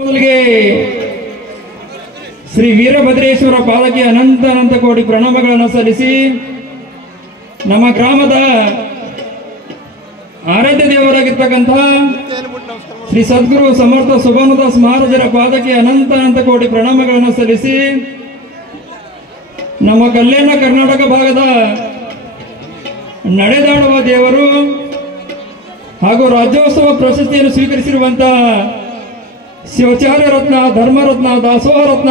ಮೊದಲಿಗೆ ಶ್ರೀ ವೀರಭದ್ರೇಶ್ವರ ಪಾದಕ್ಕೆ ಅನಂತ ಅನಂತ ಕೋಟಿ ಪ್ರಣಾಮಗಳನ್ನು ಸಲ್ಲಿಸಿ ನಮ್ಮ ಗ್ರಾಮದ ಆರಾಧ್ಯ ದೇವರಾಗಿರ್ತಕ್ಕಂತಹ ಶ್ರೀ ಸದ್ಗುರು ಸಮರ್ಥ ಸುಭಾನುದಾಸ್ ಮಹಾರಾಜರ ಪಾದಕ್ಕೆ ಅನಂತ ಅನಂತ ಕೋಟಿ ಪ್ರಣಾಮಗಳನ್ನು ಸಲ್ಲಿಸಿ ನಮ್ಮ ಕಲ್ಯಾಣ ಕರ್ನಾಟಕ ಭಾಗದ ನಡೆದಾಡುವ ದೇವರು ಹಾಗೂ ರಾಜ್ಯೋತ್ಸವ ಪ್ರಶಸ್ತಿಯನ್ನು ಸ್ವೀಕರಿಸಿರುವಂತಹ ಶಿವಾಚಾರ್ಯ ರತ್ನ, ಧರ್ಮರತ್ನ, ದಾಸೋಹ ರತ್ನ,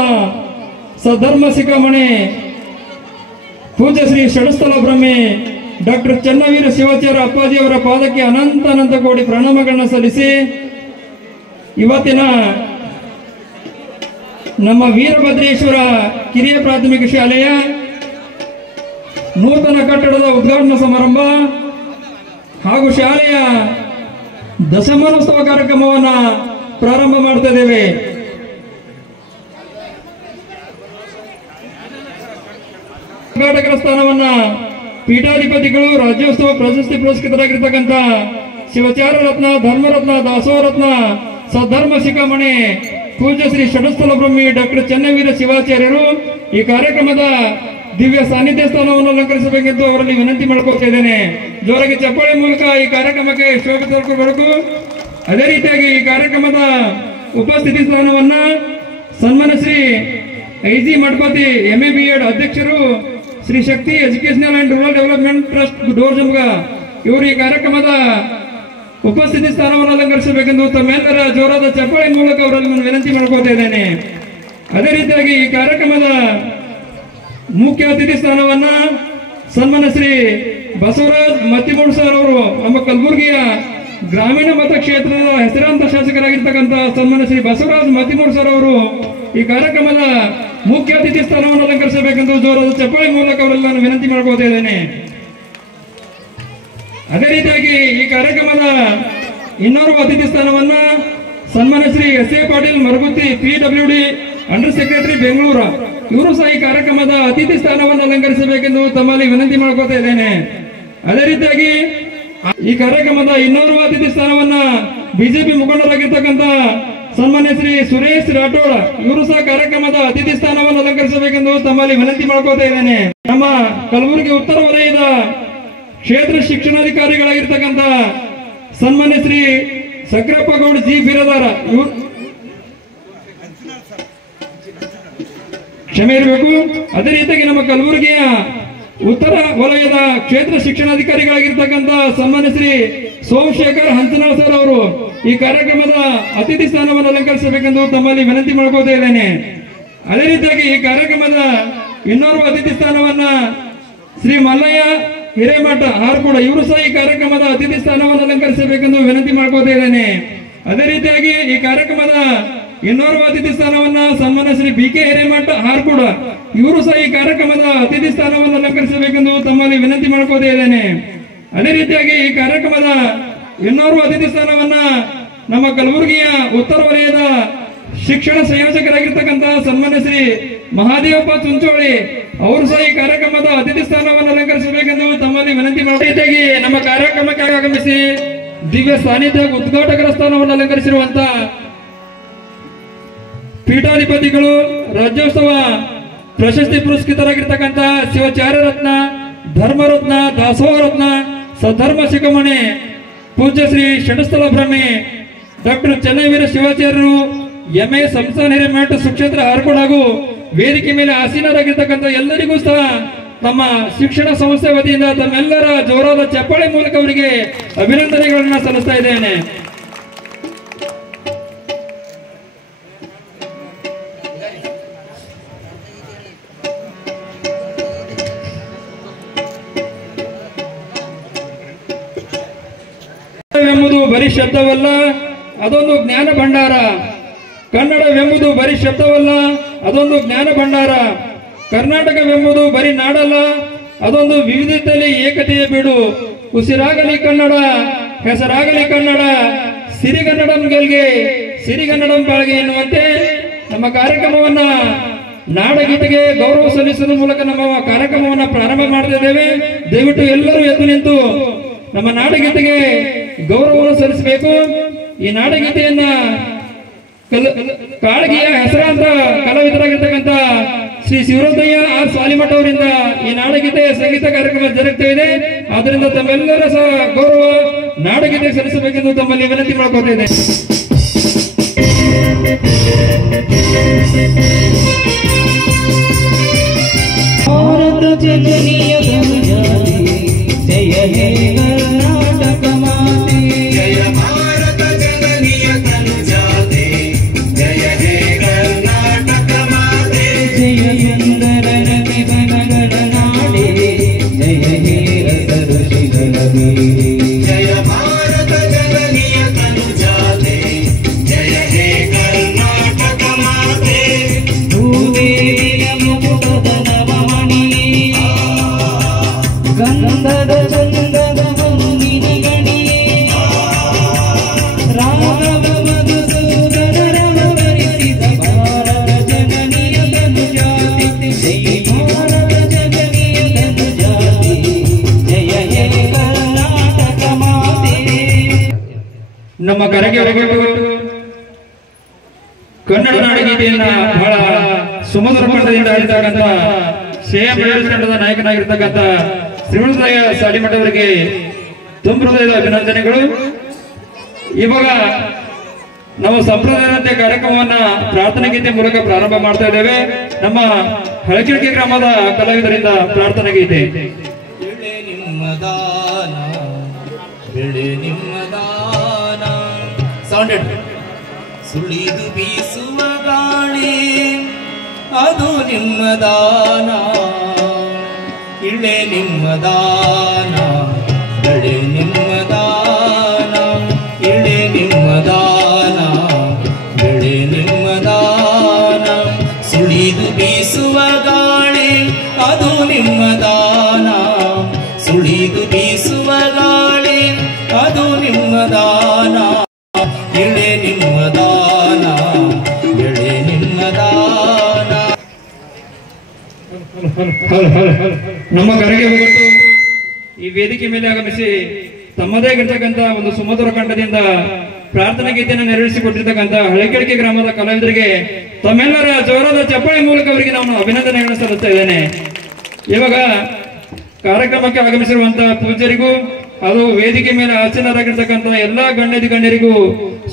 ಸಧರ್ಮ ಶಿಖಾಮಣಿ ಪೂಜ್ಯ ಶ್ರೀ ಷಡಸ್ಥಲ ಬ್ರಹ್ಮೆ ಡಾಕ್ಟರ್ ಚನ್ನವೀರ ಶಿವಾಚಾರ್ಯ ಅಪ್ಪಾಜಿಯವರ ಪಾದಕ್ಕೆ ಅನಂತ ಅನಂತ ಕೋಟಿ ಪ್ರಣಾಮಗಳನ್ನು ಸಲ್ಲಿಸಿ ಇವತ್ತಿನ ನಮ್ಮ ವೀರಭದ್ರೇಶ್ವರ ಕಿರಿಯ ಪ್ರಾಥಮಿಕ ಶಾಲೆಯ ನೂತನ ಕಟ್ಟಡದ ಉದ್ಘಾಟನಾ ಸಮಾರಂಭ ಹಾಗೂ ಶಾಲೆಯ ದಶಮಾನೋತ್ಸವ ಕಾರ್ಯಕ್ರಮವನ್ನು ಪ್ರಾರಂಭ ಮಾಡ್ತಾ ಇದ್ದೇವೆ. ಉದ್ಘಾಟಕರ ಸ್ಥಾನವನ್ನ ಪೀಠಾಧಿಪತಿಗಳು ರಾಜ್ಯೋತ್ಸವ ಪ್ರಶಸ್ತಿ ಪುರಸ್ಕೃತರಾಗಿರ್ತಕ್ಕಂಥ ಶಿವಾಚಾರ್ಯ ರತ್ನ, ಧರ್ಮರತ್ನ, ದಾಸೋಹ ರತ್ನ, ಸಧರ್ಮ ಶಿಖಾಮಣಿ ಪೂಜ್ಯ ಶ್ರೀ ಷಡಸ್ಥಲ ಬ್ರಹ್ಮಿ ಡಾಕ್ಟರ್ ಚನ್ನವೀರ ಶಿವಾಚಾರ್ಯರು ಈ ಕಾರ್ಯಕ್ರಮದ ದಿವ್ಯ ಸಾನ್ನಿಧ್ಯ ಸ್ಥಾನವನ್ನು ಅಲಂಕರಿಸಬೇಕೆಂದು ಅವರಲ್ಲಿ ವಿನಂತಿ ಮಾಡಿಕೊಳ್ತಾ ಇದ್ದೇನೆ. ಜೋರಾಗಿ ಚಪ್ಪಾಳೆ ಮೂಲಕ ಈ ಕಾರ್ಯಕ್ರಮಕ್ಕೆ ಶೋಭೆ ತೋರಿಸಬೇಕು. ಅದೇ ರೀತಿಯಾಗಿ ಈ ಕಾರ್ಯಕ್ರಮದ ಉಪಸ್ಥಿತಿ ಸ್ಥಾನವನ್ನ ಸನ್ಮಾನ್ಯ Shri IG Mathapati MA B.Ed ಅಧ್ಯಕ್ಷರು Shri Shakti educational and rural development trust Dorjamba ಇವರು ಈ ಕಾರ್ಯಕ್ರಮದ ಉಪಸ್ಥಿತಿ ಸ್ಥಾನವನ್ನು ಅಲಂಕರಿಸಬೇಕೆಂದು ತಮ್ಮೆಲ್ಲರ ಜೋರಾದ ಚಪ್ಪಾಳೆ ಮೂಲಕ ಅವರಲ್ಲಿ ನಾನು ವಿನಂತಿ ಮಾಡ್ಕೋತಾ ಇದ್ದೇನೆ. ಅದೇ ರೀತಿಯಾಗಿ ಈ ಕಾರ್ಯಕ್ರಮದ ಮುಖ್ಯ ಅತಿಥಿ ಸ್ಥಾನವನ್ನ ಸನ್ಮಾನ್ಯ ಶ್ರೀ ಬಸವರಾಜ್ ಮತ್ತಿಮೂಡ್ ಸರ್ ಅವರು ನಮ್ಮ ಕಲಬುರಗಿಯ ಗ್ರಾಮೀಣ ಮತಕ್ಷೇತ್ರದ ಹೆಸರಾಂತ ಶಾಸಕರಾಗಿರ್ತಕ್ಕಂಥ ಸನ್ಮಾನ್ಯ ಶ್ರೀ ಬಸವರಾಜ್ ಮತ್ತಿಮೂಡ್ ಸರ್ ಅವರು ಈ ಕಾರ್ಯಕ್ರಮದ ಮುಖ್ಯ ಅತಿಥಿ ಸ್ಥಾನವನ್ನು ಅಲಂಕರಿಸಬೇಕೆಂದು ಜೋರಾದ ಚಪ್ಪಾಳೆ ಮೂಲಕ ಅವರಲ್ಲಿ ನಾನು ವಿನಂತಿ ಮಾಡ್ಕೋತಾ ಇದ್ದೇನೆ. ಅದೇ ರೀತಿಯಾಗಿ ಈ ಕಾರ್ಯಕ್ರಮದ ಇನ್ನೋರ್ವ ಅತಿಥಿ ಸ್ಥಾನವನ್ನ ಸನ್ಮಾನ್ಯ Shri SA Patil Maragutti PWD under secretary Bengaluru ಇವರು ಸಹ ಈ ಕಾರ್ಯಕ್ರಮದ ಅತಿಥಿ ಸ್ಥಾನವನ್ನು ಅಲಂಕರಿಸಬೇಕೆಂದು ತಮ್ಮಲ್ಲಿ ವಿನಂತಿ ಮಾಡ್ಕೋತಾ ಇದ್ದೇನೆ. ಅದೇ ರೀತಿಯಾಗಿ ಈ ಕಾರ್ಯಕ್ರಮದ ಇನ್ನೋರ್ವ ಅತಿಥಿ ಸ್ಥಾನವನ್ನ ಬಿಜೆಪಿ ಮುಖಂಡರಾಗಿರ್ತಕ್ಕಂಥ ಸನ್ಮಾನ್ಯ ಶ್ರೀ ಸುರೇಶ್ ರಾಠೋಡ್ ಇವರು ಸಹ ಕಾರ್ಯಕ್ರಮದ ಅತಿಥಿ ಸ್ಥಾನವನ್ನು ಅಲಂಕರಿಸಬೇಕೆಂದು ತಮ್ಮಲ್ಲಿ ವಿನಂತಿ ಮಾಡ್ಕೋತಾ ಇದ್ದೇನೆ. ನಮ್ಮ ಕಲಬುರಗಿ ಉತ್ತರ ವಲಯದ ಕ್ಷೇತ್ರ ಶಿಕ್ಷಣಾಧಿಕಾರಿಗಳಾಗಿರ್ತಕ್ಕಂಥ ಸನ್ಮಾನ್ಯ ಶ್ರೀ ಸಕ್ರಪ್ಪ ಗೌಡ ಜಿ ಬಿರದಾರ ಇವರು ಕ್ಷಮೆ ಇರಬೇಕು. ಅದೇ ರೀತಿಯಾಗಿ ನಮ್ಮ ಕಲಬುರಗಿಯ ಉತ್ತರ ವಲಯದ ಕ್ಷೇತ್ರ ಶಿಕ್ಷಣಾಧಿಕಾರಿಗಳಾಗಿರ್ತಕ್ಕಂಥ ಸನ್ಮಾನ್ಯ ಶ್ರೀ ಸೋಮಶೇಖರ್ ಹಂಚನಾಳ್ ಸರ್ ಅವರು ಈ ಕಾರ್ಯಕ್ರಮದ ಅತಿಥಿ ಸ್ಥಾನವನ್ನು ಅಲಂಕರಿಸಬೇಕೆಂದು ತಮ್ಮಲ್ಲಿ ವಿನಂತಿ ಮಾಡ್ಕೋತಾ ಇದ್ದೇನೆ. ಅದೇ ರೀತಿಯಾಗಿ ಈ ಕಾರ್ಯಕ್ರಮದ ಇನ್ನೋರ್ವ ಅತಿಥಿ ಸ್ಥಾನವನ್ನ ಶ್ರೀ ಮಲ್ಲಯ್ಯ ಹಿರೇಮಠ ಹಾರ್ಕೂಡ ಇವರು ಸಹ ಈ ಕಾರ್ಯಕ್ರಮದ ಅತಿಥಿ ಸ್ಥಾನವನ್ನು ಅಲಂಕರಿಸಬೇಕೆಂದು ವಿನಂತಿ ಮಾಡ್ಕೋತಾ ಇದ್ದೇನೆ. ಅದೇ ರೀತಿಯಾಗಿ ಈ ಕಾರ್ಯಕ್ರಮದ ಇನ್ನೋರ್ವ ಅತಿಥಿ ಸ್ಥಾನವನ್ನ ಸನ್ಮಾನ್ಯ ಶ್ರೀ BK ಹಿರೇಮಠ ಹಾರ್ಕೂಡ ಇವರು ಸಹ ಈ ಕಾರ್ಯಕ್ರಮದ ಅತಿಥಿ ಸ್ಥಾನವನ್ನು ಅಲಂಕರಿಸಬೇಕೆಂದು ತಮ್ಮಲ್ಲಿ ವಿನಂತಿ ಮಾಡ್ಕೋತಾ ಇದ್ದೇನೆ. ಅದೇ ರೀತಿಯಾಗಿ ಈ ಕಾರ್ಯಕ್ರಮದ ಇನ್ನೋರ್ವ ಅತಿಥಿ ಸ್ಥಾನವನ್ನ ನಮ್ಮ ಕಲಬುರಗಿಯ ಉತ್ತರ ವಲಯದ ಶಿಕ್ಷಣ ಸಂಯೋಜಕರಾಗಿರ್ತಕ್ಕಂಥ ಸನ್ಮಾನ್ಯ ಶ್ರೀ ಮಹಾದೇವಪ್ಪ ಚುಂಚೋಳಿ ಅವರು ಸಹ ಈ ಕಾರ್ಯಕ್ರಮದ ಅತಿಥಿ ಸ್ಥಾನವನ್ನು ಅಲಂಕರಿಸಬೇಕೆಂದು ತಮ್ಮಲ್ಲಿ ವಿನಂತಿ ಮಾಡಿ ನಮ್ಮ ಕಾರ್ಯಕ್ರಮಕ್ಕೆ ಆಗಮಿಸಿ ದಿವ್ಯ ಸಾನ್ನಿಧ್ಯ ಉದ್ಘಾಟಕರ ಸ್ಥಾನವನ್ನು ಅಲಂಕರಿಸಿರುವಂತ ಪೀಠಾಧಿಪತಿಗಳು ರಾಜ್ಯೋತ್ಸವ ಪ್ರಶಸ್ತಿ ಪುರಸ್ಕೃತರಾಗಿರ್ತಕ್ಕಂಥ ಶಿವಾಚಾರ್ಯ ರತ್ನ, ಧರ್ಮರತ್ನ, ದಾಸೋಹ ರತ್ನ, ಸಧರ್ಮ ಶಿಖಾಮಣಿ ಪೂಜ್ಯ ಶ್ರೀ ಷಡಸ್ಥಲ ಬ್ರಹ್ಮೆ ಡಾಕ್ಟರ್ ಚನ್ನವೀರ ಶಿವಾಚಾರ್ಯರು MA ಸಂಸ್ಥಾನ ಹಿರೇಮಠ ಸುಕ್ಷೇತ್ರ ಹಾರ್ಕೋಡ್ ಹಾಗೂ ವೇದಿಕೆ ಮೇಲೆ ಆಸೀನರಾಗಿರ್ತಕ್ಕಂಥ ಎಲ್ಲರಿಗೂ ಸಹ ನಮ್ಮ ಶಿಕ್ಷಣ ಸಂಸ್ಥೆ ವತಿಯಿಂದ ತಮ್ಮೆಲ್ಲರ ಜೋರಾದ ಚಪ್ಪಾಳೆ ಮೂಲಕ ಅವರಿಗೆ ಅಭಿನಂದನೆಗಳನ್ನು ಸಲ್ಲಿಸ್ತಾ ಇದ್ದೇನೆ. ಎಂಬುದು ಬರೀ ಶಬ್ದವಲ್ಲ, ಅದೊಂದು ಜ್ಞಾನ ಭಂಡಾರ. ಕನ್ನಡವೆಂಬುದು ಬರೀ ಶಬ್ದವಲ್ಲ, ಅದೊಂದು ಜ್ಞಾನ ಭಂಡಾರ. ಕರ್ನಾಟಕವೆಂಬುದು ಬರೀ ನಾಡಲ್ಲ, ಅದೊಂದು ವಿವಿಧತೆಯಲ್ಲಿ ಏಕತೆಯ ಬೀಡು. ಉಸಿರಾಗಲಿ ಕನ್ನಡ, ಹೆಸರಾಗಲಿ ಕನ್ನಡ, ಸಿರಿಗನ್ನಡಂ ಗೆಲ್ಗೆ, ಸಿರಿಗನ್ನಡಂ ಬಾಳ್ಗೆ ಎನ್ನುವಂತೆ ನಮ್ಮ ಕಾರ್ಯಕ್ರಮವನ್ನ ನಾಡಗೀತೆಗೆ ಗೌರವ ಸಲ್ಲಿಸುವ ಮೂಲಕ ನಮ್ಮ ಕಾರ್ಯಕ್ರಮವನ್ನು ಪ್ರಾರಂಭ ಮಾಡ್ತಿದ್ದೇವೆ. ದಯವಿಟ್ಟು ಎಲ್ಲರೂ ಎದ್ದು ನಿಂತು ನಮ್ಮ ನಾಡಗೀತೆಗೆ ಗೌರವವನ್ನು ಸಲ್ಲಿಸಬೇಕು. ಈ ನಾಡಗೀತೆಯನ್ನ ಕಾಳಗಿಯ ಹೆಸರಾಂತ ಕಲಾವಿದರಾಗಿರ್ತಕ್ಕಂಥ ಶ್ರೀ ಶಿವರುದ್ರಯ್ಯ ಆರ್ ಸಾಲಿಮಠ ಅವರಿಂದ ಈ ನಾಡಗೀತೆ ಸಂಗೀತ ಕಾರ್ಯಕ್ರಮ ಜರುಗುತ್ತಿದೆ. ಆದ್ದರಿಂದ ತಮ್ಮೆಲ್ಲರ ಸಹ ಗೌರವ ನಾಡಗೀತೆ ಸಲ್ಲಿಸಬೇಕೆಂದು ತಮ್ಮಲ್ಲಿ ವಿನಂತಿ ಮಾಡಿಕೊಳ್ತಾ ಭಾರತ ಜನನಿಯ ಜಯ ಹೇ ಕರ್ನಾಟಕ ಮಾತೆ, ಜಯ ಭಾರತ ಜನನಿಯ ತನುಜಾತೆ, ಜಯ ಹೇ ಕರ್ನಾಟಕ ಮಾತೆ, ಜಯ ಸುಂದರ ರವಿ ಬನಗಳ ನಾಡೆ, ಜಯ ಹೇ ರಸ ಋಷಿಗಳ ಬೀಡೆ, ಜಯ ಭಾರತ ಜನನಿಯ ತನುಜಾತೆ, ಜಯ ಹೇ ಕರ್ನಾಟಕ ಮಾತೆ, ಭೂದೇವಿಯ ಮುಕುಟದ ನವಮಣಿಯೇ, ಗಂಧದ ಚಂದದ ಹೊನ್ನಿನ ಗಣಿಯೇ, ರಾಘವ ಮಧುಸೂದನ ರವ ಭರಿಸಿದ ಭಾರತ ಜನನಿಯ ತನುಜಾತೆ, ಜಯ ಭಾರತ ಜನನಿಯ ತನುಜಾತೆ, ಜಯ ಹೇ ಕರ್ನಾಟಕ ಮಾತೆ. ನಮ್ಮ ಕರೆಗೆ ಹೊರಗಟ್ಟು ಕನ್ನಡ ನಾಡಗೀತೆಯನ್ನ ಬಹಳ ಸುಮಧುರ ಕಂಠದಿಂದ ಹಾಡಿರ್ತಕ್ಕಂಥ ಸೇಎಂ ತಂಡದ ನಾಯಕನಾಗಿರ್ತಕ್ಕಂಥ ಶ್ರೀಮಂತಯ್ಯ ಸಾಲಿಮಠ ಅವರಿಗೆ ತುಂಬ ಹೃದಯದ ಅಭಿನಂದನೆಗಳು. ಇವಾಗ ನಾವು ಸಂಪ್ರದಾಯದಂತೆ ಕಾರ್ಯಕ್ರಮವನ್ನ ಪ್ರಾರ್ಥನಾ ಗೀತೆ ಮೂಲಕ ಪ್ರಾರಂಭ ಮಾಡ್ತಾ ಇದ್ದೇವೆ. ನಮ್ಮ ಹಳಕಿಳಕೆ ಗ್ರಾಮದ ಕಲಾವಿದರಿಂದ ಪ್ರಾರ್ಥನಾ ಗೀತೆ. ಬೆಳೆ ನಿಮ್ಮ ದಾನ, ಬೆಳೆ ನಿಮ್ಮ ದಾನ, ಸೌಂಡೆಡ್ ಸುಳಿದು ಬೀಸುವ ಗಾಳಿ ಅದು ನಿಮ್ಮ ದಾನ, ಇಳೆ ನಿಮ್ಮ ದಾನ, ಬೆಳೆ ನಿಮ್ಮ ದಾನ, ಇಳೆ ನಿಮ್ಮ ದಾನ, ಬೆಳೆ ನಿಮ್ಮ ದಾನ, ಸುಳಿದು ಬೀಸುವ ಗಾಳಿ ಅದು ನಿಮ್ಮ ದಾನ, ಸುಳಿದು ಬೀಸುವ ಗಾಳಿ ಅದು ನಿಮ್ಮ ದಾನ, ಇಳೆ ನಿಮ್ಮ ದಾನ, ಬೆಳೆ ನಿಮ್ಮ ದಾನ. ನಮ್ಮ ಕರೆಗೆ ಹೋಗಟ್ಟು ಈ ವೇದಿಕೆ ಮೇಲೆ ಆಗಮಿಸಿ ತಮ್ಮದೇ ಆಗಿರ್ತಕ್ಕಂಥ ಒಂದು ಸುಮಧುರ ಕಂಠದಿಂದ ಪ್ರಾರ್ಥನಾ ಗೀತೆಯನ್ನು ನೆರವೇರಿಸಿಕೊಟ್ಟಿರ್ತಕ್ಕಂಥ ಹಳೆಕೆಳಕೆ ಗ್ರಾಮದ ಕಲಾವಿದರಿಗೆ ತಮ್ಮೆಲ್ಲರ ಜೋರಾದ ಚಪ್ಪಾಳೆ ಮೂಲಕ ಅವರಿಗೆ ನಾನು ಅಭಿನಂದನೆಗಳನ್ನು ಸಲ್ಲಿಸ್ತಾ ಇದ್ದೇನೆ. ಇವಾಗ ಕಾರ್ಯಕ್ರಮಕ್ಕೆ ಆಗಮಿಸಿರುವಂತಹ ಪೂಜ್ಯರಿಗೂ ಅದು ವೇದಿಕೆ ಮೇಲೆ ಆಸೀನರಾಗಿರ್ತಕ್ಕಂಥ ಎಲ್ಲಾ ಗಣ್ಯರಿಗೂ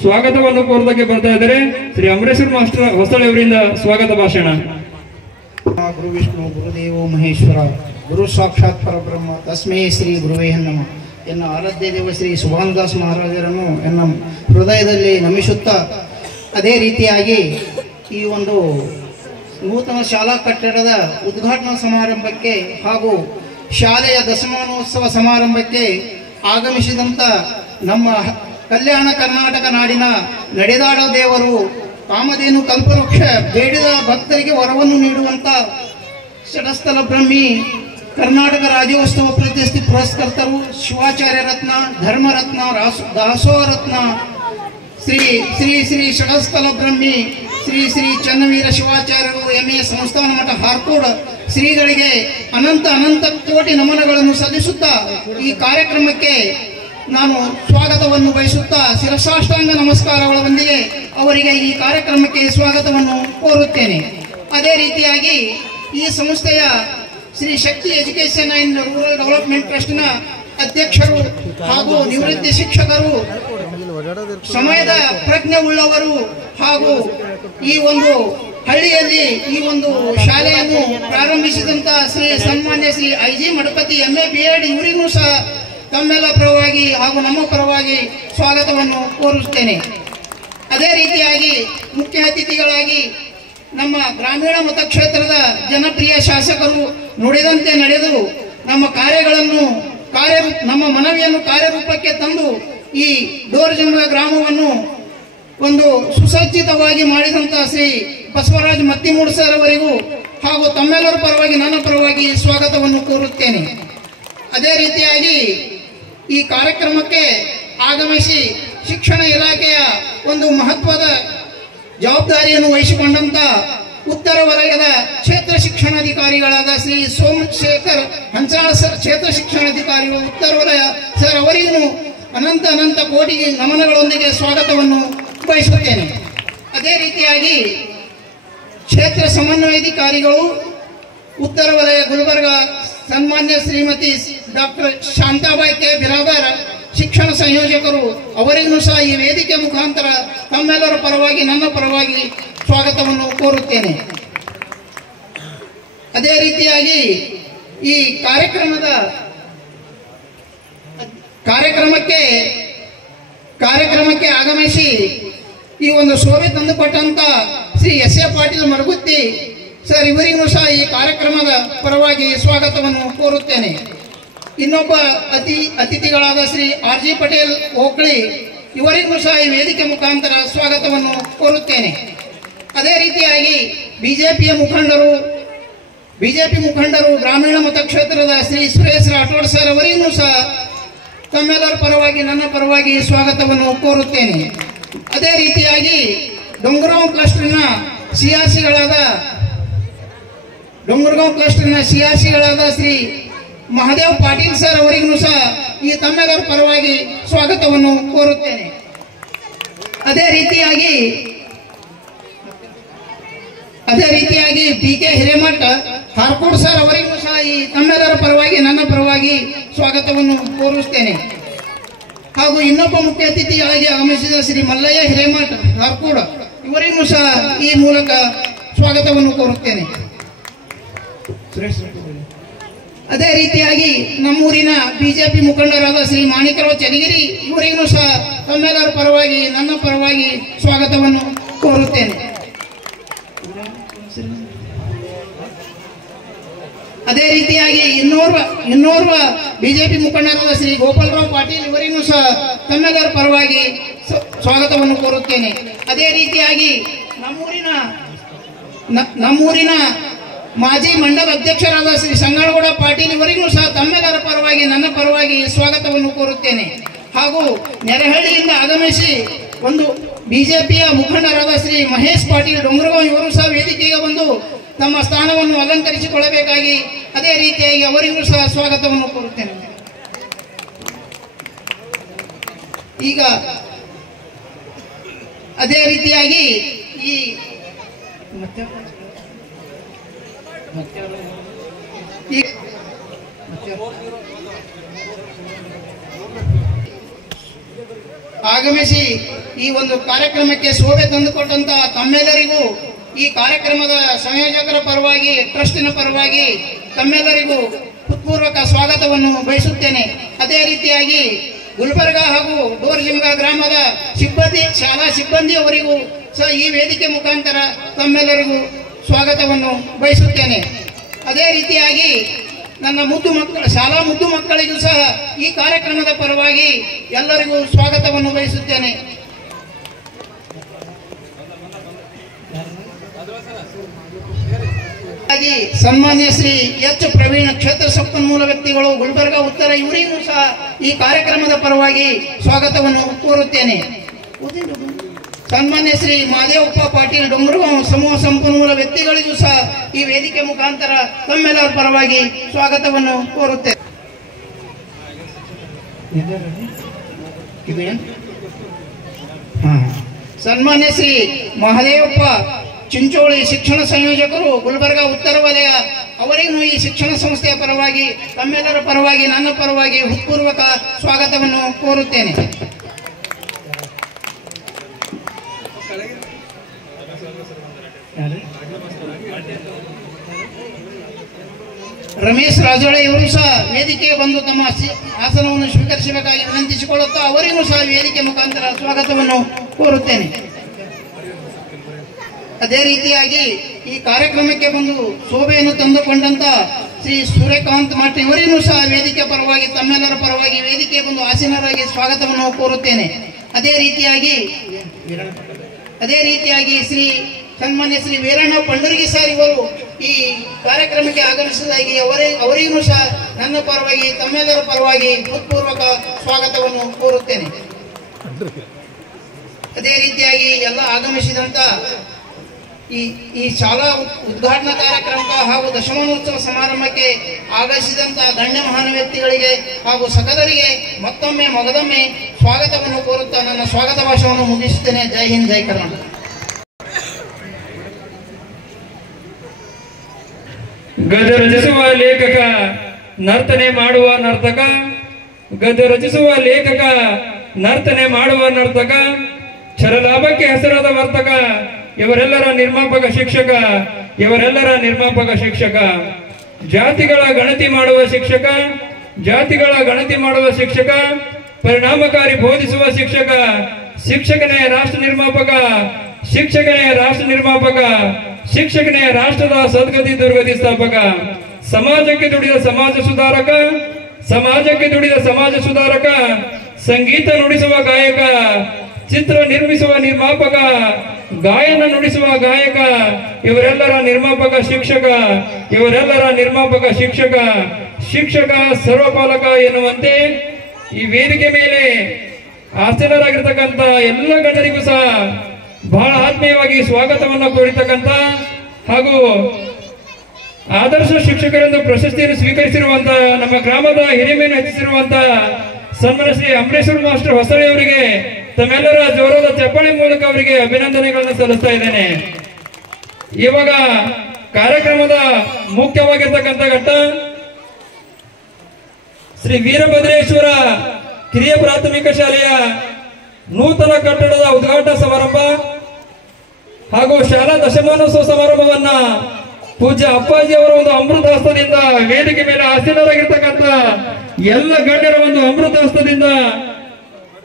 ಸ್ವಾಗತವನ್ನು ಕೋರೋದಕ್ಕೆ ಬರ್ತಾ ಇದ್ದಾರೆ. ಶ್ರೀ ಅಮರೇಶ್ವರ ಮಾಸ್ಟರ್ ಹೊಸಳೆ ಅವರಿಂದ ಸ್ವಾಗತ ಭಾಷಣ. ಗುರು ವಿಷ್ಣು ಗುರುದೇವೋ ಮಹೇಶ್ವರ ಗುರು ಸಾಕ್ಷಾತ್ ಪರಬ್ರಹ್ಮ ತಸ್ಮೇ ಶ್ರೀ ಗುರುವೇ ನಮಃ. ಎನ್ನ ಆರಾಧ್ಯ ದೇವ ಶ್ರೀ ಸುಭಾನದಾಸ್ ಮಹಾರಾಜರನ್ನು ಎನ್ನ ಹೃದಯದಲ್ಲಿ ನಮಿಸುತ್ತಾ, ಅದೇ ರೀತಿಯಾಗಿ ಈ ಒಂದು ನೂತನ ಶಾಲಾ ಕಟ್ಟಡದ ಉದ್ಘಾಟನಾ ಸಮಾರಂಭಕ್ಕೆ ಹಾಗೂ ಶಾಲೆಯ ದಶಮಾನೋತ್ಸವ ಸಮಾರಂಭಕ್ಕೆ ಆಗಮಿಸಿದಂಥ ನಮ್ಮ ಕಲ್ಯಾಣ ಕರ್ನಾಟಕ ನಾಡಿನ ನಡೆದಾಡ ದೇವರು ಕಾಮಧೇನು ಕಲ್ಪವೃಕ್ಷ ಬೇಡಿದ ಭಕ್ತರಿಗೆ ವರವನ್ನು ನೀಡುವಂತ ಷಟಸ್ಥಲ ಬ್ರಹ್ಮಿ ಕರ್ನಾಟಕ ರಾಜ್ಯೋತ್ಸವ ಪ್ರಶಸ್ತಿ ಪುರಸ್ಕರ್ತರು ಶಿವಾಚಾರ್ಯ ರತ್ನ, ಧರ್ಮರತ್ನ, ದಾಸೋಹ ರತ್ನ, ಶ್ರೀ ಶ್ರೀ ಶ್ರೀ ಷಟಸ್ಥಲ ಬ್ರಹ್ಮಿ ಶ್ರೀ ಶ್ರೀ ಚನ್ನವೀರ ಶಿವಾಚಾರ್ಯರು MA ಸಂಸ್ಥಾನ ಮಠ ಹಾರ್ಕೋಡ್ ಶ್ರೀಗಳಿಗೆ ಅನಂತ ಅನಂತ ಕೋಟಿ ನಮನಗಳನ್ನು ಸಲ್ಲಿಸುತ್ತಾ ಈ ಕಾರ್ಯಕ್ರಮಕ್ಕೆ ನಾನು ಸ್ವಾಗತವನ್ನು ಬಯಸುತ್ತಾ ಶಿರಸಾಷ್ಟಾಂಗ ನಮಸ್ಕಾರಗಳೊಂದಿಗೆ ಅವರಿಗೆ ಈ ಕಾರ್ಯಕ್ರಮಕ್ಕೆ ಸ್ವಾಗತವನ್ನು ಕೋರುತ್ತೇನೆ. ಅದೇ ರೀತಿಯಾಗಿ ಈ ಸಂಸ್ಥೆಯ Shri Shakti education and rural development ಟ್ರಸ್ಟ್ನ ಅಧ್ಯಕ್ಷರು ಹಾಗೂ ನಿವೃತ್ತಿ ಶಿಕ್ಷಕರು, ಸಮಯದ ಪ್ರಜ್ಞೆ ಉಳ್ಳವರು ಹಾಗೂ ಈ ಒಂದು ಹಳ್ಳಿಯಲ್ಲಿ ಈ ಒಂದು ಶಾಲೆಯನ್ನು ಪ್ರಾರಂಭಿಸಿದಂತ ಶ್ರೀ ಸನ್ಮಾನ್ಯ Shri IG Mathapati MA BEd ಇವರಿಗೂ ಸಹ ತಮ್ಮೆಲ್ಲ ಪರವಾಗಿ ಹಾಗೂ ನಮ್ಮ ಪರವಾಗಿ ಸ್ವಾಗತವನ್ನು ಕೋರುತ್ತೇನೆ. ಅದೇ ರೀತಿಯಾಗಿ ಮುಖ್ಯ ಅತಿಥಿಗಳಾಗಿ ನಮ್ಮ ಗ್ರಾಮೀಣ ಮತಕ್ಷೇತ್ರದ ಜನಪ್ರಿಯ ಶಾಸಕರು ನುಡಿದಂತೆ ನಡೆದು ನಮ್ಮ ಮನವಿಯನ್ನು ಕಾರ್ಯರೂಪಕ್ಕೆ ತಂದು ಈ ಡೋರ್ಜಂಬ ಗ್ರಾಮವನ್ನು ಒಂದು ಸುಸಜ್ಜಿತವಾಗಿ ಮಾಡಿದಂತಹ ಶ್ರೀ ಬಸವರಾಜ್ ಮತ್ತಿಮೂಡ್ ಸರ್ ಅವರಿಗೂ ಹಾಗೂ ತಮ್ಮೆಲ್ಲರ ಪರವಾಗಿ ನನ್ನ ಪರವಾಗಿ ಸ್ವಾಗತವನ್ನು ಕೋರುತ್ತೇನೆ. ಅದೇ ರೀತಿಯಾಗಿ ಈ ಕಾರ್ಯಕ್ರಮಕ್ಕೆ ಆಗಮಿಸಿ ಶಿಕ್ಷಣ ಇಲಾಖೆಯ ಒಂದು ಮಹತ್ವದ ಜವಾಬ್ದಾರಿಯನ್ನು ವಹಿಸಿಕೊಂಡಂತ ಉತ್ತರ ವಲಯದ ಕ್ಷೇತ್ರ ಶಿಕ್ಷಣಾಧಿಕಾರಿಗಳಾದ ಶ್ರೀ ಸೋಮಶೇಖರ್ ಹಂಚಾಳ ಸರ್, ಕ್ಷೇತ್ರ ಶಿಕ್ಷಣಾಧಿಕಾರಿಗಳು ಉತ್ತರ ವಲಯ ಸರ್ ಅವರಿಗೂ ಅನಂತ ಕೋಟಿ ನಮನಗಳೊಂದಿಗೆ ಸ್ವಾಗತವನ್ನು ಬಯಸುತ್ತೇನೆ. ಅದೇ ರೀತಿಯಾಗಿ ಕ್ಷೇತ್ರ ಸಮನ್ವಯಾಧಿಕಾರಿಗಳು ಉತ್ತರ ವಲಯ ಗುಲ್ಬರ್ಗ ಸನ್ಮಾನ್ಯ ಶ್ರೀಮತಿ ಡಾಕ್ಟರ್ ಶಾಂತಾಬಾಯಿ ಕೆ ಬಿರಾದರ್ ಶಿಕ್ಷಣ ಸಂಯೋಜಕರು ಅವರಿಗೂ ಸಹ ಈ ವೇದಿಕೆ ಮುಖಾಂತರ ತಮ್ಮೆಲ್ಲರ ಪರವಾಗಿ ನನ್ನ ಪರವಾಗಿ ಸ್ವಾಗತವನ್ನು ಕೋರುತ್ತೇನೆ. ಅದೇ ರೀತಿಯಾಗಿ ಈ ಕಾರ್ಯಕ್ರಮಕ್ಕೆ ಆಗಮಿಸಿ ಈ ಒಂದು ಶೋಭೆ ತಂದುಕೊಟ್ಟಂತ Shri S A Patil Maragutti sir ಇವರಿಗೂ ಸಹ ಈ ಕಾರ್ಯಕ್ರಮದ ಪರವಾಗಿ ಸ್ವಾಗತವನ್ನು ಕೋರುತ್ತೇನೆ. ಇನ್ನೊಬ್ಬ ಅತಿಥಿಗಳಾದ ಶ್ರೀ ಆರ್ ಜಿ ಪಟೇಲ್ ಓಕ್ಳಿ ಇವರಿಗೂ ಸಹ ಈ ವೇದಿಕೆ ಮುಖಾಂತರ ಸ್ವಾಗತವನ್ನು ಕೋರುತ್ತೇನೆ. ಅದೇ ರೀತಿಯಾಗಿ ಬಿಜೆಪಿ ಮುಖಂಡರು ಗ್ರಾಮೀಣ ಮತಕ್ಷೇತ್ರದ ಶ್ರೀ ಸುರೇಶ್ ರಾಠೋಡ್ ಸರ್ ಅವರಿಗೂ ಸಹ ತಮ್ಮೆಲ್ಲರ ಪರವಾಗಿ ನನ್ನ ಪರವಾಗಿ ಸ್ವಾಗತವನ್ನು ಕೋರುತ್ತೇನೆ. ಅದೇ ರೀತಿಯಾಗಿ ಡೊಂಗರಗಾಂವ್ ಕ್ಲಸ್ಟರ್ನ ಸಿಯಾಸಿಗಳಾದ ಶ್ರೀ ಮಹಾದೇವ್ ಪಾಟೀಲ್ ಸರ್ ಅವರಿಗೂ ಸಹ ಈ ತಮ್ಮೆಲ್ಲರ ಪರವಾಗಿ ಸ್ವಾಗತವನ್ನು ಕೋರುತ್ತೇನೆ. ಅದೇ ರೀತಿಯಾಗಿ ಪಿ ಕೆ ಹಿರೇಮಠ ಹಾರ್ಕೋಡ್ ಸರ್ ಅವರಿಗೂ ಸಹ ಈ ತಮ್ಮೆಲ್ಲರ ಪರವಾಗಿ ನನ್ನ ಪರವಾಗಿ ಸ್ವಾಗತವನ್ನು ಕೋರುತ್ತೇನೆ. ಹಾಗೂ ಇನ್ನೊಬ್ಬ ಮುಖ್ಯ ಅತಿಥಿಯಾಗಿ ಆಗಮಿಸಿದ ಶ್ರೀ ಮಲ್ಲಯ್ಯ ಹಿರೇಮಠ ಹಾರ್ಕೋಡ್ ಇವರಿಗೂ ಸಹ ಈ ಮೂಲಕ ಸ್ವಾಗತವನ್ನು ಕೋರುತ್ತೇನೆ. ಅದೇ ರೀತಿಯಾಗಿ ನಮ್ಮೂರಿನ ಬಿಜೆಪಿ ಮುಖಂಡರಾದ ಶ್ರೀ ಮಾಣಿಕರಾವ್ ಚನ್ನಗಿರಿ ಇವರಿಗೂ ಸಹ ತಮ್ಮೆಲ್ಲರ ಪರವಾಗಿ ನನ್ನ ಪರವಾಗಿ ಸ್ವಾಗತವನ್ನು ಕೋರುತ್ತೇನೆ. ಅದೇ ರೀತಿಯಾಗಿ ಇನ್ನೋರ್ವ ಬಿಜೆಪಿ ಮುಖಂಡರಾದ ಶ್ರೀ ಗೋಪಾಲರಾವ್ ಪಾಟೀಲ್ ಇವರಿಗೂ ಸಹ ತಮ್ಮೆಲ್ಲರ ಪರವಾಗಿ ಸ್ವಾಗತವನ್ನು ಕೋರುತ್ತೇನೆ. ಅದೇ ರೀತಿಯಾಗಿ ನಮ್ಮೂರಿನ ಮಾಜಿ ಮಂಡಲ ಅಧ್ಯಕ್ಷರಾದ ಶ್ರೀ ಸಂಗನಗೌಡ ಪಾಟೀಲ್ ಇವರಿಗೂ ಸಹ ತಮ್ಮೆಲ್ಲರ ಪರವಾಗಿ ನನ್ನ ಪರವಾಗಿ ಸ್ವಾಗತವನ್ನು ಕೋರುತ್ತೇನೆ. ಹಾಗೂ ನೆರೆಹಳ್ಳಿಯಿಂದ ಆಗಮಿಸಿ ಒಂದು ಬಿಜೆಪಿಯ ಮುಖಂಡರಾದ ಶ್ರೀ ಮಹೇಶ್ ಪಾಟೀಲ್ ಡೊಂಗರಗಾಂವ್ ಇವರು ಸಹ ವೇದಿಕೆಗೆ ಬಂದು ತಮ್ಮ ಸ್ಥಾನವನ್ನು ಅಲಂಕರಿಸಿಕೊಳ್ಳಬೇಕಾಗಿ ಅದೇ ರೀತಿಯಾಗಿ ಅವರಿಗೂ ಸಹ ಸ್ವಾಗತವನ್ನು ಕೋರುತ್ತೇನೆ. ಈಗ ಅದೇ ರೀತಿಯಾಗಿ ಆಗಮಿಸಿ ಈ ಒಂದು ಕಾರ್ಯಕ್ರಮಕ್ಕೆ ಶೋಭೆ ತಂದುಕೊಟ್ಟಂತಹ ತಮ್ಮೆಲ್ಲರಿಗೂ ಈ ಕಾರ್ಯಕ್ರಮದ ಸಂಯೋಜಕರ ಪರವಾಗಿ ಟ್ರಸ್ಟಿನ ಪರವಾಗಿ ತಮ್ಮೆಲ್ಲರಿಗೂ ಹೃತ್ಪೂರ್ವಕ ಸ್ವಾಗತವನ್ನು ಬಯಸುತ್ತೇನೆ. ಅದೇ ರೀತಿಯಾಗಿ ಗುಲ್ಬರ್ಗ ಹಾಗೂ ಡೋರ್ಜಿಮ್ಗ ಗ್ರಾಮದ ಶಾಲಾ ಸಿಬ್ಬಂದಿಯವರಿಗೂ ಸಹ ಈ ವೇದಿಕೆ ಮುಖಾಂತರ ತಮ್ಮೆಲ್ಲರಿಗೂ ಸ್ವಾಗತವನ್ನು ಬಯಸುತ್ತೇನೆ. ಅದೇ ರೀತಿಯಾಗಿ ನನ್ನ ಶಾಲಾ ಮುದ್ದು ಮಕ್ಕಳಿಗೂ ಸಹ ಈ ಕಾರ್ಯಕ್ರಮದ ಪರವಾಗಿ ಎಲ್ಲರಿಗೂ ಸ್ವಾಗತವನ್ನು ಬಯಸುತ್ತೇನೆ. ಸನ್ಮಾನ್ಯ ಶ್ರೀ ಎಚ್ ಪ್ರವೀಣ್ ಕ್ಷೇತ್ರ ಸಂಪನ್ಮೂಲ ವ್ಯಕ್ತಿಗಳು ಗುಲ್ಬರ್ಗ ಉತ್ತರ ಇವರಿಗೂ ಸಹ ಈ ಕಾರ್ಯಕ್ರಮದ ಪರವಾಗಿ ಸ್ವಾಗತವನ್ನು ಕೋರುತ್ತೇನೆ. ಸನ್ಮಾನ್ಯ ಶ್ರೀ ಮಹಾದೇವಪ್ಪ ಪಾಟೀಲ್ ಡೊಂಗರಗಾಂವ್ ಸಮೂಹ ಸಂಪನ್ಮೂಲ ವ್ಯಕ್ತಿಗಳಿಗೂ ಸಹ ಈ ವೇದಿಕೆ ಮುಖಾಂತರ ತಮ್ಮೆಲ್ಲರ ಪರವಾಗಿ ಸ್ವಾಗತವನ್ನು ಕೋರುತ್ತೇನೆ. ಸನ್ಮಾನ್ಯ ಶ್ರೀ ಮಹಾದೇವಪ್ಪ ಚಿಂಚೋಳಿ ಶಿಕ್ಷಣ ಸಂಯೋಜಕರು ಗುಲ್ಬರ್ಗ ಉತ್ತರ ವಲಯ ಅವರಿಗೂ ಈ ಶಿಕ್ಷಣ ಸಂಸ್ಥೆಯ ಪರವಾಗಿ ತಮ್ಮೆಲ್ಲರ ಪರವಾಗಿ ನನ್ನ ಪರವಾಗಿ ಹೃತ್ಪೂರ್ವಕ ಸ್ವಾಗತವನ್ನು ಕೋರುತ್ತೇನೆ. ರಮೇಶ್ ರಾಜೋಳೆ ಇವರು ಸಹ ವೇದಿಕೆಗೆ ಬಂದು ತಮ್ಮ ಆಸನವನ್ನು ಸ್ವೀಕರಿಸಬೇಕಾಗಿ ವಿನಂತಿಸಿಕೊಳ್ಳುತ್ತಾ ಅವರಿಗೂ ಸಹ ವೇದಿಕೆ ಮುಖಾಂತರ ಸ್ವಾಗತವನ್ನು ಕೋರುತ್ತೇನೆ. ಅದೇ ರೀತಿಯಾಗಿ ಈ ಕಾರ್ಯಕ್ರಮಕ್ಕೆ ಬಂದು ಶೋಭೆಯನ್ನು ತಂದುಕೊಂಡಂತ ಶ್ರೀ ಸೂರ್ಯಕಾಂತ್ ಮಠ್ ಇವರಿಗೂ ಸಹ ವೇದಿಕೆ ಪರವಾಗಿ ತಮ್ಮೆಲ್ಲರ ಪರವಾಗಿ ವೇದಿಕೆ ಬಂದು ಆಸೀನರಾಗಿ ಸ್ವಾಗತವನ್ನು ಕೋರುತ್ತೇನೆ. ಅದೇ ರೀತಿಯಾಗಿ ಸನ್ಮಾನ್ಯ ಶ್ರೀ ವೀರಣ್ಣ ಪಂಡರ್ಗಿ ಸರ್ ಇವರು ಈ ಕಾರ್ಯಕ್ರಮಕ್ಕೆ ಆಗಮಿಸಿದಾಗಿ ಅವರಿಗೂ ಸಹ ನನ್ನ ಪರವಾಗಿ ತಮ್ಮೆಲ್ಲರ ಪರವಾಗಿ ಹೃತ್ಪೂರ್ವಕ ಸ್ವಾಗತವನ್ನು ಕೋರುತ್ತೇನೆ. ಅದೇ ರೀತಿಯಾಗಿ ಎಲ್ಲ ಆಗಮಿಸಿದಂತ ಈ ಶಾಲಾ ಉದ್ಘಾಟನಾ ಕಾರ್ಯಕ್ರಮ ಹಾಗೂ ದಶಮಾನೋತ್ಸವ ಸಮಾರಂಭಕ್ಕೆ ಆಗಮಿಸಿದಂತಹ ಗಣ್ಯ ಮಹಾನ್ ವ್ಯಕ್ತಿಗಳಿಗೆ ಹಾಗೂ ಸಕಲರಿಗೆ ಮತ್ತೊಮ್ಮೆ ಮೊದಲೊಮ್ಮೆ ಸ್ವಾಗತವನ್ನು ಕೋರುತ್ತಾ ನನ್ನ ಸ್ವಾಗತ ಭಾಷಣವನ್ನು ಮುಗಿಸುತ್ತೇನೆ. ಜೈ ಹಿಂದ್, ಜೈ ಕರ್ನಾಟಕ. ಗದ್ಯ ರಚಿಸುವ ಲೇಖಕ, ನರ್ತನೆ ಮಾಡುವ ನರ್ತಕ, ಗದ್ಯ ರಚಿಸುವ ಲೇಖಕ, ನರ್ತನೆ ಮಾಡುವ ನರ್ತಕ, ಛಲಲಾಭಕ್ಕೆ ಹೆಸರಾದ ವರ್ತಕ, ಇವರೆಲ್ಲರ ನಿರ್ಮಾಪಕ ಶಿಕ್ಷಕ, ಇವರೆಲ್ಲರ ನಿರ್ಮಾಪಕ ಶಿಕ್ಷಕ. ಜಾತಿಗಳ ಗಣತಿ ಮಾಡುವ ಶಿಕ್ಷಕ, ಜಾತಿಗಳ ಗಣತಿ ಮಾಡುವ ಶಿಕ್ಷಕ, ಪರಿಣಾಮಕಾರಿ ಬೋಧಿಸುವ ಶಿಕ್ಷಕ, ಶಿಕ್ಷಕನೇ ರಾಷ್ಟ್ರ ನಿರ್ಮಾಪಕ, ಶಿಕ್ಷಕನೇ ರಾಷ್ಟ್ರ ನಿರ್ಮಾಪಕ, ಶಿಕ್ಷಕನೇ ರಾಷ್ಟ್ರದ ಸದ್ಗತಿ ದುರ್ಗತಿ ಸ್ಥಾಪಕ. ಸಮಾಜಕ್ಕೆ ದುಡಿದ ಸಮಾಜ ಸುಧಾರಕ, ಸಮಾಜಕ್ಕೆ ದುಡಿದ ಸಮಾಜ ಸುಧಾರಕ, ಸಂಗೀತ ನುಡಿಸುವ ಗಾಯಕ, ಚಿತ್ರ ನಿರ್ಮಿಸುವ ನಿರ್ಮಾಪಕ, ಗಾಯನ ನುಡಿಸುವ ಗಾಯಕ, ಇವರೆಲ್ಲರ ನಿರ್ಮಾಪಕ ಶಿಕ್ಷಕ, ಇವರೆಲ್ಲರ ನಿರ್ಮಾಪಕ ಶಿಕ್ಷಕ. ಶಿಕ್ಷಕ ಸರ್ವಪಾಲಕ ಎನ್ನುವಂತೆ ಈ ವೇದಿಕೆ ಮೇಲೆ ಆಸೀನರಾಗಿರ್ತಕ್ಕಂಥ ಎಲ್ಲ ಗಣ್ಯರಿಗೂ ಸಹ ಬಹಳ ಆತ್ಮೀಯವಾಗಿ ಸ್ವಾಗತವನ್ನು ಕೋರಿರ್ತಕ್ಕಂಥ ಹಾಗೂ ಆದರ್ಶ ಶಿಕ್ಷಕರೆಂದು ಪ್ರಶಸ್ತಿಯನ್ನು ಸ್ವೀಕರಿಸಿರುವಂತಹ ನಮ್ಮ ಗ್ರಾಮದ ಹಿರಿಮೆಯನ್ನು ಹೆಚ್ಚಿಸಿರುವಂತಹ ಸನ್ಮಾನ್ಯ ಶ್ರೀ ಅಂಬರೀಶ್ವರ ಮಾಸ್ಟರ್ ಹೊಸಳ್ಳಿ ಅವರಿಗೆ ತಮ್ಮೆಲ್ಲರ ಜೋರಾದ ಚಪ್ಪಾಳೆ ಮೂಲಕ ಅವರಿಗೆ ಅಭಿನಂದನೆಗಳನ್ನು ಸಲ್ಲಿಸ್ತಾ ಇದ್ದೇನೆ. ಇವಾಗ ಕಾರ್ಯಕ್ರಮದ ಮುಖ್ಯವಾಗಿರ್ತಕ್ಕಂಥ ಘಟ್ಟ ಶ್ರೀ ವೀರಭದ್ರೇಶ್ವರ ಕಿರಿಯ ಪ್ರಾಥಮಿಕ ಶಾಲೆಯ ನೂತನ ಕಟ್ಟಡದ ಉದ್ಘಾಟನಾ ಸಮಾರಂಭ ಹಾಗೂ ಶಾಲಾ ದಶಮಾನೋತ್ಸವ ಸಮಾರಂಭವನ್ನ ಪೂಜ್ಯ ಅಪ್ಪಾಜಿ ಅವರ ಒಂದು ಅಮೃತ ಹಸ್ತದಿಂದ ವೇದಿಕೆ ಮೇಲೆ ಆಸೀನರಾಗಿರ್ತಕ್ಕಂಥ ಎಲ್ಲ ಗಣ್ಯರ ಒಂದು ಅಮೃತ ಹಸ್ತದಿಂದ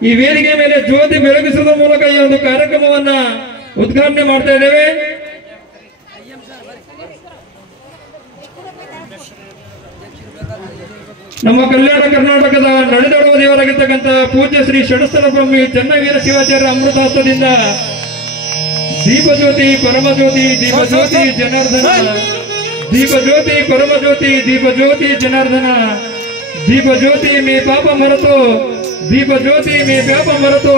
ಈ ವೇದಿಕೆ ಮೇಲೆ ಜ್ಯೋತಿ ಬೆಳಗಿಸುವ ಮೂಲಕ ಈ ಒಂದು ಕಾರ್ಯಕ್ರಮವನ್ನ ಉದ್ಘಾಟನೆ ಮಾಡ್ತಾ ಇದ್ದೇವೆ. ನಮ್ಮ ಕಲ್ಯಾಣ ಕರ್ನಾಟಕದ ನಡೆದಾಡುವ ದೇವರಾಗಿರ್ತಕ್ಕಂಥ ಪೂಜ್ಯ ಶ್ರೀ ಷಡಸ್ಥಲ ಸ್ವಾಮಿ ಚನ್ನವೀರ ಶಿವಾಚಾರ್ಯ ಅಮೃತ ಹಸ್ತದಿಂದ ದೀಪಜ್ಯೋತಿ ಪರಮಜ್ಯೋತಿ ದೀಪಜ್ಯೋತಿ ಜನಾರ್ದನ, ದೀಪಜ್ಯೋತಿ ಪರಮಜ್ಯೋತಿ ದೀಪಜ್ಯೋತಿ ಜನಾರ್ದನ, ದೀಪಜ್ಯೋತಿ ಮೇ ಪಾಪ ಮರೆತು, ದೀಪಜ್ಯೋತಿ ಮೇ ಪಾಪ ಮರೆತು,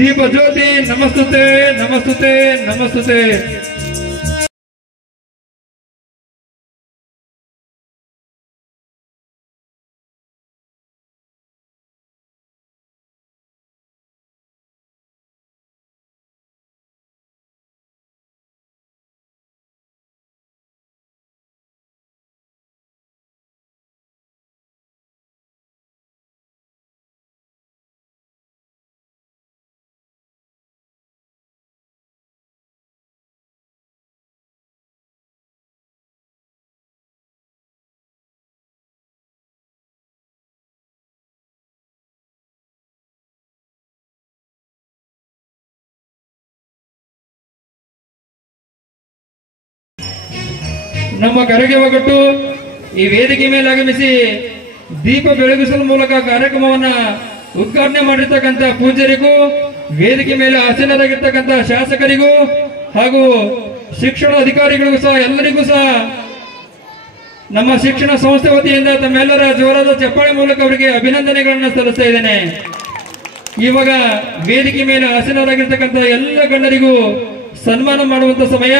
ದೀಪಜ್ಯೋತಿ ನಮಸ್ತುತೆ ನಮಸ್ತುತೆ ನಮಸ್ತುತೆ. ನಮ್ಮ ಕರೆಗೆ ಒಗ್ಗಟ್ಟು ಈ ವೇದಿಕೆ ಮೇಲೆ ಆಗಮಿಸಿ ದೀಪ ಬೆಳಗಿಸುವ ಮೂಲಕ ಕಾರ್ಯಕ್ರಮವನ್ನ ಉದ್ಘಾಟನೆ ಮಾಡಿರ್ತಕ್ಕಂಥ ಪೂಜ್ಯರಿಗೂ, ವೇದಿಕೆ ಮೇಲೆ ಆಸೀನರಾಗಿರ್ತಕ್ಕಂಥ ಶಾಸಕರಿಗೂ ಹಾಗೂ ಶಿಕ್ಷಣ ಅಧಿಕಾರಿಗಳಿಗೂ ಸಹ ಎಲ್ಲರಿಗೂ ಸಹ ನಮ್ಮ ಶಿಕ್ಷಣ ಸಂಸ್ಥೆ ವತಿಯಿಂದ ತಮ್ಮೆಲ್ಲರ ಜೋರಾದ ಚಪ್ಪಾಳೆ ಮೂಲಕ ಅವರಿಗೆ ಅಭಿನಂದನೆಗಳನ್ನು ಸಲ್ಲಿಸ್ತಾ ಇದ್ದೇನೆ. ಇವಾಗ ವೇದಿಕೆ ಮೇಲೆ ಆಸೀನರಾಗಿರ್ತಕ್ಕಂಥ ಎಲ್ಲ ಗಣ್ಯರಿಗೂ ಸನ್ಮಾನ ಮಾಡುವಂತ ಸಮಯ.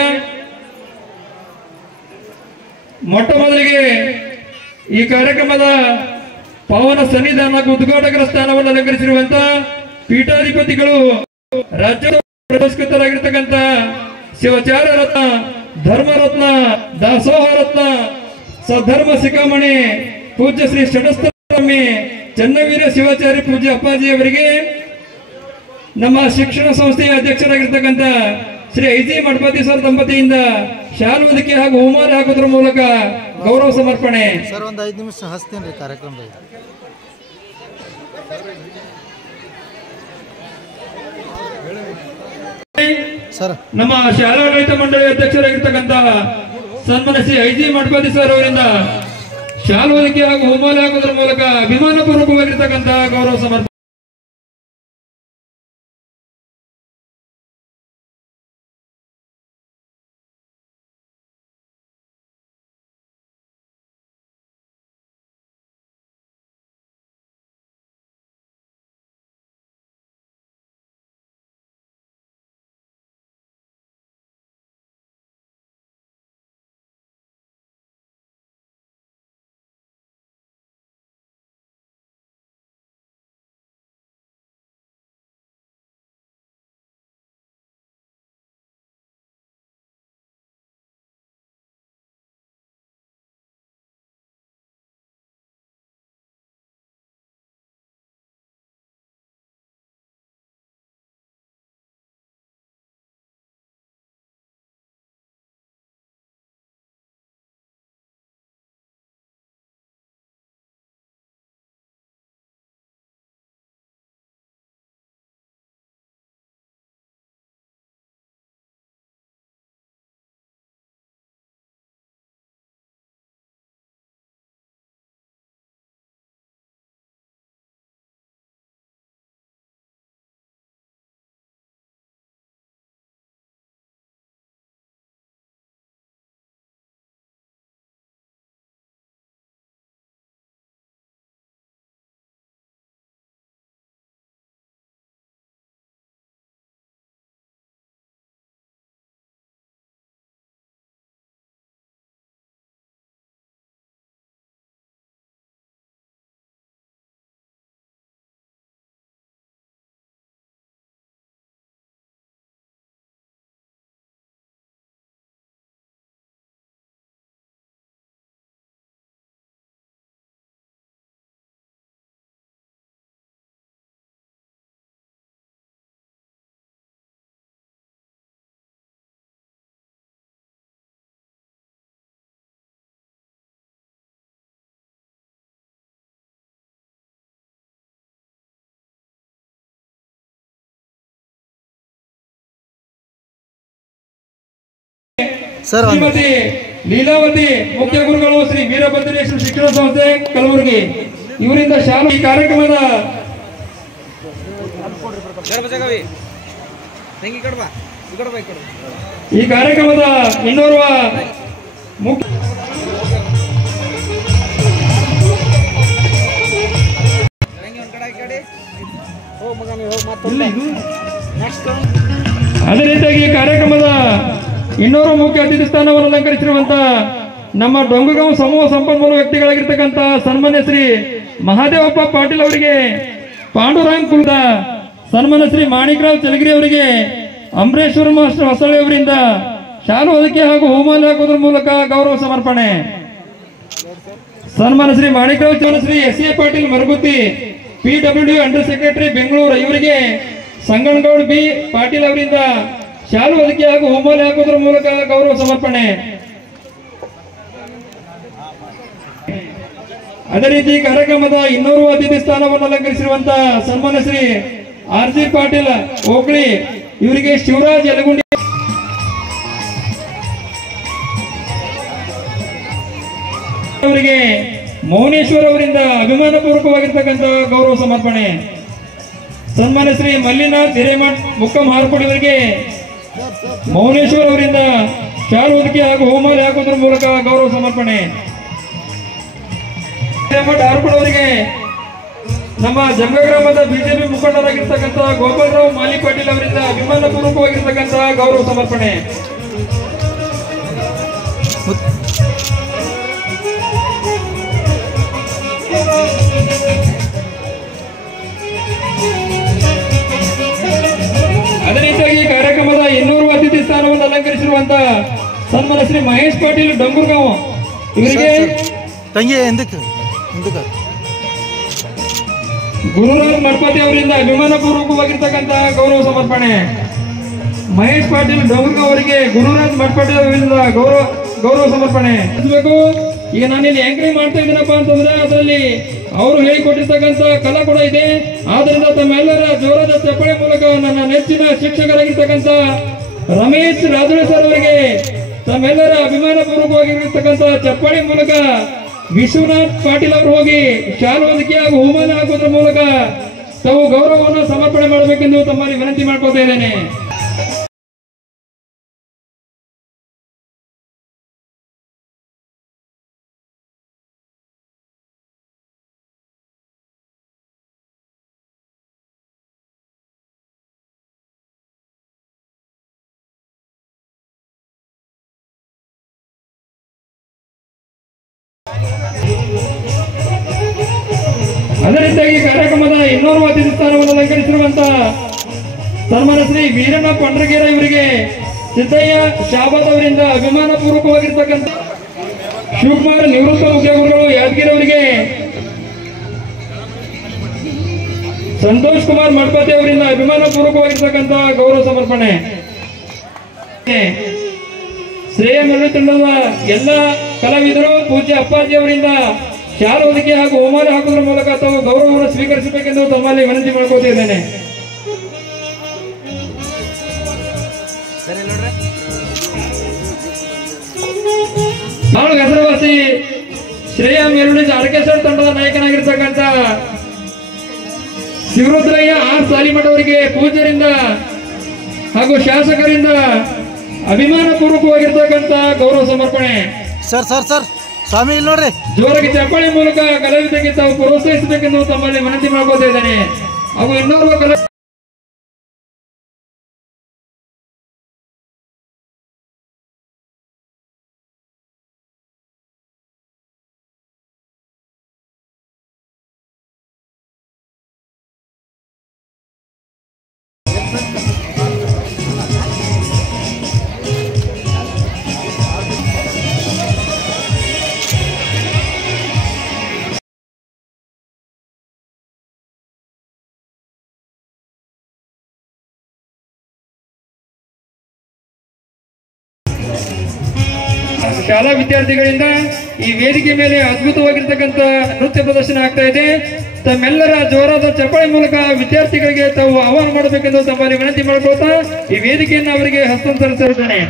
ಮೊಟ್ಟ ಮೊದಲಿಗೆ ಈ ಕಾರ್ಯಕ್ರಮದ ಪಾವನ ಸನ್ನಿಧಾನ ಉದ್ಘಾಟಕರ ಸ್ಥಾನವನ್ನು ಅಲಂಕರಿಸಿರುವಂತಹ ಪೀಠಾಧಿಪತಿಗಳು, ರಾಜ್ಯ ಪುರಸ್ಕೃತರಾಗಿರ್ತಕ್ಕಂಥ ಶಿವಾಚಾರ್ಯ ರತ್ನ, ಧರ್ಮರತ್ನ, ದಾಸೋಹ ರತ್ನ, ಸಧರ್ಮ ಶಿಖಾಮಣಿ ಪೂಜ್ಯ ಶ್ರೀ ಷಡಸ್ಥಲ ಸ್ವಾಮಿ ಚನ್ನವೀರ ಶಿವಾಚಾರ್ಯ ಪೂಜ್ಯ ಅಪ್ಪಾಜಿ ಅವರಿಗೆ ನಮ್ಮ ಶಿಕ್ಷಣ ಸಂಸ್ಥೆಯ ಅಧ್ಯಕ್ಷರಾಗಿರ್ತಕ್ಕಂಥ ಶ್ರೀ ಐಜಿ ಮಠಪತಿ ಸರ್ ದಂಪತಿಯಿಂದ ಶಾಲ್ವದಿಕೆ ಹಾಗೂ ಹೂಮಾಲೆ ಹಾಕೋದ್ರ ಮೂಲಕ ಗೌರವ ಸಮರ್ಪಣೆ. ಸರ್ ಒಂದು 5 ನಿಮಿಷ ಹಚ್ತೇನೆ ರೀ ಕಾರ್ಯಕ್ರಮದಲ್ಲಿ. ಸರ್ ನಮ್ಮ ಶಾಲಾಡಳಿತ ಮಂಡಳಿ ಅಧ್ಯಕ್ಷರಾಗಿರ್ತಕ್ಕಂಥ ಸನ್ಮಾನ್ಯ ಶ್ರೀ ಐಜಿ ಮಠಪತಿ ಸರ್ ಅವರಿಂದ ಶಾಲ್ವದಿಕೆ ಹಾಗೂ ಹೂಮಾಲೆ ಹಾಕೋದ್ರ ಮೂಲಕ ಅಭಿಮಾನ ಪೂರ್ವಕವಾಗಿರ್ತಕ್ಕಂಥ ಗೌರವ ಸಮರ್ಪಣೆ. ಸರ್, ಶ್ರೀಮತಿ ಲೀಲಾವತಿ ಮುಖ್ಯ ಗುರುಗಳು ಶ್ರೀ ವೀರಭದ್ರೇಶ್ವರ ಶಿಕ್ಷಣ ಸಂಸ್ಥೆ ಕಲಬುರಗಿ ಇವರಿಂದ ಶಾಲಾ ಈ ಕಾರ್ಯಕ್ರಮದ ಇನ್ನೋರ್ವ ಮುಖ್ಯ ಅದೇ ರೀತಿಯಾಗಿ ಈ ಕಾರ್ಯಕ್ರಮದ ಇನ್ನೋರ್ವ ಮುಖ್ಯ ಅತಿಥಿ ಸ್ಥಾನವನ್ನು ಅಲಂಕರಿಸಿರುವಂತಹ ನಮ್ಮ ಡೊಂಗುಗಾಂವ್ ಸಮೂಹ ಸಂಪನ್ಮೂಲ ವ್ಯಕ್ತಿಗಳಾಗಿರ್ತಕ್ಕಂಥ ಸನ್ಮಾನ್ಯ ಶ್ರೀ ಮಹಾದೇವಪ್ಪ ಪಾಟೀಲ್ ಅವರಿಗೆ, ಪಾಂಡುರಂಗ್ ಕುಲದ ಸನ್ಮಾನ್ಯ ಶ್ರೀ ಮಾಣಿಕರಾವ್ ಚಲಗಿರಿ ಅವರಿಗೆ ಅಂಬರೇಶ್ವರ ಮಾಸ್ಟರ್ ಹೊಸಳ್ಳಿ ಅವರಿಂದ ಶಾಲು ಹೊದಿಕೆ ಹಾಗೂ ಹೂಮಾಲೆ ಹಾಕುವುದರ ಮೂಲಕ ಗೌರವ ಸಮರ್ಪಣೆ. ಸನ್ಮಾನ್ಯ Shri Manikrao Shri S A Patil Maragutti PWD under secretary Bengaluru ಇವರಿಗೆ ಸಂಗನಗೌಡ ಬಿ ಪಾಟೀಲ್ ಅವರಿಂದ ಶಾಲು ಹೊದಿಕೆ ಹಾಗೂ ಹೂಮಾಲೆ ಹಾಕುವುದರ ಮೂಲಕ ಗೌರವ ಸಮರ್ಪಣೆ. ಅದೇ ರೀತಿ ಕಾರ್ಯಕ್ರಮದ ಇನ್ನೋರ್ವ ಅತಿಥಿ ಸ್ಥಾನವನ್ನು ಅಲಂಕರಿಸಿರುವಂತಹ ಸನ್ಮಾನ್ಯ ಶ್ರೀ RG ಪಾಟೀಲ್ ಓಕಳಿ ಇವರಿಗೆ ಶಿವರಾಜ್ ಯಲಗುಂಡಿ ಅವರಿಗೆ ಮೌನೇಶ್ವರ್ ಅವರಿಂದ ಅಭಿಮಾನ ಪೂರ್ವಕವಾಗಿರ್ತಕ್ಕಂಥ ಗೌರವ ಸಮರ್ಪಣೆ. ಸನ್ಮಾನ್ಯ ಶ್ರೀ ಮಲ್ಲಿನಾಥ್ ಹಿರೇಮಠ್ ಮುಕ್ಕಂ ಹಾರ್ಕೋಡ್ ಇವರಿಗೆ ಮೌನೇಶ್ವರ್ ಅವರಿಂದ ಶಾಲು ಹೊದಿಕೆ ಹಾಗೂ ಹೂಮಾಲೆ ಹಾಕುವುದರ ಮೂಲಕ ಗೌರವ ಸಮರ್ಪಣೆ. ಹಾರ್ಕೋಡ್ ಅವರಿಗೆ ನಮ್ಮ ಜಂಗ ಗ್ರಾಮದ ಬಿಜೆಪಿ ಮುಖಂಡರಾಗಿರ್ತಕ್ಕಂಥ ಗೋಪಾಲರಾವ್ ಮಾಲಿ ಪಾಟೀಲ್ ಅವರಿಂದ ಅಭಿಮಾನ ಪೂರ್ವಕವಾಗಿರ್ತಕ್ಕಂಥ ಗೌರವ ಸಮರ್ಪಣೆ. ಅದೇ ರೀತಿಯಾಗಿ ಕಾರ್ಯಕ್ರಮದ ಇನ್ನೂರು ಅತಿಥಿ ಸ್ಥಾನವನ್ನು ಅಲಂಕರಿಸಿರುವಂತಹ ಸನ್ಮಾನ್ಯ ಶ್ರೀ ಮಹೇಶ್ ಪಾಟೀಲ್ ಡೊಂಗುರ್ಗಾಂವ್ ಇವರಿಗೆ ತಂಗಿ ಎಂದಕ್ಕೆ ಗುರುರಾಜ್ ಮಠಪತಿ ಅವರಿಂದ ಅಭಿಮಾನ ಪೂರ್ವಕವಾಗಿರ್ತಕ್ಕಂಥ ಗೌರವ ಸಮರ್ಪಣೆ. ಮಹೇಶ್ ಪಾಟೀಲ್ ಡೊಂಗುರ್ಗಾಂವ್ ಅವರಿಗೆ ಗುರುರಾಜ್ ಮಠಪತಿ ಅವರಿಂದ ಗೌರವ ಸಮರ್ಪಣೆ. ಈಗ ನಾನಿಲ್ಲಿ ಆಂಕರಿಂಗ್ ಮಾಡ್ತಾ ಇದ್ದೀನಪ್ಪ ಅಂತಂದ್ರೆ ಅದರಲ್ಲಿ ಅವರು ಹೇಳಿಕೊಟ್ಟಿರ್ತಕ್ಕಂಥ ಕಲಾ ಕೂಡ ಇದೆ. ಆದ್ರಿಂದ ತಮ್ಮೆಲ್ಲರ ಜೋರಾದ ಚಪ್ಪಳೆ ಮೂಲಕ ನನ್ನ ನೆಚ್ಚಿನ ಶಿಕ್ಷಕರಾಗಿರ್ತಕ್ಕಂಥ ರಮೇಶ್ ರಾಜುಳೆ ಸರ್ ಅವರಿಗೆ ತಮ್ಮೆಲ್ಲರ ಅಭಿಮಾನ ಪೂರ್ವಕವಾಗಿರ್ತಕ್ಕಂಥ ಚಪ್ಪಳೆ ಮೂಲಕ ವಿಶ್ವನಾಥ್ ಪಾಟೀಲ್ ಅವರು ಹೋಗಿ ಶಾಲು ಹೊದಿಕೆ ಹಾಗೂ ಹೂಮಾಲೆ ಹಾಕುವುದರ ಮೂಲಕ ತಾವು ಗೌರವವನ್ನು ಸಮರ್ಪಣೆ ಮಾಡಬೇಕೆಂದು ತಮ್ಮಲ್ಲಿ ವಿನಂತಿ ಮಾಡ್ಕೊತಾ ಇದ್ದೇನೆ. ಅದೇ ರೀತಿಯಾಗಿ ಕಾರ್ಯಕ್ರಮದ ಇನ್ನೋರ್ವ ಅತಿಥಿ ಸ್ಥಾನವನ್ನು ಅಲಂಕರಿಸಿರುವಂತಹ ಸನ್ಮಾನ್ಯ ಶ್ರೀ ವೀರಣ್ಣ ಪಂಡ್ರಗೇರ ಇವರಿಗೆ ಸಿದ್ದಯ್ಯ ಶಾಬಾದ್ ಅವರಿಂದ ಅಭಿಮಾನ ಪೂರ್ವಕವಾಗಿರ್ತಕ್ಕಂಥ ಶಿವಕುಮಾರ್ ನಿವೃತ್ತ ಉದ್ಯೋಗಿಗಳು ಯಾದಗಿರಿ ಅವರಿಗೆ ಸಂತೋಷ್ ಕುಮಾರ್ ಮಠಪತಿ ಅವರಿಂದ ಅಭಿಮಾನ ಪೂರ್ವಕವಾಗಿರ್ತಕ್ಕಂಥ ಗೌರವ ಸಮರ್ಪಣೆ. ಶ್ರೇಯ ಮೆರಳು ತಂಡದ ಎಲ್ಲ ಕಲಾವಿದರು ಪೂಜ್ಯ ಅಪ್ಪಾಜಿ ಅವರಿಂದ ಶಾಲು ಹೊದಿಕೆ ಹಾಗೂ ಹೂಮಾಲೆ ಹಾಕುವುದರ ಮೂಲಕ ತಾವು ಗೌರವವನ್ನು ಸ್ವೀಕರಿಸಬೇಕೆಂದು ತಮ್ಮಲ್ಲಿ ವಿನಂತಿ ಮಾಡ್ಕೋತಾ ಇದ್ದೇನೆ. ನಾನು ಹೆಸರುವಾಸಿ ಶ್ರೇಯ ಮೆರಳು ಆರ್ಕೆಸ್ಟ್ರಾ ತಂಡದ ನಾಯಕನಾಗಿರ್ತಕ್ಕಂಥ ಶಿವರುದ್ರಯ್ಯ ಆರ್ ಸಾಲಿಮಠ ಅವರಿಗೆ ಪೂಜ್ಯರಿಂದ ಹಾಗೂ ಶಾಸಕರಿಂದ ಅಭಿಮಾನ ಪೂರ್ವಕವಾಗಿರ್ತಕ್ಕಂಥ ಗೌರವ ಸಮರ್ಪಣೆ. ಸರ್ ಸ್ವಾಮಿ ಇಲ್ಲಿ ನೋಡ್ರಿ, ಜೋರಾಗಿ ಚಪ್ಪಾಳೆ ಮೂಲಕ ಕಲಾವಿದರಿಗೆ ತಾವು ಪ್ರೋತ್ಸಾಹಿಸಬೇಕೆಂದು ತಮ್ಮಲ್ಲಿ ವಿನಂತಿ ಮಾಡ್ಕೋತಾ ಇದ್ದೇನೆ. ಹಾಗೂ ಇನ್ನೋರ್ವ ಕಲಾ ಶಾಲಾ ವಿದ್ಯಾರ್ಥಿಗಳಿಂದ ಈ ವೇದಿಕೆ ಮೇಲೆ ಅದ್ಭುತವಾಗಿರ್ತಕ್ಕಂಥ ನೃತ್ಯ ಪ್ರದರ್ಶನ ಆಗ್ತಾ ಇದೆ. ತಮ್ಮೆಲ್ಲರ ಜೋರಾದ ಚಪ್ಪಾಳೆ ಮೂಲಕ ವಿದ್ಯಾರ್ಥಿಗಳಿಗೆ ತಾವು ಆಹ್ವಾನ ಮಾಡಬೇಕೆಂದು ತಮ್ಮಲ್ಲಿ ವಿನಂತಿ ಮಾಡಿಕೊಳ್ತಾ ಈ ವೇದಿಕೆಯನ್ನು ಅವರಿಗೆ ಹಸ್ತಾಂತರಿಸಿರುತ್ತೇನೆ.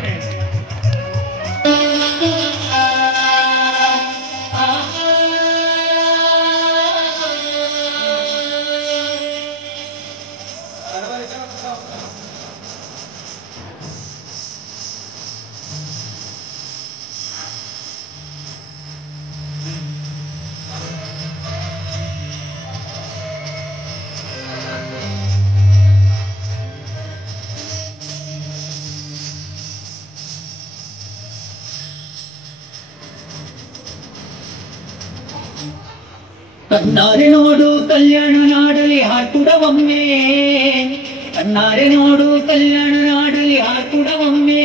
ಕಣ್ಣಾರೆ ನೋಡು ಕಲ್ಯಾಣ ನಾಡಲಿ ಹಾಕುಡವೊಮ್ಮೆ, ಕಣ್ಣಾರೆ ನೋಡು ಕಲ್ಯಾಣ ನಾಡಲಿ ಹಾಕುಡವೊಮ್ಮೆ,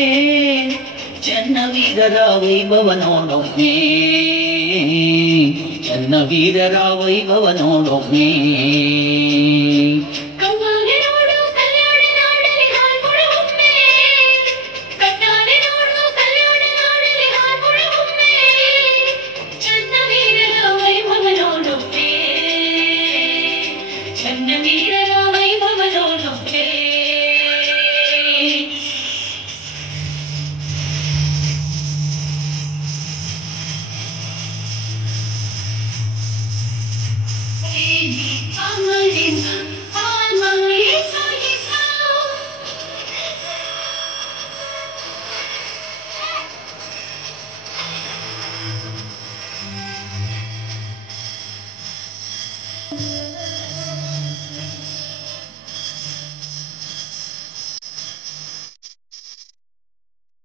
ಚೆನ್ನ ವೀರರ ವೈಭವ ನೋಡೊಮ್ಮೆ, ಚೆನ್ನ ವೀರರ ವೈಭವ ನೋಡೊಮ್ಮೆ.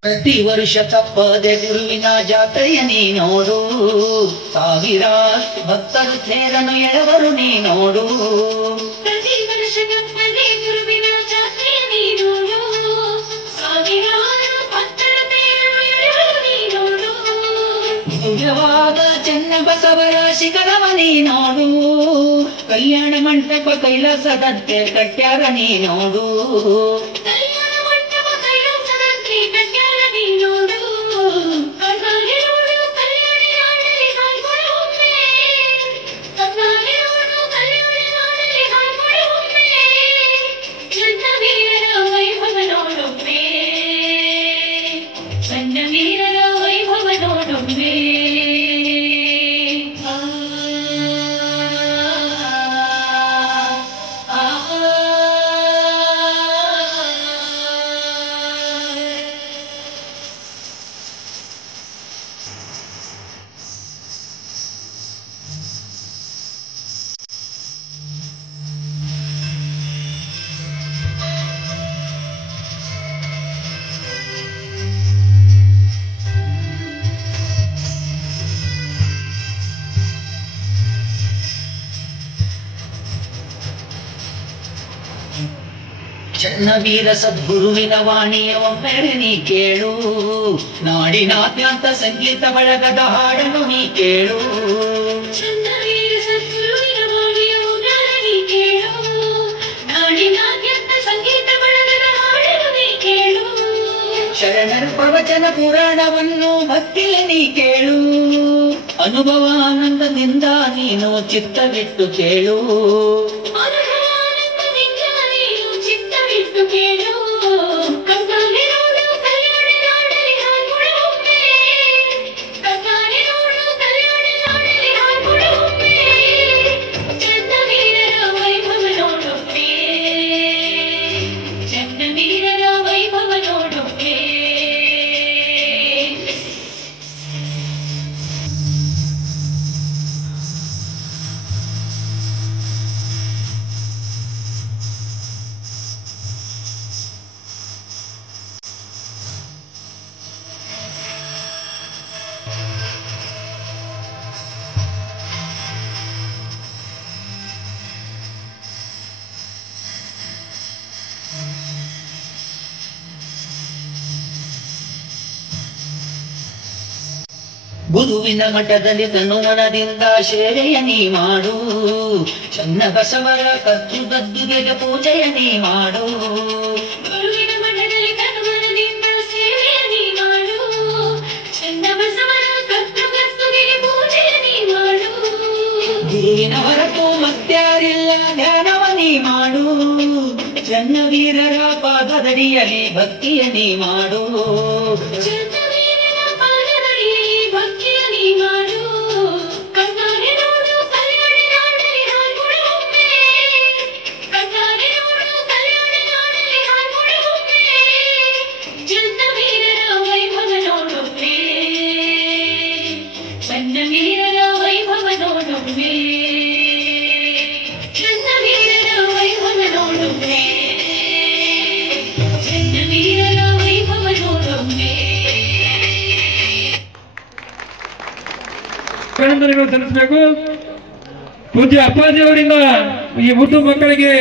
ಪ್ರತಿ ವರ್ಷ ತಪ್ಪದೆ ಗುರುವಿನ ಜಾತ್ರೆಯ ನೀ ನೋಡು, ಸಾವಿರಾರು ಭಕ್ತರು ಸೇರನು ಎಳವರು ನೀ ನೋಡು. ಪ್ರತಿ ವರ್ಷ ತಪ್ಪದೆ ಗುರುವಿನ ಜಾತ್ರೆಯ ನೀ ನೋಡು, ಸಾವಿರಾರು ಭಕ್ತರು ಸೇರನು ಎಳವರು ನೀ ನೋಡು. ದಿವ್ಯವಾದ ಚನ್ನಬಸವರ ಶಿಖರವ ನೀ ನೋಡು, ಕಲ್ಯಾಣ ಮಂಟಪ ಕೈಲಾಸದಂತೆ ಕಟ್ಯಾರ ನೀ ನೋಡು. ಚನ್ನವೀರ ಸದ್ಗುರುವಿನ ವಾಣಿಯ ಒಮ್ಮೆರೆ ನೀ ಕೇಳು, ನಾಡಿನಾದ್ಯಂತ ಸಂಗೀತ ಬಳಗದ ಹಾಡನ್ನು ನೀ ಕೇಳು. ಚನ್ನವೀರ ಸದ್ಗುರುವಿನ ವಾಣಿಯ ಒಮ್ಮೆರೆ ನೀ ಕೇಳು, ನಾಡಿನಾದ್ಯಂತ ಸಂಗೀತ ಬಳಗದ ಹಾಡನ್ನು ನೀ ಕೇಳು. ಶರಣರ ಪ್ರವಚನ ಪುರಾಣವನ್ನು ಭಕ್ತಿಲೆ ನೀ ಕೇಳು, ಅನುಭವ ಆನಂದದಿಂದ ನೀನು ಚಿತ್ತವಿಟ್ಟು ಕೇಳು. ಗುರುವಿನ ಮಠದಲ್ಲಿ ತನುಮನದಿಂದ ಸೇವೆಯ ನೀ ಮಾಡು, ಚನ್ನಬಸವರ ಕರ್ತೃಗದ್ದುಗೆಗೆ ಪೂಜೆಯ ನೀ ಮಾಡು. ಗುರುವಿನ ಮಠದಲ್ಲಿ ತನುಮನದಿಂದ ಸೇವೆಯ ನೀ ಮಾಡು, ಚನ್ನಬಸವರ ಕರ್ತೃಗದ್ದುಗೆಗೆ ಪೂಜೆಯ ನೀ ಮಾಡು. ಗುರುವಿನ ಹೊರತು ಮತ್ಯಾರಿಲ್ಲ ಧ್ಯಾನವ ನೀ ಮಾಡು, ಚನ್ನವೀರರ ಪಾದದಡಿಯಲ್ಲಿ ಭಕ್ತಿಯ ನೀ ಮಾಡು. ಅಭಿನಂದನೆಗಳು ಸಲ್ಲಿಸಬೇಕು. ಪೂಜ್ಯ ಅಪ್ಪಾಜಿಯವರಿಂದ ಈ ಮುದ್ದು ಮಕ್ಕಳಿಗೆ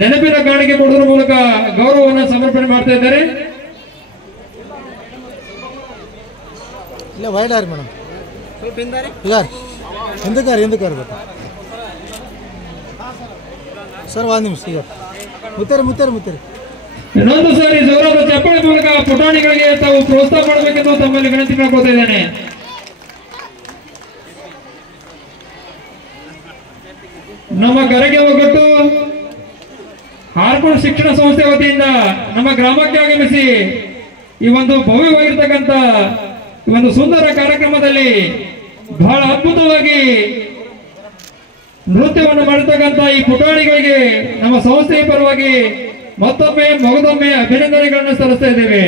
ನೆನಪಿನ ಕಾಣಿಕೆ ಕೊಡುವುದರ ಮೂಲಕ ಗೌರವವನ್ನು ಸಮರ್ಪಣೆ ಮಾಡ್ತಾ ಇದ್ದಾರೆ. ಇಲ್ಲ ವೈಡ್ ಆರಿ ಮೇಡಮ್ ಯಾರು ಹಿಂದಕ್ಕಾರಿ ಗೊತ್ತಾ ಸರ್ ಒಂದು ನಿಮಿಷ ಈಗ ಮುತ್ತೇರಿ ಇನ್ನೊಂದು ಸಾರಿ ಜೋರಾದ ಚಪ್ಪಾಳೆ ಮೂಲಕ ಪುಟಾಣಿಗಳಿಗೆ ತಾವು ಪ್ರೋತ್ಸಾಹ ಮಾಡಬೇಕೆಂದು ತಮ್ಮಲ್ಲಿ ವಿನಂತಿ ಮಾಡ್ಕೊತಾ ಇದ್ದೇನೆ. ನಮ್ಮ ಗರಗೆ ಒಗ್ಗಟ್ಟು ಹಾರ್ಕೋಡ್ ಶಿಕ್ಷಣ ಸಂಸ್ಥೆ ವತಿಯಿಂದ ನಮ್ಮ ಗ್ರಾಮಕ್ಕೆ ಆಗಮಿಸಿ ಈ ಒಂದು ಭವ್ಯವಾಗಿರ್ತಕ್ಕಂಥ ಈ ಒಂದು ಸುಂದರ ಕಾರ್ಯಕ್ರಮದಲ್ಲಿ ಬಹಳ ಅದ್ಭುತವಾಗಿ ನೃತ್ಯವನ್ನು ಮಾಡಿರ್ತಕ್ಕಂಥ ಈ ಪುಟಾಣಿಗಳಿಗೆ ನಮ್ಮ ಸಂಸ್ಥೆಯ ಪರವಾಗಿ ಮತ್ತೊಮ್ಮೆ ಮಗದೊಮ್ಮೆ ಅಭಿನಂದನೆಗಳನ್ನು ಸಲ್ಲಿಸ್ತಾ ಇದ್ದೇವೆ.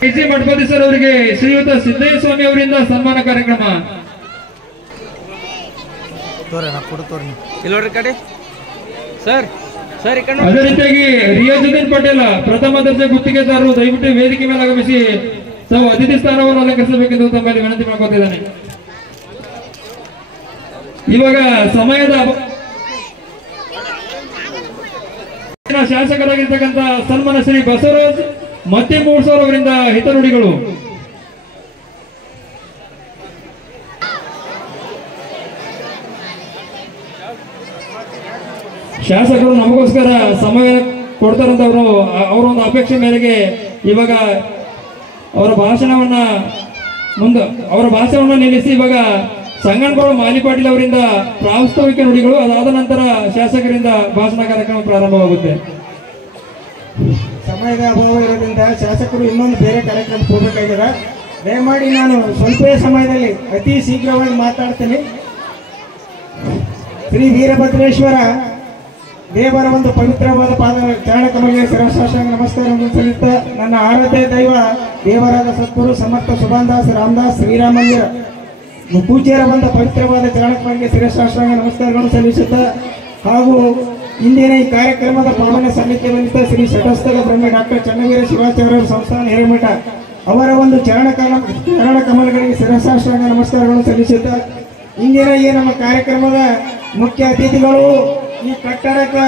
ಕೆ.ಸಿ. ಮಠಪತಿ ಸರ್ ಅವರಿಗೆ ಶ್ರೀಯುತ ಸಿದ್ದೇಶ್ವರ ಸ್ವಾಮಿ ಅವರಿಂದ ಸನ್ಮಾನ ಕಾರ್ಯಕ್ರಮ. ಅದೇ ರೀತಿಯಾಗಿ ರಿಯಾಜುದ್ದೀನ್ ಪಟೇಲ್ ಪ್ರಥಮ ದರ್ಜೆ ಗುತ್ತಿಗೆದಾರರು ದಯವಿಟ್ಟು ವೇದಿಕೆ ಮೇಲೆ ಆಗಮಿಸಿ ತಾವು ಅತಿಥಿ ಸ್ಥಾನವನ್ನು ಅಲಂಕರಿಸಬೇಕೆಂದು ತಮ್ಮಲ್ಲಿ ವಿನಂತಿ ಮಾಡ್ಕೊತಿದ್ದಾನೆ. ಇವಾಗ ಸಮಯದ ಶಾಸಕರಾಗಿರ್ತಕ್ಕಂಥ ಸನ್ಮಾನ ಶ್ರೀ ಬಸವರಾಜ್ ಮತ್ತಿಮೂಡ್ಸೋರ್ ಅವರಿಂದ ಹಿತನುಡಿಗಳು. ಶಾಸಕರು ನಮಗೋಸ್ಕರ ಸಮಯ ಕೊಡ್ತಾರಂತ ಅವರ ಒಂದು ಅಪೇಕ್ಷೆ ಮೇರೆಗೆ ಇವಾಗ ಅವರ ಭಾಷಣವನ್ನ ನಿಲ್ಲಿಸಿ ಇವಾಗ ಸಂಗನಗೌಡ ಮಾಲಿಪಾಟೀಲ್ ಅವರಿಂದ ಪ್ರಾಸ್ತಾವಿಕ ನುಡಿಗಳು, ಅದಾದ ನಂತರ ಶಾಸಕರಿಂದ ಭಾಷಣ ಕಾರ್ಯಕ್ರಮ ಪ್ರಾರಂಭವಾಗುತ್ತೆ. ಸಮಯದ ಅಭಾವ ಇರೋದ್ರಿಂದ ಶಾಸಕರು ಇನ್ನೊಂದು ಬೇರೆ ಕಾರ್ಯಕ್ರಮಕ್ಕೆ ಹೋಗಬೇಕಾಗಿದೆ. ದಯಮಾಡಿ ನಾನು ಸ್ವಲ್ಪ ಸಮಯದಲ್ಲಿ ಅತಿ ಶೀಘ್ರವಾಗಿ ಮಾತಾಡ್ತೇನೆ. ಶ್ರೀ ವೀರಭದ್ರೇಶ್ವರ ದೇವರ ಒಂದು ಪವಿತ್ರವಾದ ಚರಣ ಕಮಲಿಗೆ ಶಿರಸಾಷ್ಟಾಂಗ ನಮಸ್ಕಾರವನ್ನು ಸಲ್ಲಿಸುತ್ತಾ ನನ್ನ ಆರಾಧ್ಯ ದೈವ ದೇವರಾದ ಸದ್ಗುರು ಸಮರ್ಥ ಸುಭಾನ್ದಾಸ್ ರಾಮದಾಸ್ ಶ್ರೀರಾಮಂದಿರ ಪೂಜ್ಯರ ಒಂದು ಪವಿತ್ರವಾದ ಚರಣ ಕಮಲಿಗೆ ಶಿರಸಾಷ್ಟಾಂಗ ನಮಸ್ಕಾರಗಳನ್ನು ಸಲ್ಲಿಸುತ್ತಾ ಹಾಗೂ ಇಂದಿನ ಈ ಕಾರ್ಯಕ್ರಮದ ಪಾವನ ಸಮಿತಿ ಬಂದಿದ್ದ ಶ್ರೀ ಶಟಸ್ಥಲ ಬ್ರಹ್ಮ ಡಾಕ್ಟರ್ ಚನ್ನವೀರ ಶಿವಾಚಾರ್ಯರ ಸಂಸ್ಥಾನ ಹಿರೇಮಠ ಅವರ ಒಂದು ಚರಣ ಕಮಲಗಳಿಗೆ ಶಿರಸಾಷ್ಟಾಂಗ ನಮಸ್ಕಾರಗಳನ್ನು ಸಲ್ಲಿಸುತ್ತಾ ಇಂದಿನ ಈ ನಮ್ಮ ಕಾರ್ಯಕ್ರಮದ ಮುಖ್ಯ ಅತಿಥಿಗಳು ಈ ಕಟ್ಟಡಕ್ಕೆ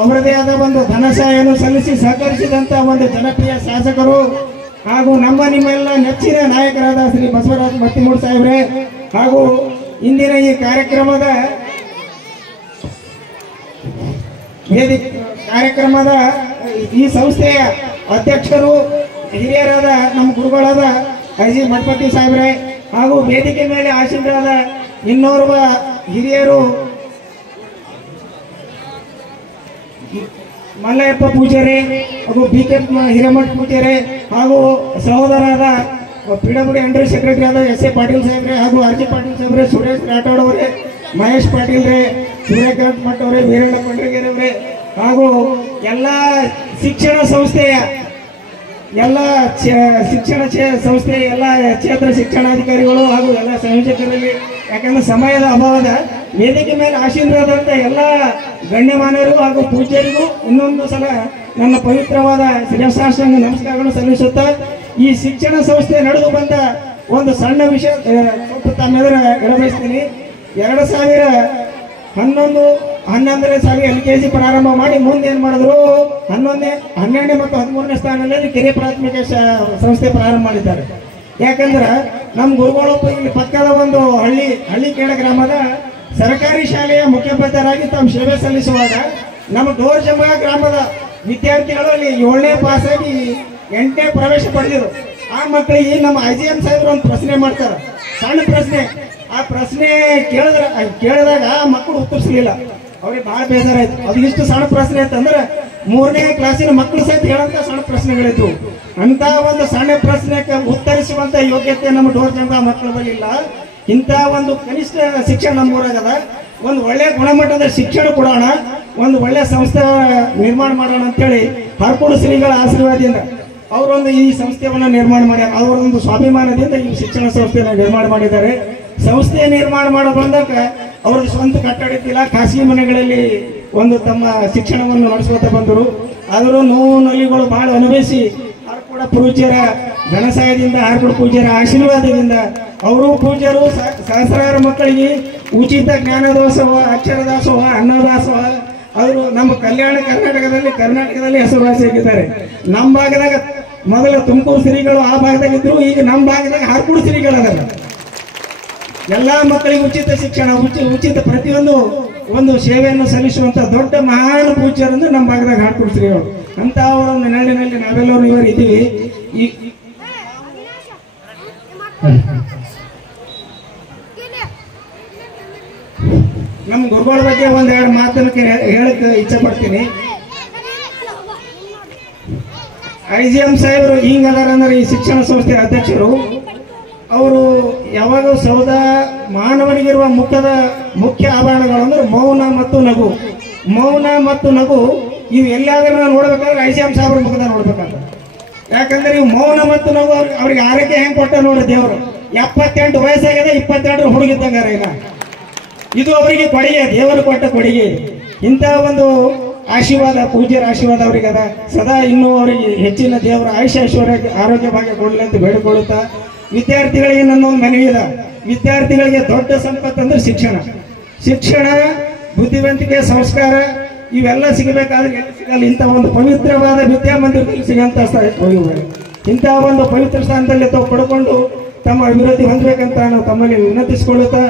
ಅವರದೇ ಆದ ಒಂದು ಧನ ಸಹಾಯವನ್ನು ಸಲ್ಲಿಸಿ ಸಹಕರಿಸಿದಂಥ ಒಂದು ಜನಪ್ರಿಯ ಶಾಸಕರು ಹಾಗೂ ನಿಮ್ಮೆಲ್ಲ ನೆಚ್ಚಿನ ನಾಯಕರಾದ ಶ್ರೀ ಬಸವರಾಜ್ ಮತ್ತಿಮೂಡ್ ಸಾಹೇಬ್ರೆ ಹಾಗೂ ಇಂದಿನ ಈ ಕಾರ್ಯಕ್ರಮದ ಈ ಸಂಸ್ಥೆಯ ಅಧ್ಯಕ್ಷರು ಹಿರಿಯರಾದ ನಮ್ಮ ಗುರುಗಳಾದ ಐಜಿ ಮಠಪತಿ ಸಾಹೇಬ್ರೆ ಹಾಗೂ ವೇದಿಕೆ ಮೇಲೆ ಆಸೀನರಾದ ಇನ್ನೋರ್ವ ಹಿರಿಯರು ಮಲ್ಲಯ್ಯಪ್ಪ ಪೂಜಾರಿ ಹಾಗೂ BK ಹಿರೇಮಠ ಪೂಜಾರಿ ಹಾಗೂ ಸಹೋದರಾದ PWD ಅಂಡರ್ ಸೆಕ್ರೆಟರಿ ಆದ SA ಪಾಟೀಲ್ ಸಾಹೇಬ್ರೆ ಹಾಗೂ RG ಪಾಟೀಲ್ ಸಾಹೇಬ್ರೆ, ಸುರೇಶ್ ರಾಠೋಡ್ ಅವರೇ, ಮಹೇಶ್ ಪಾಟೀಲ್ ರೇ, ಸೂರ್ಯಕಾಂತ್ ಮಠ ಅವರೇ, ವೀರಣ್ಣ ಕೊಂಡ್ರಗೇರಿ ಅವರೇ ಹಾಗೂ ಎಲ್ಲ ಶಿಕ್ಷಣ ಸಂಸ್ಥೆಯ ಎಲ್ಲ ಕ್ಷೇತ್ರ ಶಿಕ್ಷಣಾಧಿಕಾರಿಗಳು ಹಾಗೂ ಎಲ್ಲ ಸಂಯೋಜಕರಲ್ಲಿ, ಯಾಕಂದ್ರೆ ಸಮಯದ ಅಭಾವದ ವೇದಿಕೆ ಮೇಲೆ ಆಸೀನರಾದಂಥ ಎಲ್ಲ ಗಣ್ಯಮಾನ್ಯರು ಹಾಗೂ ಪೂಜ್ಯರಿಗೂ ಇನ್ನೊಂದು ಸಲ ನನ್ನ ಪವಿತ್ರವಾದ ಶಿರಸಾಷ್ಟಾಂಗ ನಮಸ್ಕಾರಗಳನ್ನು ಸಲ್ಲಿಸುತ್ತಾ ಈ ಶಿಕ್ಷಣ ಸಂಸ್ಥೆ ನಡೆದು ಬಂದ ಒಂದು ಸಣ್ಣ ವಿಷಯ ಸ್ವಲ್ಪ ತಮ್ಮೆದುರ ಎಡಬಯಸ್ತೀನಿ. 2011ನೇ ಸಾಲಿಗೆ LKG ಪ್ರಾರಂಭ ಮಾಡಿ ಮುಂದೆ ಏನು ಮಾಡಿದ್ರು 12ನೇ ಮತ್ತು 13ನೇ ಸ್ಥಾನದಲ್ಲಿ ಕಿರಿಯ ಪ್ರಾಥಮಿಕ ಸಂಸ್ಥೆ ಪ್ರಾರಂಭ ಮಾಡಿದ್ದಾರೆ. ಯಾಕಂದ್ರೆ ನಮ್ಮ ಗುರುಗಳು ಇಲ್ಲಿ ಪಕ್ಕದ ಒಂದು ಹಳ್ಳಿಕೇಡ ಗ್ರಾಮದ ಸರ್ಕಾರಿ ಶಾಲೆಯ ಮುಖ್ಯೋಪಾಧ್ಯಾಯರಾಗಿ ತಾವು ಸೇವೆ ಸಲ್ಲಿಸುವಾಗ ನಮ್ಮ ಡೋರ್ಜಂಬ ಗ್ರಾಮದ ವಿದ್ಯಾರ್ಥಿಗಳು ಅಲ್ಲಿ 7ನೇ ಪಾಸ್ ಆಗಿ 8ನೇ ಪ್ರವೇಶ ಪಡೆದಿದ್ರು. ಆ ಮಕ್ಕಳಿಗೆ ನಮ್ಮ IGM ಸಾಹೇಬರು ಒಂದು ಪ್ರಶ್ನೆ ಮಾಡ್ತಾರೆ, ಸಣ್ಣ ಪ್ರಶ್ನೆ. ಆ ಪ್ರಶ್ನೆ ಕೇಳಿದಾಗ ಆ ಮಕ್ಕಳು ಉತ್ತರಿಸಲಿಲ್ಲ. ಅವ್ರಿಗೆ ಬಹಳ ಬೇಜಾರಾಯ್ತು. ಅದು ಇಷ್ಟು ಸಣ್ಣ ಪ್ರಶ್ನೆ ಅಂತಂದ್ರೆ 3ನೇ ಕ್ಲಾಸಿನ ಮಕ್ಕಳು ಸಹಿತ ಹೇಳಂತ ಸಣ್ಣ ಪ್ರಶ್ನೆಗಳಿತ್ತು. ಅಂತ ಒಂದು ಸಣ್ಣ ಪ್ರಶ್ನೆಗೆ ಉತ್ತರಿಸುವಂತ ಯೋಗ್ಯತೆ ನಮ್ಮ ಡೋರ್ಜಂಬ ಮಕ್ಕಳ ಬಳಿ ಇಲ್ಲ. ಇಂಥ ಒಂದು ಕನಿಷ್ಠ ಶಿಕ್ಷಣ ನಮ್ಮೂರಾಗದ. ಒಂದು ಒಳ್ಳೆ ಗುಣಮಟ್ಟದ ಶಿಕ್ಷಣ ಕೊಡೋಣ, ಒಂದು ಒಳ್ಳೆ ಸಂಸ್ಥೆ ನಿರ್ಮಾಣ ಮಾಡೋಣ ಅಂತೇಳಿ ಹರ್ಕೋಡು ಶ್ರೀಗಳ ಆಶೀರ್ವಾದದಿಂದ ಅವರೊಂದು ಈ ಸಂಸ್ಥೆಯನ್ನು ನಿರ್ಮಾಣ ಮಾಡ್ಯಾರ. ಅವರೊಂದು ಸ್ವಾಭಿಮಾನದಿಂದ ಈ ಶಿಕ್ಷಣ ಸಂಸ್ಥೆಯನ್ನು ನಿರ್ಮಾಣ ಮಾಡಿದ್ದಾರೆ. ಸಂಸ್ಥೆ ನಿರ್ಮಾಣ ಮಾಡೋ ಬಂದಾಗ ಅವ್ರದ್ದು ಸ್ವಂತ ಕಟ್ಟಡ ಇದ್ದಿಲ್ಲ, ಖಾಸಗಿ ಮನೆಗಳಲ್ಲಿ ಒಂದು ತಮ್ಮ ಶಿಕ್ಷಣವನ್ನು ನಡೆಸ್ಕೊತಾ ಬಂದರು. ಆದರೂ ನೋವು ನಲಿಗಳು ಬಹಳ ಅನುಭವಿಸಿ ಆರ್ಕೂಡ ಪೂಜ್ಯರ ಘನಸಹಾಯದಿಂದ, ಆರ್ಕೂಡ ಪೂಜ್ಯರ ಆಶೀರ್ವಾದದಿಂದ ಅವರು ಪೂಜ್ಯರು ಸಹಸ್ರಾರು ಮಕ್ಕಳಿಗೆ ಉಚಿತ ಜ್ಞಾನದಾಸೋಹ, ಅಕ್ಷರದಾಸೋಹ, ಅನ್ನದಾಸೋಹ ಅವರು ನಮ್ಮ ಕರ್ನಾಟಕದಲ್ಲಿ ಹೆಸರುವಾಸಿಯಾಗಿದ್ದಾರೆ. ನಮ್ಮ ಭಾಗದಾಗ ಮೊದಲು ತುಮಕೂರು ಶ್ರೀಗಳು ಆ ಭಾಗದಾಗ ಇದ್ರು, ಈಗ ನಮ್ಮ ಭಾಗದಾಗ ಆರ್ಕೂಡ ಶ್ರೀಗಳದಾರ. ಎಲ್ಲ ಮಕ್ಕಳಿಗೆ ಉಚಿತ ಶಿಕ್ಷಣ, ಉಚಿತ ಪ್ರತಿಯೊಂದು ಒಂದು ಸೇವೆಯನ್ನು ಸಲ್ಲಿಸುವಂತ ದೊಡ್ಡ ಮಹಾನ್ ಪೂಜ್ಯರಂದ್ರೆ ನಮ್ಮ ಭಾಗದಾಗ ಆರ್ಕೂಡ ಶ್ರೀಗಳು ಅಂತ ಒಂದು ನೆರಳಿನಲ್ಲಿ ನಾವೆಲ್ಲರೂ ಇವರು ಇದ್ದೀವಿ. ನಮ್ಮ ಗುರುಗಳ ಬಗ್ಗೆ ಒಂದೆರಡು ಮಾತನ್ನು ಹೇಳಕ್ ಇಚ್ಛೆ ಪಡ್ತೀನಿ. IGM ಸಾಹೇಬರು ಹಿಂಗದಾರ ಅಂದ್ರೆ ಈ ಶಿಕ್ಷಣ ಸಂಸ್ಥೆ ಅಧ್ಯಕ್ಷರು, ಅವರು ಯಾವಾಗ ಸೌಧ ಮಾನವನಿಗಿರುವ ಮುಖ್ಯ ಆಭರಣಗಳು ಅಂದ್ರೆ ಮೌನ ಮತ್ತು ನಗು. ಮೌನ ಮತ್ತು ನಗು ಇವು ಎಲ್ಲಾದ್ರೂ ನೋಡ್ಬೇಕಾದ್ರೆ IGM ಸಾಹೇಬ್ರ ಮುಖದ ನೋಡ್ಬೇಕಾದ್ರೆ. ಯಾಕಂದ್ರೆ ಇವು ಮೌನ ಮತ್ತು ನಗು ಅವ್ರಿಗೆ ಆರೋಗ್ಯ ಹೆಂಗ್ ಕೊಟ್ಟ ನೋಡ್ರಿ ದೇವರು. 78 ವಯಸ್ಸಾಗಿದೆ, 22 ಹುಡುಗಿದ್ದಂಗಾರ ಈಗ. ಇದು ಅವರಿಗೆ ಕೊಡುಗೆ, ದೇವರು ಕೊಟ್ಟ ಕೊಡುಗೆ. ಇಂಥ ಒಂದು ಆಶೀರ್ವಾದ, ಪೂಜ್ಯರ ಆಶೀರ್ವಾದ ಅವರಿಗದ. ಸದಾ ಇನ್ನೂ ಅವರಿಗೆ ಹೆಚ್ಚಿನ ದೇವರ ಆಯುಷ್ಯ ಐಶ್ವರ್ಯ ಆರೋಗ್ಯ ಭಾಗ್ಯ ಕೊಡಲಿ ಅಂತ ಬೇಡಿಕೊಳ್ಳುತ್ತಾ, ವಿದ್ಯಾರ್ಥಿಗಳಿಗೆ ನನ್ನೊಂದು ಮನವಿ ಇದೆ. ವಿದ್ಯಾರ್ಥಿಗಳಿಗೆ ದೊಡ್ಡ ಸಂಪತ್ತು ಅಂದ್ರೆ ಶಿಕ್ಷಣ, ಬುದ್ಧಿವಂತಿಕೆ, ಸಂಸ್ಕಾರ ಇವೆಲ್ಲ ಸಿಗಬೇಕಾದ್ರೆ ಎಲ್ಲಿ ಸಿಗಲ್ಲ. ಇಂಥ ಒಂದು ಪವಿತ್ರವಾದ ವಿದ್ಯಾಮಂದಿರದಲ್ಲಿ ಸಿಗಂತ ಇಂಥ ಒಂದು ಪವಿತ್ರ ಸ್ಥಾನದಲ್ಲಿ ತಾವು ಪಡ್ಕೊಂಡು ತಮ್ಮ ಅಭಿವೃದ್ಧಿ ಹೊಂದಬೇಕಂತ ನಾವು ತಮ್ಮಲ್ಲಿ ವಿನಂತಿಸಿಕೊಳ್ಳುತ್ತಾ,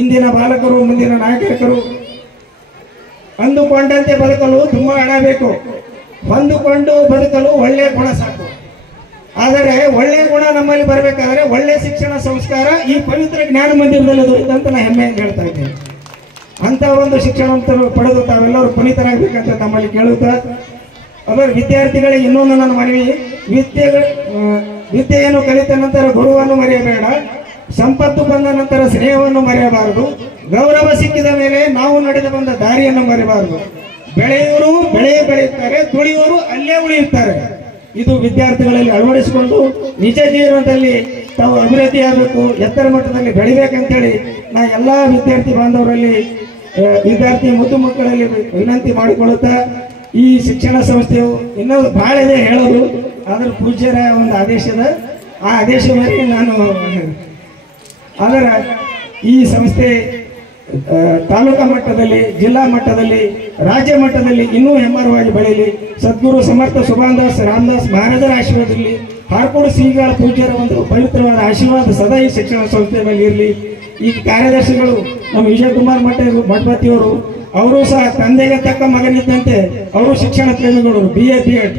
ಇಂದಿನ ಬಾಲಕರು, ಮುಂದಿನ ನಾಯಕರು ಅಂದುಕೊಂಡಂತೆ ಬದುಕಲು ತುಂಬಾ ಹಣ ಬೇಕು. ಹೊಂದಿಕೊಂಡು ಬದುಕಲು ಒಳ್ಳೆಯ ಗುಣ ಸಾಕು. ಆದರೆ ಒಳ್ಳೆಯ ಗುಣ ನಮ್ಮಲ್ಲಿ ಬರಬೇಕಾದ್ರೆ ಒಳ್ಳೆಯ ಶಿಕ್ಷಣ ಸಂಸ್ಕಾರ ಈ ಪವಿತ್ರ ಜ್ಞಾನ ಮಂದಿರದಲ್ಲಿ ದೊರೆತಂತ ನಾನು ಹೆಮ್ಮೆಯಿಂದ ಹೇಳ್ತಾ ಇದ್ದೇನೆ. ಅಂತ ಒಂದು ಶಿಕ್ಷಣವನ್ನು ಪಡೆದು ತಾವೆಲ್ಲರೂ ಪುನೀತರಾಗಬೇಕಂತ ತಮ್ಮಲ್ಲಿ ಕೇಳುತ್ತಾ, ಅದರ ವಿದ್ಯಾರ್ಥಿಗಳಿಗೆ ಇನ್ನೊಂದು ನನ್ನ ಮನವಿ, ವಿದ್ಯೆಯನ್ನು ಕಲಿತ ನಂತರ ಗುರುವನ್ನು ಮರೆಯಬೇಡ, ಸಂಪತ್ತು ಬಂದ ನಂತರ ಸ್ನೇಹವನ್ನು ಮರೆಯಬಾರದು, ಗೌರವ ಸಿಕ್ಕಿದ ಮೇಲೆ ನಾವು ನಡೆದು ಬಂದ ದಾರಿಯನ್ನು ಮರೆಯಬಾರದು. ಬೆಳೆಯುವರು ಬೆಳೆಯುತ್ತಾರೆ, ತುಳಿಯುವರು ಅಲ್ಲೇ ಉಳಿಯುತ್ತಾರೆ. ಇದು ವಿದ್ಯಾರ್ಥಿಗಳಲ್ಲಿ ಅಳವಡಿಸಿಕೊಂಡು ನಿಜ ಜೀವನದಲ್ಲಿ ತಾವು ಅಭಿವೃದ್ಧಿಯಾಗಬೇಕು, ಎತ್ತರ ಮಟ್ಟದಲ್ಲಿ ಬೆಳಿಬೇಕಂತೇಳಿ ನಾ ಎಲ್ಲ ವಿದ್ಯಾರ್ಥಿ ಬಾಂಧವರಲ್ಲಿ, ವಿದ್ಯಾರ್ಥಿ ಮುದ್ದು ಮಕ್ಕಳಲ್ಲಿ ವಿನಂತಿ ಮಾಡಿಕೊಳ್ಳುತ್ತಾ, ಈ ಶಿಕ್ಷಣ ಸಂಸ್ಥೆಯು ಇನ್ನೂ ಬಹಳ ಇದೆ ಹೇಳೋದು. ಆದ್ರೆ ಪೂಜ್ಯರ ಒಂದು ಆದೇಶದ ಆ ಆದೇಶ ಮೇಲೆ ನಾನು ಅದರ ಈ ಸಂಸ್ಥೆ ತಾಲೂಕಾ ಮಟ್ಟದಲ್ಲಿ, ಜಿಲ್ಲಾ ಮಟ್ಟದಲ್ಲಿ, ರಾಜ್ಯ ಮಟ್ಟದಲ್ಲಿ ಇನ್ನೂ ಹೆಮ್ಮರವಾಗಿ ಬೆಳೆಯಲಿ. ಸದ್ಗುರು ಸಮರ್ಥ ಸುಭಾನ್ದಾಸ್ ರಾಮದಾಸ್ ಮಹಾರಾಜರ ಆಶೀರ್ವಾದದಲ್ಲಿ, ಆರ್ಕೂಡ ಶ್ರೀಗಳ ಪೂಜ್ಯರ ಒಂದು ಪವಿತ್ರವಾದ ಆಶೀರ್ವಾದ ಸದಾ ಈ ಶಿಕ್ಷಣ ಸಂಸ್ಥೆ ಮೇಲೆ ಇರಲಿ. ಈ ಕಾರ್ಯದರ್ಶಿಗಳು ನಮ್ಮ ವಿಜಯಕುಮಾರ್ ಮಠಪತಿಯವರು, ಅವರು ಸಹ ತಂದೆಗೆ ತಕ್ಕ ಮಗನಿದ್ದಂತೆ ಅವರು ಶಿಕ್ಷಣ ಪ್ರೇಮಿಗಳು. BA B.Ed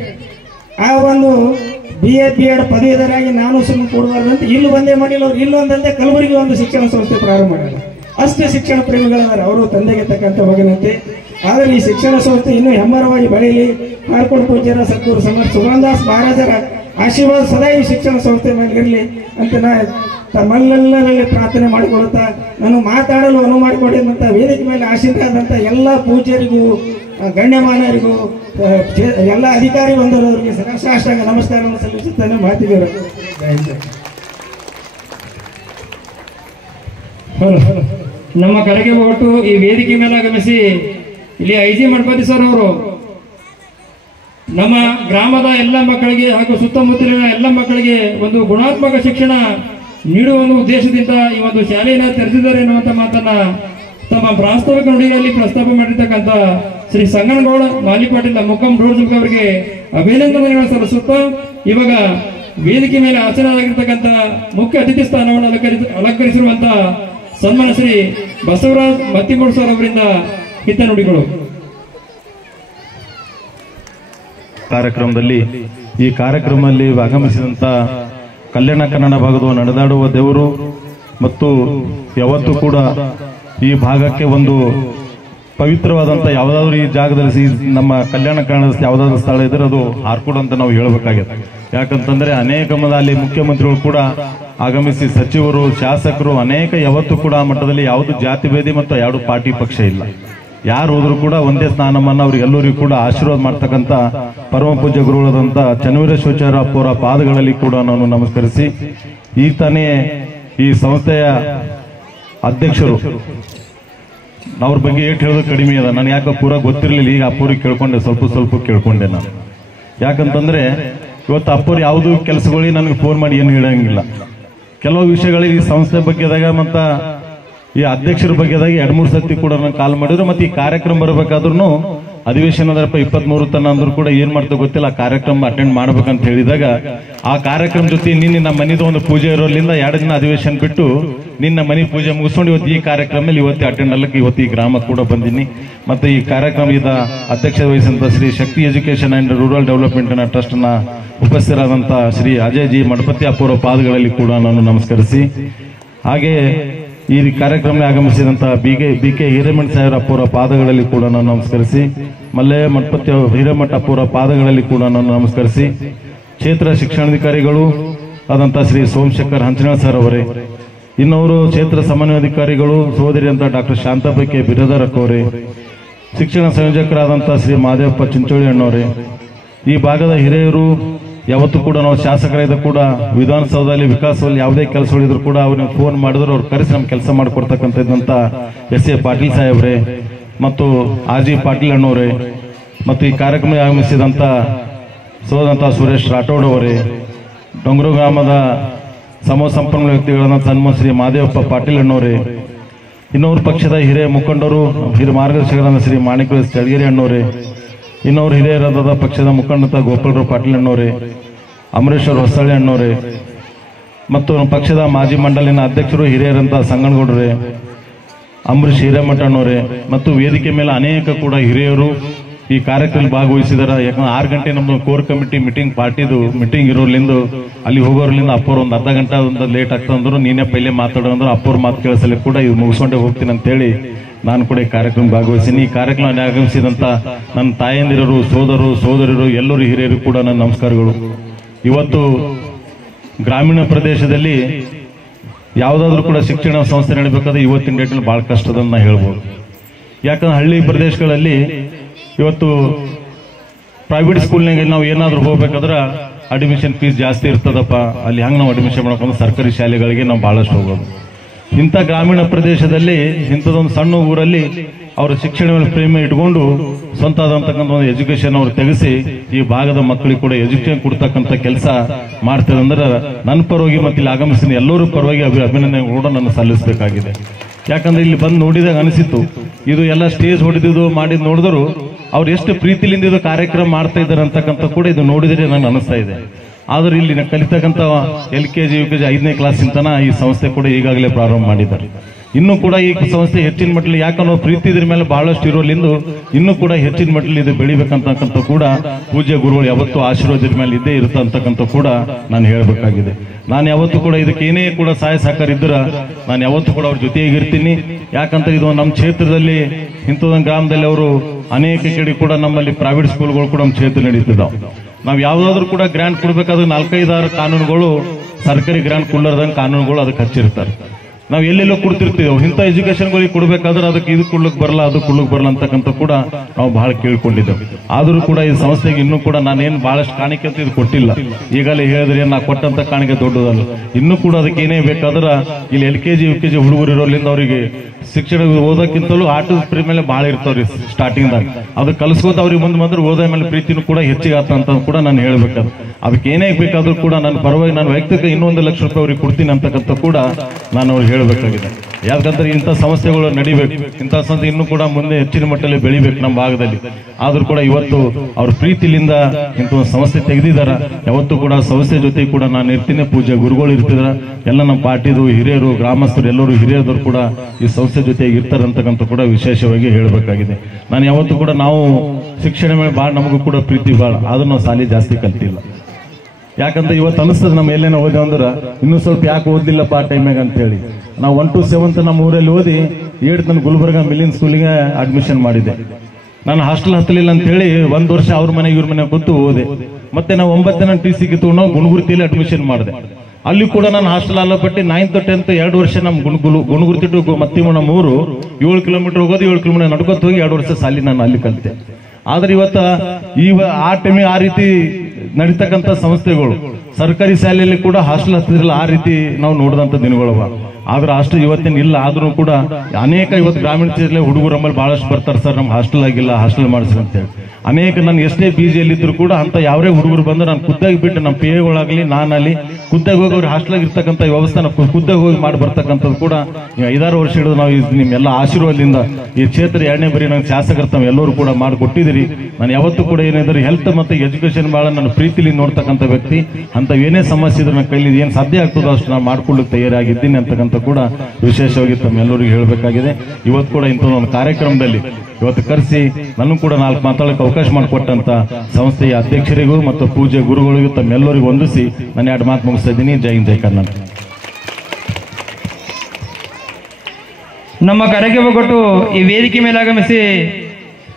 ಆ ಒಂದು BA B.Ed ಪದವೀಧರಾಗಿ ನಾನು ಸುಮ್ಮನೆ ಕೊಡಬಾರ್ದಂತ ಇಲ್ಲಿ ಒಂದೇ ಮಾಡಿಲ್ಲ. ಅವ್ರು ಇಲ್ಲೊಂದಂತೆ ಕಲಬುರಗಿ ಒಂದು ಶಿಕ್ಷಣ ಸಂಸ್ಥೆ ಪ್ರಾರಂಭ ಮಾಡಿಲ್ಲ. ಅಷ್ಟೇ ಶಿಕ್ಷಣ ಪ್ರೇಮಿಗಳಾದರೆ ಅವರು ತಂದೆಗೆ ತಕ್ಕಂತ ಮಗನಂತೆ. ಆದರೆ ಈ ಶಿಕ್ಷಣ ಸಂಸ್ಥೆ ಇನ್ನೂ ಹೆಮ್ಮರವಾಗಿ ಬೆಳೆಯಲಿ. ಆರ್ಕೂಡ ಪೂಜ್ಯರ ಸದ್ಗುರು ಸಮರ್ಥ ಸುಭಾನ್ದಾಸ್ ಮಹಾರಾಜರ ಆಶೀರ್ವಾದ ಸದಾ ಈ ಶಿಕ್ಷಣ ಸಂಸ್ಥೆ ಮೇಲೆ ಇರಲಿ ಅಂತ ನಾ ತಮ್ಮೆಲ್ಲರಲ್ಲಿ ಪ್ರಾರ್ಥನೆ ಮಾಡಿಕೊಳ್ಳುತ್ತಾ, ನಾನು ಮಾತಾಡಲು ಅನುವು ಮಾಡಿಕೊಡಿದಂಥ ವೇದಿಕೆ ಮೇಲೆ ಆಶೀರ್ವಾದಂಥ ಎಲ್ಲ ಪೂಜ್ಯರಿಗೂ, ಗಣ್ಯಮಾನರಿಗೂ, ಎಲ್ಲ ಅಧಿಕಾರಿ ಬಂದವರಿಗೆ ಸಾಷ್ಟಾಂಗ ನಮಸ್ಕಾರವನ್ನು ಸಲ್ಲಿಸುತ್ತಾನೆ. ಮಾತಿಗೆ ನಮ್ಮ ಕರೆಗೆ ಹೊರಟು ಈ ವೇದಿಕೆ ಮೇಲೆ ಆಗಮಿಸಿ ಇಲ್ಲಿ IG ಮಠಪತಿ ಸರ್ ಅವರು ನಮ್ಮ ಗ್ರಾಮದ ಎಲ್ಲ ಮಕ್ಕಳಿಗೆ ಹಾಗೂ ಸುತ್ತಮುತ್ತಲಿನ ಎಲ್ಲ ಮಕ್ಕಳಿಗೆ ಒಂದು ಗುಣಾತ್ಮಕ ಶಿಕ್ಷಣ ನೀಡುವ ಒಂದು ಉದ್ದೇಶದಿಂದ ಈ ಒಂದು ಶಾಲೆಯನ್ನು ತೆರೆದಿದ್ದಾರೆ ಎನ್ನುವಂತ ಮಾತನ್ನ ತಮ್ಮ ಪ್ರಾಸ್ತಾವಿಕ ನುಡಿಗಳಲ್ಲಿ ಪ್ರಸ್ತಾಪ ಮಾಡಿರ್ತಕ್ಕಂಥ ಶ್ರೀ ಸಂಗನಗೌಡ ಮಾಲಿಪಾಟೀಲ್ ಮುಖಂ ರೋಡ್ಜುಗ್ ಅವರಿಗೆ ಅಭಿನಂದನೆಗಳನ್ನು ಸಲ್ಲಿಸುತ್ತಾ, ಇವಾಗ ವೇದಿಕೆ ಮೇಲೆ ಆಸೀನರಾಗಿರ್ತಕ್ಕಂಥ ಮುಖ್ಯ ಅತಿಥಿ ಸ್ಥಾನವನ್ನು ಅಲಂಕರಿಸಿರುವಂತ ಸನ್ಮಾನ ಶ್ರೀ ಬಸವರಾಜ್ ಮತ್ತಿಮೂಡ್ ಸರ್ ಅವರಿಂದ ಹಿತ ನುಡಿಗಳು. ಕಾರ್ಯಕ್ರಮದಲ್ಲಿ ಈ ಕಾರ್ಯಕ್ರಮದಲ್ಲಿ ಆಗಮಿಸಿದಂತ ಕಲ್ಯಾಣ ಕನ್ನಡ ಭಾಗದ ನಡೆದಾಡುವ ದೇವರು ಮತ್ತು ಯಾವತ್ತೂ ಕೂಡ ಈ ಭಾಗಕ್ಕೆ ಒಂದು ಪವಿತ್ರವಾದಂತ ಯಾವುದಾದ್ರೂ ಈ ಜಾಗದಲ್ಲಿ ನಮ್ಮ ಕಲ್ಯಾಣ ಕನ್ನಡ ಯಾವುದಾದ್ರೂ ಸ್ಥಳ ಇದ್ರೆ ಅದು ಆರ್ಕೂಡ ಅಂತ ನಾವು ಹೇಳಬೇಕಾಗಿದೆ. ಯಾಕಂತಂದ್ರೆ ಅನೇಕ ಅಲ್ಲಿ ಮುಖ್ಯಮಂತ್ರಿಗಳು ಕೂಡ ಆಗಮಿಸಿ, ಸಚಿವರು, ಶಾಸಕರು ಅನೇಕ ಯಾವತ್ತೂ ಕೂಡ ಆ ಮಟ್ಟದಲ್ಲಿ ಯಾವುದು ಜಾತಿ ಭೇದಿ ಮತ್ತು ಯಾವುದು ಪಾರ್ಟಿ ಪಕ್ಷ ಇಲ್ಲ. ಯಾರು ಹೋದ್ರು ಕೂಡ ಒಂದೇ ಸ್ಥಾನಮಾನ ಅವ್ರಿಗೆಲ್ಲರಿಗೂ ಕೂಡ ಆಶೀರ್ವಾದ ಮಾಡ್ತಕ್ಕಂಥ ಪರಮ ಪೂಜ್ಯ ಗುರುಗಳಾದಂಥ ಚನ್ನವೀರೇಶ್ವರಾಚಾರ್ಯ ಅಪ್ಪವರ ಪಾದಗಳಲ್ಲಿ ಕೂಡ ನಾನು ನಮಸ್ಕರಿಸಿ, ಈಗ ತಾನೇ ಈ ಸಂಸ್ಥೆಯ ಅಧ್ಯಕ್ಷರು ಅವ್ರ ಬಗ್ಗೆ ಏಟ್ ಹೇಳೋದು ಕಡಿಮೆ ಅದ. ನನಗೆ ಯಾಕೆ ಪೂರ ಗೊತ್ತಿರಲಿಲ್ಲ, ಈಗ ಅಪ್ಪವ್ರಿಗೆ ಕೇಳ್ಕೊಂಡೆ, ಸ್ವಲ್ಪ ಕೇಳ್ಕೊಂಡೆ ನಾನು. ಯಾಕಂತಂದ್ರೆ ಇವತ್ತು ಅಪ್ಪವ್ರು ಯಾವುದು ಕೆಲಸಗಳಿಗೆ ನನಗೆ ಫೋನ್ ಮಾಡಿ ಏನು ಹೇಳಂಗಿಲ್ಲ. ಕೆಲವು ವಿಷಯಗಳಿಗೆ ಈ ಸಂಸ್ಥೆ ಬಗ್ಗೆದಾಗ ಮತ್ತು ಈ ಅಧ್ಯಕ್ಷರ ಬಗ್ಗೆದಾಗ 2-3 ಸತಿ ಕೂಡ ನಾನು ಕಾಲ್ ಮಾಡಿದ್ರು. ಮತ್ತು ಈ ಕಾರ್ಯಕ್ರಮ ಬರಬೇಕಾದ್ರೂ ಅಧಿವೇಶನದಪ್ಪ 23 ತನ ಅಂದ್ರೂ ಕೂಡ ಏನ್ ಮಾಡ್ತಾ ಗೊತ್ತಿಲ್ಲ, ಆ ಕಾರ್ಯಕ್ರಮ ಅಟೆಂಡ್ ಮಾಡ್ಬೇಕಂತ ಹೇಳಿದಾಗ ಆ ಕಾರ್ಯಕ್ರಮ ಜೊತೆ ನಿನ್ನೆ ನಮ್ಮ ಮನೆದು ಒಂದು ಪೂಜೆ ಇರೋದ್ರಿಂದ 2 ದಿನ ಅಧಿವೇಶನ ಬಿಟ್ಟು ನಿನ್ನ ಮನೆ ಪೂಜೆ ಮುಗಿಸ್ಕೊಂಡು ಇವತ್ತು ಈ ಕಾರ್ಯಕ್ರಮ ಇವತ್ತು ಅಟೆಂಡ್ ಅಲ್ಲಕ್ಕೆ ಇವತ್ತು ಈ ಗ್ರಾಮಕ್ಕೆ ಕೂಡ ಬಂದಿನಿ. ಮತ್ತು ಈ ಕಾರ್ಯಕ್ರಮದ ಅಧ್ಯಕ್ಷತೆ ವಹಿಸಿದಂಥ Shri Shakti education and rural development ಟ್ರಸ್ಟ್ನ ಉಪಸ್ಥಿತರಾದಂಥ ಶ್ರೀ ಅಜಯ್ ಜಿ ಮಠಪತಿ ಅಪ್ಪವರ ಪಾದಗಳಲ್ಲಿ ಕೂಡ ನಾನು ನಮಸ್ಕರಿಸಿ, ಹಾಗೆ ಈ ಕಾರ್ಯಕ್ರಮ ಆಗಮಿಸಿದಂಥ ಬಿ.ಕೆ. ಹಿರೇಮಠ ಸಾಹೇಬ್ ಅಪ್ಪವರ ಪಾದಗಳಲ್ಲಿ ಕೂಡ ನಾನು ನಮಸ್ಕರಿಸಿ, ಮಲ್ಲಯ್ಯ ಮಠಪತಿ ಹಿರೇಮಠ ಅಪ್ಪವರ ಪಾದಗಳಲ್ಲಿ ಕೂಡ ನಾನು ನಮಸ್ಕರಿಸಿ, ಕ್ಷೇತ್ರ ಶಿಕ್ಷಣಾಧಿಕಾರಿಗಳು ಆದಂಥ ಶ್ರೀ ಸೋಮಶೇಖರ್ ಹಂಚನಾಳ್ ಸರ್ ಅವರೇ, ಇನ್ನವರು ಕ್ಷೇತ್ರ ಸಮನ್ವಯಾಧಿಕಾರಿಗಳು ಸಹೋದರಿ ಅಂತ ಡಾಕ್ಟರ್ ಶಾಂತಪ್ಪ ಕೆ ಬಿರಾದರ್ ಅಕ್ಕವರೇ, ಶಿಕ್ಷಣ ಸಂಯೋಜಕರಾದಂಥ ಶ್ರೀ ಮಾದೇವಪ್ಪ ಚಿಂಚೋಳಿ ಅಣ್ಣವರೇ, ಈ ಭಾಗದ ಹಿರಿಯರು ಯಾವತ್ತೂ ಕೂಡ ನಾವು ಶಾಸಕರಾದ ಕೂಡ ವಿಧಾನಸೌಧದಲ್ಲಿ ವಿಕಾಸದಲ್ಲಿ ಯಾವುದೇ ಕೆಲಸಗಳಿದ್ರು ಕೂಡ ಅವ್ರನ್ನ ಫೋನ್ ಮಾಡಿದ್ರು ಅವ್ರು ಕರೆಸಿ ನಮ್ಮ ಕೆಲಸ ಮಾಡಿಕೊಡ್ತಕ್ಕಂಥದ್ದಂಥ ಎಸ್.ಎ. ಪಾಟೀಲ್ ಸಾಹೇಬ್ರೆ ಮತ್ತು ಆರ್.ಜಿ. ಪಾಟೀಲ್ ಅಣ್ಣವರೇ, ಮತ್ತು ಈ ಕಾರ್ಯಕ್ರಮ ಆಗಮಿಸಿದಂಥ ಸೋದಂಥ ಸುರೇಶ್ ರಾಠೋಡ್ ಅವರೇ, ಡೊಂಗರು ಗ್ರಾಮದ ಸಮೂಹ ಸಂಪನ್ಮೂಲ ವ್ಯಕ್ತಿಗಳಾದ ಸನ್ಮಾನ್ಯ ಶ್ರೀ ಮಾದೇವಪ್ಪ ಪಾಟೀಲ್ ಅಣ್ಣವರೇ, ಇನ್ನೂರು ಪಕ್ಷದ ಹಿರಿಯ ಮುಖಂಡರು ಹಿರಿಯ ಮಾರ್ಗದರ್ಶಕರಾದ ಶ್ರೀ ಮಾಣಿಕ ಚಳಗೇರಿ ಅಣ್ಣವರೇ, ಇನ್ನವರು ಹಿರಿಯರಾದ ಪಕ್ಷದ ಮುಖಂಡ ಗೋಪಾಲರಾವ್ ಪಾಟೀಲ್ ಅಣ್ಣವರೇ, ಅಮರೇಶ್ವರ್ ಹೊಸಳ್ಳಿ ಅಣ್ಣವರೇ, ಮತ್ತು ಪಕ್ಷದ ಮಾಜಿ ಮಂಡಳಿನ ಅಧ್ಯಕ್ಷರು ಹಿರಿಯರಂತ ಸಂಗನಗೌಡರೇ, ಅಂಬರೀಶ್ ಹಿರೇಮಠ ಅಣ್ಣವರೇ, ಮತ್ತು ವೇದಿಕೆ ಮೇಲೆ ಅನೇಕ ಕೂಡ ಹಿರಿಯರು ಈ ಕಾರ್ಯಕ್ರಮದಲ್ಲಿ ಭಾಗವಹಿಸಿದಾರೆ. ಯಾಕಂದ್ರೆ 6 ಗಂಟೆ ನಮ್ದು ಕೋರ್ ಕಮಿಟಿ ಪಾರ್ಟಿದು ಮೀಟಿಂಗ್ ಇರೋರ್ಲಿಂದ ಅಲ್ಲಿ ಹೋಗೋರ್ಲಿಂದ ಅಪ್ಪವ್ರು ಒಂದು ಅರ್ಧ ಗಂಟೆ ಒಂದು ಲೇಟ್ ಆಗ್ತಂದ್ರು ನೀನೇ ಪೈಲೆ ಮಾತಾಡೋಂದ್ರು ಅಪ್ಪವ್ರ ಮಾತು ಕೇಳಿಸಲಿ ಕೂಡ ಇದು ಮುಗಿಸ್ಕೊಂಡೇ ಹೋಗ್ತೀನಿ ಅಂತೇಳಿ ನಾನು ಕೂಡ ಈ ಕಾರ್ಯಕ್ರಮ ಭಾಗವಹಿಸಿನಿ. ಈ ಕಾರ್ಯಕ್ರಮ ಆಗಮಿಸಿದಂಥ ನನ್ನ ತಾಯಂದಿರರು, ಸೋದರರು ಎಲ್ಲರೂ ಹಿರಿಯರು ಕೂಡ ನನ್ನ ನಮಸ್ಕಾರಗಳು. ಇವತ್ತು ಗ್ರಾಮೀಣ ಪ್ರದೇಶದಲ್ಲಿ ಯಾವುದಾದ್ರೂ ಕೂಡ ಶಿಕ್ಷಣ ಸಂಸ್ಥೆ ನಡೀಬೇಕಾದ್ರೆ ಇವತ್ತಿನ ಡೇಟಲ್ಲಿ ಭಾಳ ಕಷ್ಟದನ್ನ ಹೇಳ್ಬೋದು. ಯಾಕಂದ್ರೆ ಹಳ್ಳಿ ಪ್ರದೇಶಗಳಲ್ಲಿ ಇವತ್ತು ಪ್ರೈವೇಟ್ ಸ್ಕೂಲ್ನಾಗ ನಾವು ಏನಾದರೂ ಹೋಗ್ಬೇಕಾದ್ರೆ ಅಡ್ಮಿಷನ್ ಫೀಸ್ ಜಾಸ್ತಿ ಇರ್ತದಪ್ಪ, ಅಲ್ಲಿ ಹಂಗೆ ನಾವು ಅಡ್ಮಿಷನ್ ಮಾಡ್ಕೊಂಡು ಸರ್ಕಾರಿ ಶಾಲೆಗಳಿಗೆ ನಾವು ಭಾಳಷ್ಟು ಹೋಗೋದು. ಇಂಥ ಗ್ರಾಮೀಣ ಪ್ರದೇಶದಲ್ಲಿ ಇಂಥದೊಂದು ಸಣ್ಣ ಊರಲ್ಲಿ ಅವರ ಶಿಕ್ಷಣ ಮೇಲೆ ಪ್ರೇಮ ಇಟ್ಕೊಂಡು ಸ್ವಂತ ಆದಂತಕ್ಕಂಥ ಒಂದು ಎಜುಕೇಶನ್ ಅವ್ರು ತೆಗೆಸಿ ಈ ಭಾಗದ ಮಕ್ಕಳಿಗೆ ಕೂಡ ಎಜುಕೇಶನ್ ಕೊಡ್ತಕ್ಕಂಥ ಕೆಲಸ ಮಾಡ್ತಾರೆ. ಅಂದ್ರೆ ನನ್ನ ಪರವಾಗಿ ಮತ್ತು ಇಲ್ಲಿ ಆಗಮಿಸಿದ ಎಲ್ಲರೂ ಪರವಾಗಿ ಅಭಿನಂದನೆ ಕೂಡ ನಾನು ಸಲ್ಲಿಸಬೇಕಾಗಿದೆ. ಯಾಕಂದ್ರೆ ಇಲ್ಲಿ ಬಂದು ನೋಡಿದಾಗ ಅನಿಸಿತ್ತು, ಇದು ಎಲ್ಲ ಸ್ಟೇಜ್ ಹೊಡೆದಿದ್ದು ಮಾಡಿದ್ ನೋಡಿದ್ರು ಅವ್ರು ಎಷ್ಟು ಪ್ರೀತಿಲಿಂದ ಇದು ಕಾರ್ಯಕ್ರಮ ಮಾಡ್ತಾ ಇದ್ದಾರೆ ಅಂತಕ್ಕಂಥ ಕೂಡ ಇದು ನೋಡಿದರೆ ನನಗೆ ಅನಿಸ್ತಾ ಇದೆ. ಆದ್ರೆ ಇಲ್ಲಿ ಕಲಿತಕ್ಕಂಥ LKG UKG 5ನೇ ಕ್ಲಾಸಿಂತನ ಈ ಸಂಸ್ಥೆ ಕೂಡ ಈಗಾಗಲೇ ಪ್ರಾರಂಭ ಮಾಡಿದ್ದಾರೆ. ಇನ್ನೂ ಕೂಡ ಈ ಸಂಸ್ಥೆ ಹೆಚ್ಚಿನ ಮಟ್ಟದಲ್ಲಿ ಯಾಕಂದ್ರೆ ಪ್ರೀತಿ ಇದ್ರ ಮೇಲೆ ಬಹಳಷ್ಟು ಇರೋಲಿಂದ ಇನ್ನೂ ಕೂಡ ಹೆಚ್ಚಿನ ಮಟ್ಟದಲ್ಲಿ ಇದು ಬೆಳಿಬೇಕಂತಕ್ಕಂಥ ಕೂಡ ಪೂಜ್ಯ ಗುರುಗಳು ಯಾವತ್ತೂ ಆಶೀರ್ವಾದದ ಮೇಲೆ ಇದ್ದೇ ಇರುತ್ತಂತಕ್ಕಂಥ ಕೂಡ ನಾನು ಹೇಳಬೇಕಾಗಿದೆ. ನಾನು ಯಾವತ್ತೂ ಕೂಡ ಇದಕ್ಕೆ ಏನೇ ಕೂಡ ಸಹಾಯ ಸಹಕಾರ ಇದ್ರ ನಾನು ಯಾವತ್ತೂ ಕೂಡ ಅವ್ರ ಜೊತೆಗಿರ್ತೀನಿ. ಯಾಕಂತ ಇದು ನಮ್ಮ ಕ್ಷೇತ್ರದಲ್ಲಿ ಇಂಥದೊಂದು ಗ್ರಾಮದಲ್ಲಿ ಅವರು ಅನೇಕ ಕಡೆ ಕೂಡ ನಮ್ಮಲ್ಲಿ ಪ್ರೈವೇಟ್ ಸ್ಕೂಲ್ಗಳು ಕೂಡ ನಮ್ಮ ಕ್ಷೇತ್ರ ನಡೀತಿದ್ದಾವೆ. ನಾವು ಯಾವುದಾದ್ರೂ ಕೂಡ ಗ್ರಾಂಟ್ ಕೊಡ್ಬೇಕಾದ್ರೆ 4-5 ಕಾನೂನುಗಳು ಸರ್ಕಾರಿ ಗ್ರಾಂಟ್ ಕೊಡ್ಲಾರ್ದಂಗೆ ಕಾನೂನುಗಳು ಅದಕ್ಕೆ ಹಚ್ಚಿರ್ತಾರೆ. ನಾವು ಎಲ್ಲೆಲ್ಲೋ ಕೊಡ್ತಿರ್ತೀವಿ. ಇಂಥ ಎಜುಕೇಶನ್ಗಳಿಗೆ ಕೊಡ್ಬೇಕಾದ್ರೆ ಅದಕ್ಕೆ ಇದು ಕೊಡ್ಲಿಕ್ಕೆ ಬರಲ್ಲ, ಅದು ಕೊಡ್ಲಿಕ್ಕೆ ಬರಲ್ಲ ಅಂತಕ್ಕಂಥ ಕೂಡ ನಾವು ಬಹಳ ಕೇಳ್ಕೊಂಡಿದ್ದೇವೆ. ಆದರೂ ಕೂಡ ಈ ಸಂಸ್ಥೆಗೆ ಇನ್ನೂ ಕೂಡ ನಾನೇನು ಬಹಳಷ್ಟು ಕಾಣಿಕೆ ಅಂತ ಇದು ಕೊಟ್ಟಿಲ್ಲ. ಈಗಲೇ ಹೇಳಿದ್ರೆ ನಾ ಕೊಟ್ಟಂತ ಕಾಣಿಕೆ ದೊಡ್ಡದಲ್ಲ. ಇನ್ನೂ ಕೂಡ ಅದಕ್ಕೆ ಏನೇ ಬೇಕಾದ್ರೆ ಇಲ್ಲಿ LKG UKG ಹುಡುಗರು ಇರೋದ್ರಿಂದ ಅವರಿಗೆ ಶಿಕ್ಷಣ ಓದೋಕ್ಕಿಂತಲೂ ಆಟದ ಪ್ರೀ ಮೇಲೆ ಬಹಳ ಇರ್ತಾವ್ರಿ ಸ್ಟಾರ್ಟಿಂಗ್ದಾಗ. ಅದು ಕಲಿಸ್ಕೋತ ಅವ್ರಿಗೆ ಬಂದ್ರೆ ಓದೋ ಮೇಲೆ ಪ್ರೀತಿನೂ ಕೂಡ ಹೆಚ್ಚಿಗೆ ಆತ ಕೂಡ ನಾನು ಹೇಳ್ಬೇಕಾದ್ರೆ ಅದಕ್ಕೆ ಏನೇ ಬೇಕಾದ್ರೂ ಕೂಡ ನನ್ನ ಪರವಾಗಿ ನಾನು ವೈಯಕ್ತಿಕ ಇನ್ನೂ 1 ಲಕ್ಷ ರೂಪಾಯಿ ಅವ್ರಿಗೆ ಕೊಡ್ತೀನಿ ಅಂತಕ್ಕಂಥ ಕೂಡ ನಾನು ಅವ್ರಿಗೆ ಹೇಳಬೇಕಾಗಿದೆ. ಯಾಕಂದ್ರೆ ಇಂಥ ಸಮಸ್ಯೆಗಳು ನಡಿಬೇಕು, ಇಂಥ ಸಂಸ್ಥೆ ಇನ್ನೂ ಕೂಡ ಮುಂದೆ ಹೆಚ್ಚಿನ ಮಟ್ಟದಲ್ಲಿ ಬೆಳಿಬೇಕು ನಮ್ಮ ಭಾಗದಲ್ಲಿ. ಆದ್ರೂ ಕೂಡ ಇವತ್ತು ಅವ್ರ ಪ್ರೀತಿಲಿಂದ ಇಂಥ ಒಂದು ಸಂಸ್ಥೆ ತೆಗೆದಿದ್ದಾರೆ. ಯಾವತ್ತೂ ಕೂಡ ಸಂಸ್ಥೆ ಜೊತೆ ಕೂಡ ನಾನು ಇರ್ತೀನಿ, ಪೂಜೆ ಗುರುಗಳು ಇರ್ತಿದ್ರ, ಎಲ್ಲ ನಮ್ಮ ಪಾರ್ಟಿದು ಹಿರಿಯರು, ಗ್ರಾಮಸ್ಥರು ಎಲ್ಲರೂ ಹಿರಿಯರು ಕೂಡ ಈ ಸಂಸ್ಥೆ ಜೊತೆಗೆ ಇರ್ತಾರೆ ಅಂತಕ್ಕಂಥ ಕೂಡ ವಿಶೇಷವಾಗಿ ಹೇಳಬೇಕಾಗಿದೆ. ನಾನು ಯಾವತ್ತೂ ಕೂಡ ನಾವು ಶಿಕ್ಷಣ ಮೇಲೆ ಭಾಳ ನಮಗೂ ಕೂಡ ಪ್ರೀತಿ ಭಾಳ, ಆದ್ರೂ ನಾವು ಶಾಲೆ ಜಾಸ್ತಿ ಕಲ್ತಿಲ್ಲ. ಯಾಕಂದ್ರೆ ಇವತ್ತು ಅನಿಸ್ತದೆ ನಮ್ಮ ಎಲ್ಲೇನೋ ಓದೇವ ಅಂದ್ರೆ ಇನ್ನೂ ಸ್ವಲ್ಪ ಯಾಕೆ ಓದಿಲ್ಲಪ್ಪ ಆ ಟೈಮ್ಯಾಗ ಅಂತ ಹೇಳಿ. ನಾವು 1 to 7 ನಮ್ಮ ಊರಲ್ಲಿ ಓದಿ 8 ನಾನು ಗುಲ್ಬರ್ಗ ಮಿಲಿಯನ್ ಸ್ಕೂಲಿಗೆ ಅಡ್ಮಿಷನ್ ಮಾಡಿದೆ. ನಾನು ಹಾಸ್ಟೆಲ್ ಹತ್ತಲಿಲ್ಲ ಅಂತ ಹೇಳಿ 1 ವರ್ಷ ಅವ್ರ ಮನೆಗೆ ಇವ್ರ ಮನೆಗೆ ಕೂತು ಓದೆ. ಮತ್ತೆ ನಾವು 9ನೇ TC ಕಿತ್ತು ನಾವು ಗುಣಗುರ್ತಿಯಲ್ಲಿ ಅಡ್ಮಿಷನ್ ಮಾಡಿದೆ. ಅಲ್ಲಿ ಕೂಡ ನಾನು ಹಾಸ್ಟೆಲ್ ಅಲ್ಲಪಟ್ಟಿ 9th 10th 2 ವರ್ಷ ನಮ್ಮ ಗುಣಗುರ್ತಿಟ್ಟು ಮತ್ತಿಮಣ 3 7 ಕಿಲೋಮೀಟರ್ ಹೋಗೋದು 7 ಕಿಲೋಮೀಟರ್ ನಡ್ಕೊತ ಹೋಗಿ 2 ವರ್ಷ ಸಾಲಿ ನಾನು ಅಲ್ಲಿ ಕಲಿತೆ. ಆದ್ರೆ ಆ ಟೈಮಿಗೆ ಆ ರೀತಿ ನಡೀತಕ್ಕಂಥ ಸಂಸ್ಥೆಗಳು ಸರ್ಕಾರಿ ಶಾಲೆಯಲ್ಲಿ ಕೂಡ ಹಾಸ್ಟೆಲ್ ಹತ್ತಿರಲ್ಲ, ಆ ರೀತಿ ನಾವು ನೋಡಿದಂಥ ದಿನಗಳವ. ಆದ್ರೆ ಹಾಸ್ಟೆಲ್ ಇವತ್ತಿನ ಇಲ್ಲ. ಆದ್ರೂ ಕೂಡ ಅನೇಕ ಇವತ್ತು ಗ್ರಾಮೀಣ ಕ್ಷೇತ್ರದಲ್ಲಿ ಹುಡುಗರು ನಮ್ಮಲ್ಲಿ ಬಹಳಷ್ಟು ಬರ್ತಾರೆ, ಸರ್ ನಮ್ಮ ಹಾಸ್ಟೆಲ್ ಆಗಿಲ್ಲ, ಹಾಸ್ಟೆಲ್ ಮಾಡಿಸಿ ಅಂತೇಳಿ. ಅನೇಕ ನಾನು ಎಷ್ಟೇ BJಯಲ್ಲಿದ್ರು ಕೂಡ ಅಂತ ಯಾವೇ ಹುಡುಗರು ಬಂದು ನಾನು ಖುದ್ದಾಗಿ ಬಿಟ್ಟು ನಮ್ಮ PAಗಳಾಗಲಿ ನಾನಲ್ಲಿ ಖುದ್ದಾಗಿ ಹೋಗಿ ಅವ್ರು ಹಾಸ್ಟೆಲ್ ಇರ್ತಕ್ಕಂಥ ವ್ಯವಸ್ಥೆನ ಖುದ್ದಾಗಿ ಹೋಗಿ ಮಾಡಿ ಬರ್ತಕ್ಕಂಥದ್ದು ಕೂಡ 5-6 ವರ್ಷ ಹಿಡಿದು ನಾವು ನಿಮ್ಮೆಲ್ಲ ಆಶೀರ್ವಾದದಿಂದ ಈ ಕ್ಷೇತ್ರ 2ನೇ ಬಾರಿ ನಂಗೆ ಶಾಸಕರು ತಾವು ಎಲ್ಲರೂ ಕೂಡ ಮಾಡಿಕೊಟ್ಟಿದ್ದೀರಿ. ನಾನು ಯಾವತ್ತೂ ಕೂಡ ಏನಿದ್ರೆ ಹೆಲ್ತ್ ಮತ್ತು ಎಜುಕೇಶನ್ ಭಾಳ ನನ್ನ ಪ್ರೀತಿಲಿ ನೋಡ್ತಕ್ಕಂಥ ವ್ಯಕ್ತಿ. ಅಂತ ಏನೇ ಸಮಸ್ಯೆ ಇದ್ರೆ ನನ್ನ ಕೈಲಿ ಏನು ಸಾಧ್ಯ ಆಗ್ತದೋ ಅಷ್ಟು ನಾನು ಮಾಡ್ಕೊಳ್ಳಿಕ್ಕೆ ತಯಾರಾಗಿದ್ದೀನಿ ಅಂತಕ್ಕಂಥ ಕೂಡ ವಿಶೇಷವಾಗಿ ತಮ್ಮೆಲ್ಲರಿಗೂ ಹೇಳಬೇಕಾಗಿದೆ. ಇವತ್ತು ಕೂಡ ಇಂಥ ಒಂದು ಕಾರ್ಯಕ್ರಮದಲ್ಲಿ ಇವತ್ತು ಕರೆಸಿ ನನಗೂ ಕೂಡ 4 ಮಾತಾಡೋಕ್ಕೆ ಅವಕಾಶ ಮಾಡಿಕೊಟ್ಟಂತ ಸಂಸ್ಥೆಯ ಅಧ್ಯಕ್ಷರಿಗೂ ಮತ್ತು ಪೂಜೆ ಗುರುಗಳಿಗೂ ತಮ್ಮೆಲ್ಲರಿಗೂ ವಂದಿಸಿ ನಾನು 2 ಮಾತು ಮುಗಿಸ್ತಾ ಇದ್ದೀನಿ. ಜೈ ಹಿಂದ್, ಜೈ ಕರ್ನಾಟಕ. ನಮ್ಮ ಕಾರ್ಯಕ್ರಮ ಕೊಟ್ಟು ಈ ವೇದಿಕೆ ಮೇಲೆ ಆಗಮಿಸಿ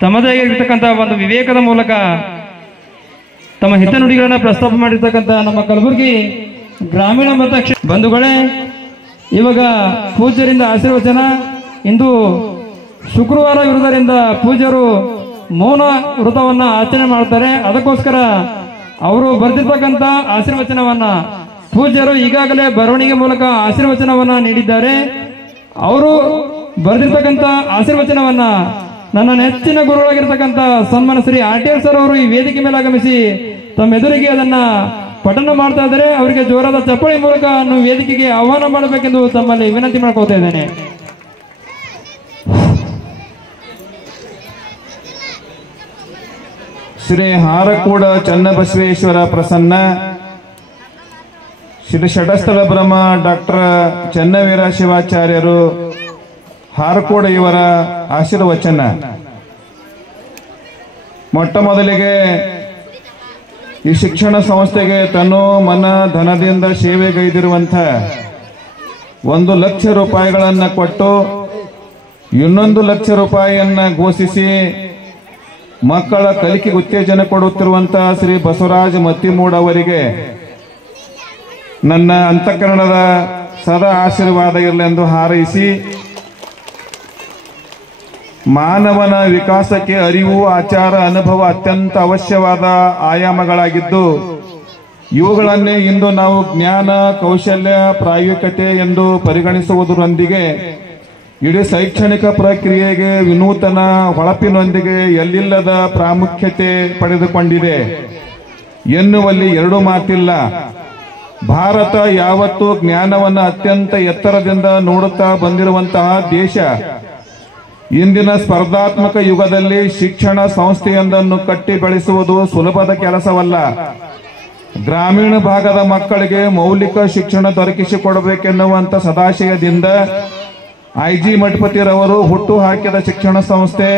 ತಮ್ಮದೇ ಆಗಿರ್ತಕ್ಕಂಥ ಒಂದು ವಿವೇಕದ ಮೂಲಕ ತಮ್ಮ ಹಿತನುಡಿಗಳನ್ನ ಪ್ರಸ್ತಾಪ ಮಾಡಿರ್ತಕ್ಕಂಥ ನಮ್ಮ ಕಲಬುರಗಿ ಗ್ರಾಮೀಣ ಮತ ಬಂಧುಗಳೇ, ಇವಾಗ ಪೂಜ್ಯರಿಂದ ಆಶೀರ್ವಚನ. ಇಂದು ಶುಕ್ರವಾರ ಇರುವುದರಿಂದ ಪೂಜ್ಯರು ಮೌನ ವ್ರತವನ್ನ ಆಚರಣೆ ಮಾಡ್ತಾರೆ. ಅದಕ್ಕೋಸ್ಕರ ಅವರು ಬರೆದಿರ್ತಕ್ಕಂಥ ಆಶೀರ್ವಚನವನ್ನ ಪೂಜ್ಯರು ಈಗಾಗಲೇ ಬರವಣಿಗೆ ಮೂಲಕ ಆಶೀರ್ವಚನವನ್ನ ನೀಡಿದ್ದಾರೆ. ಅವರು ಬರೆದಿರ್ತಕ್ಕಂಥ ಆಶೀರ್ವಚನವನ್ನ ನನ್ನ ನೆಚ್ಚಿನ ಗುರುವಾಗಿರ್ತಕ್ಕಂಥ ಸನ್ಮಾನ ಶ್ರೀ RTR ಸರ್ ಅವರು ಈ ವೇದಿಕೆ ಮೇಲೆ ಆಗಮಿಸಿ ತಮ್ಮ ಎದುರಿಗೆ ಅದನ್ನ ಪಠಣ ಮಾಡ್ತಾ ಇದ್ದಾರೆ. ಅವರಿಗೆ ಜೋರಾದ ಚಪ್ಪಾಳೆ ಮೂಲಕ ನಾನು ವೇದಿಕೆಗೆ ಆಹ್ವಾನ ಮಾಡಬೇಕೆಂದು ತಮ್ಮಲ್ಲಿ ವಿನಂತಿ ಮಾಡ್ಕೋತಾ ಇದ್ದೇನೆ. ಶ್ರೀ ಹಾರಕೂಡ ಚನ್ನಬಸವೇಶ್ವರ ಪ್ರಸನ್ನ, ಶ್ರೀ ಷಟಸ್ಥಳ ಬ್ರಹ್ಮ ಡಾಕ್ಟರ್ ಚನ್ನವೀರ ಶಿವಾಚಾರ್ಯರು ಹಾರಕೂಡ ಇವರ ಆಶೀರ್ವಚನ. ಮೊಟ್ಟ ಮೊದಲಿಗೆ ಈ ಶಿಕ್ಷಣ ಸಂಸ್ಥೆಗೆ ತನ್ನೋ ಮನ ಧನದಿಂದ ಸೇವೆಗೈದಿರುವಂಥ 1 ಲಕ್ಷ ರೂಪಾಯಿಗಳನ್ನು ಕೊಟ್ಟು 11 ಲಕ್ಷ ರೂಪಾಯಿಯನ್ನ ಘೋಷಿಸಿ ಮಕ್ಕಳ ಕಲಿಕೆಗೆ ಉತ್ತೇಜನ ಕೊಡುತ್ತಿರುವಂತಹ ಶ್ರೀ ಬಸವರಾಜ ಮತ್ತಿಮೂಡ ಅವರಿಗೆ ನನ್ನ ಅಂತಃಕರಣದ ಸದಾ ಆಶೀರ್ವಾದ ಇರಲೆಂದು ಹಾರೈಸಿ, ಮಾನವನ ವಿಕಾಸಕ್ಕೆ ಅರಿವು, ಆಚಾರ, ಅನುಭವ ಅತ್ಯಂತ ಅವಶ್ಯವಾದ ಆಯಾಮಗಳಾಗಿದ್ದು ಇವುಗಳನ್ನೇ ಇಂದು ನಾವು ಜ್ಞಾನ, ಕೌಶಲ್ಯ, ಪ್ರಾಯೋಗಿಕತೆ ಎಂದು ಪರಿಗಣಿಸುವುದರೊಂದಿಗೆ ಇಡೀ ಶೈಕ್ಷಣಿಕ ಪ್ರಕ್ರಿಯೆಗೆ ವಿನೂತನ ಹೊಳಪಿನೊಂದಿಗೆ ಎಲ್ಲಿಲ್ಲದ ಪ್ರಾಮುಖ್ಯತೆ ಪಡೆದುಕೊಂಡಿದೆ ಎನ್ನುವಲ್ಲಿ 2 ಮಾತಿಲ್ಲ. ಭಾರತ ಯಾವತ್ತೂ ಜ್ಞಾನವನ್ನು ಅತ್ಯಂತ ಎತ್ತರದಿಂದ ನೋಡುತ್ತಾ ಬಂದಿರುವಂತಹ ದೇಶ. ಇಂದಿನ ಸ್ಪರ್ಧಾತ್ಮಕ ಯುಗದಲ್ಲಿ ಶಿಕ್ಷಣ ಸಂಸ್ಥೆಯೊಂದನ್ನು ಕಟ್ಟಿ ಬೆಳೆಸುವುದು ಸುಲಭದ ಕೆಲಸವಲ್ಲ. ಗ್ರಾಮೀಣ ಭಾಗದ ಮಕ್ಕಳಿಗೆ ಮೌಲಿಕ ಶಿಕ್ಷಣ ದೊರಕಿಸಿಕೊಡಬೇಕೆನ್ನುವಂತ ಸದಾಶಯದಿಂದ IG ಮಠಪತಿರವರು ಹುಟ್ಟು ಹಾಕಿದ ಶಿಕ್ಷಣ ಸಂಸ್ಥೆ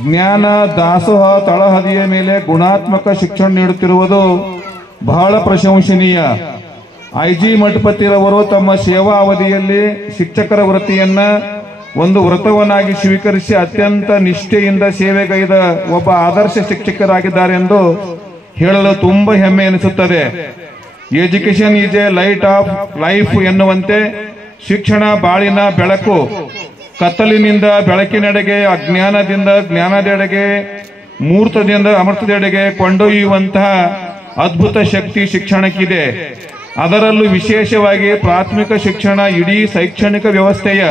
ಜ್ಞಾನ ದಾಸೋಹ ತಳಹದಿಯ ಮೇಲೆ ಗುಣಾತ್ಮಕ ಶಿಕ್ಷಣ ನೀಡುತ್ತಿರುವುದು ಬಹಳ ಪ್ರಶಂಸನೀಯ. IG ಮಠಪತಿರವರು ತಮ್ಮ ಸೇವಾ ಅವಧಿಯಲ್ಲಿ ಶಿಕ್ಷಕರ ವೃತ್ತಿಯನ್ನ ಒಂದು ವ್ರತವನ್ನಾಗಿ ಸ್ವೀಕರಿಸಿ ಅತ್ಯಂತ ನಿಷ್ಠೆಯಿಂದ ಸೇವೆಗೈದ ಒಬ್ಬ ಆದರ್ಶ ಶಿಕ್ಷಕರಾಗಿದ್ದಾರೆ ಎಂದು ಹೇಳಲು ತುಂಬಾ ಹೆಮ್ಮೆ ಎನಿಸುತ್ತದೆ. Education is A light off life ಎನ್ನುವಂತೆ ಶಿಕ್ಷಣ ಬಾಳಿನ ಬೆಳಕು. ಕತ್ತಲಿನಿಂದ ಬೆಳಕಿನೆಡೆಗೆ, ಅಜ್ಞಾನದಿಂದ ಜ್ಞಾನದೆಡೆಗೆ, ಮೂರ್ತದಿಂದ ಅಮೃತದೆಡೆಗೆ ಕೊಂಡೊಯ್ಯುವಂತಹ ಅದ್ಭುತ ಶಕ್ತಿ ಶಿಕ್ಷಣಕ್ಕಿದೆ. ಅದರಲ್ಲೂ ವಿಶೇಷವಾಗಿ ಪ್ರಾಥಮಿಕ ಶಿಕ್ಷಣ ಇಡೀ ಶೈಕ್ಷಣಿಕ ವ್ಯವಸ್ಥೆಯ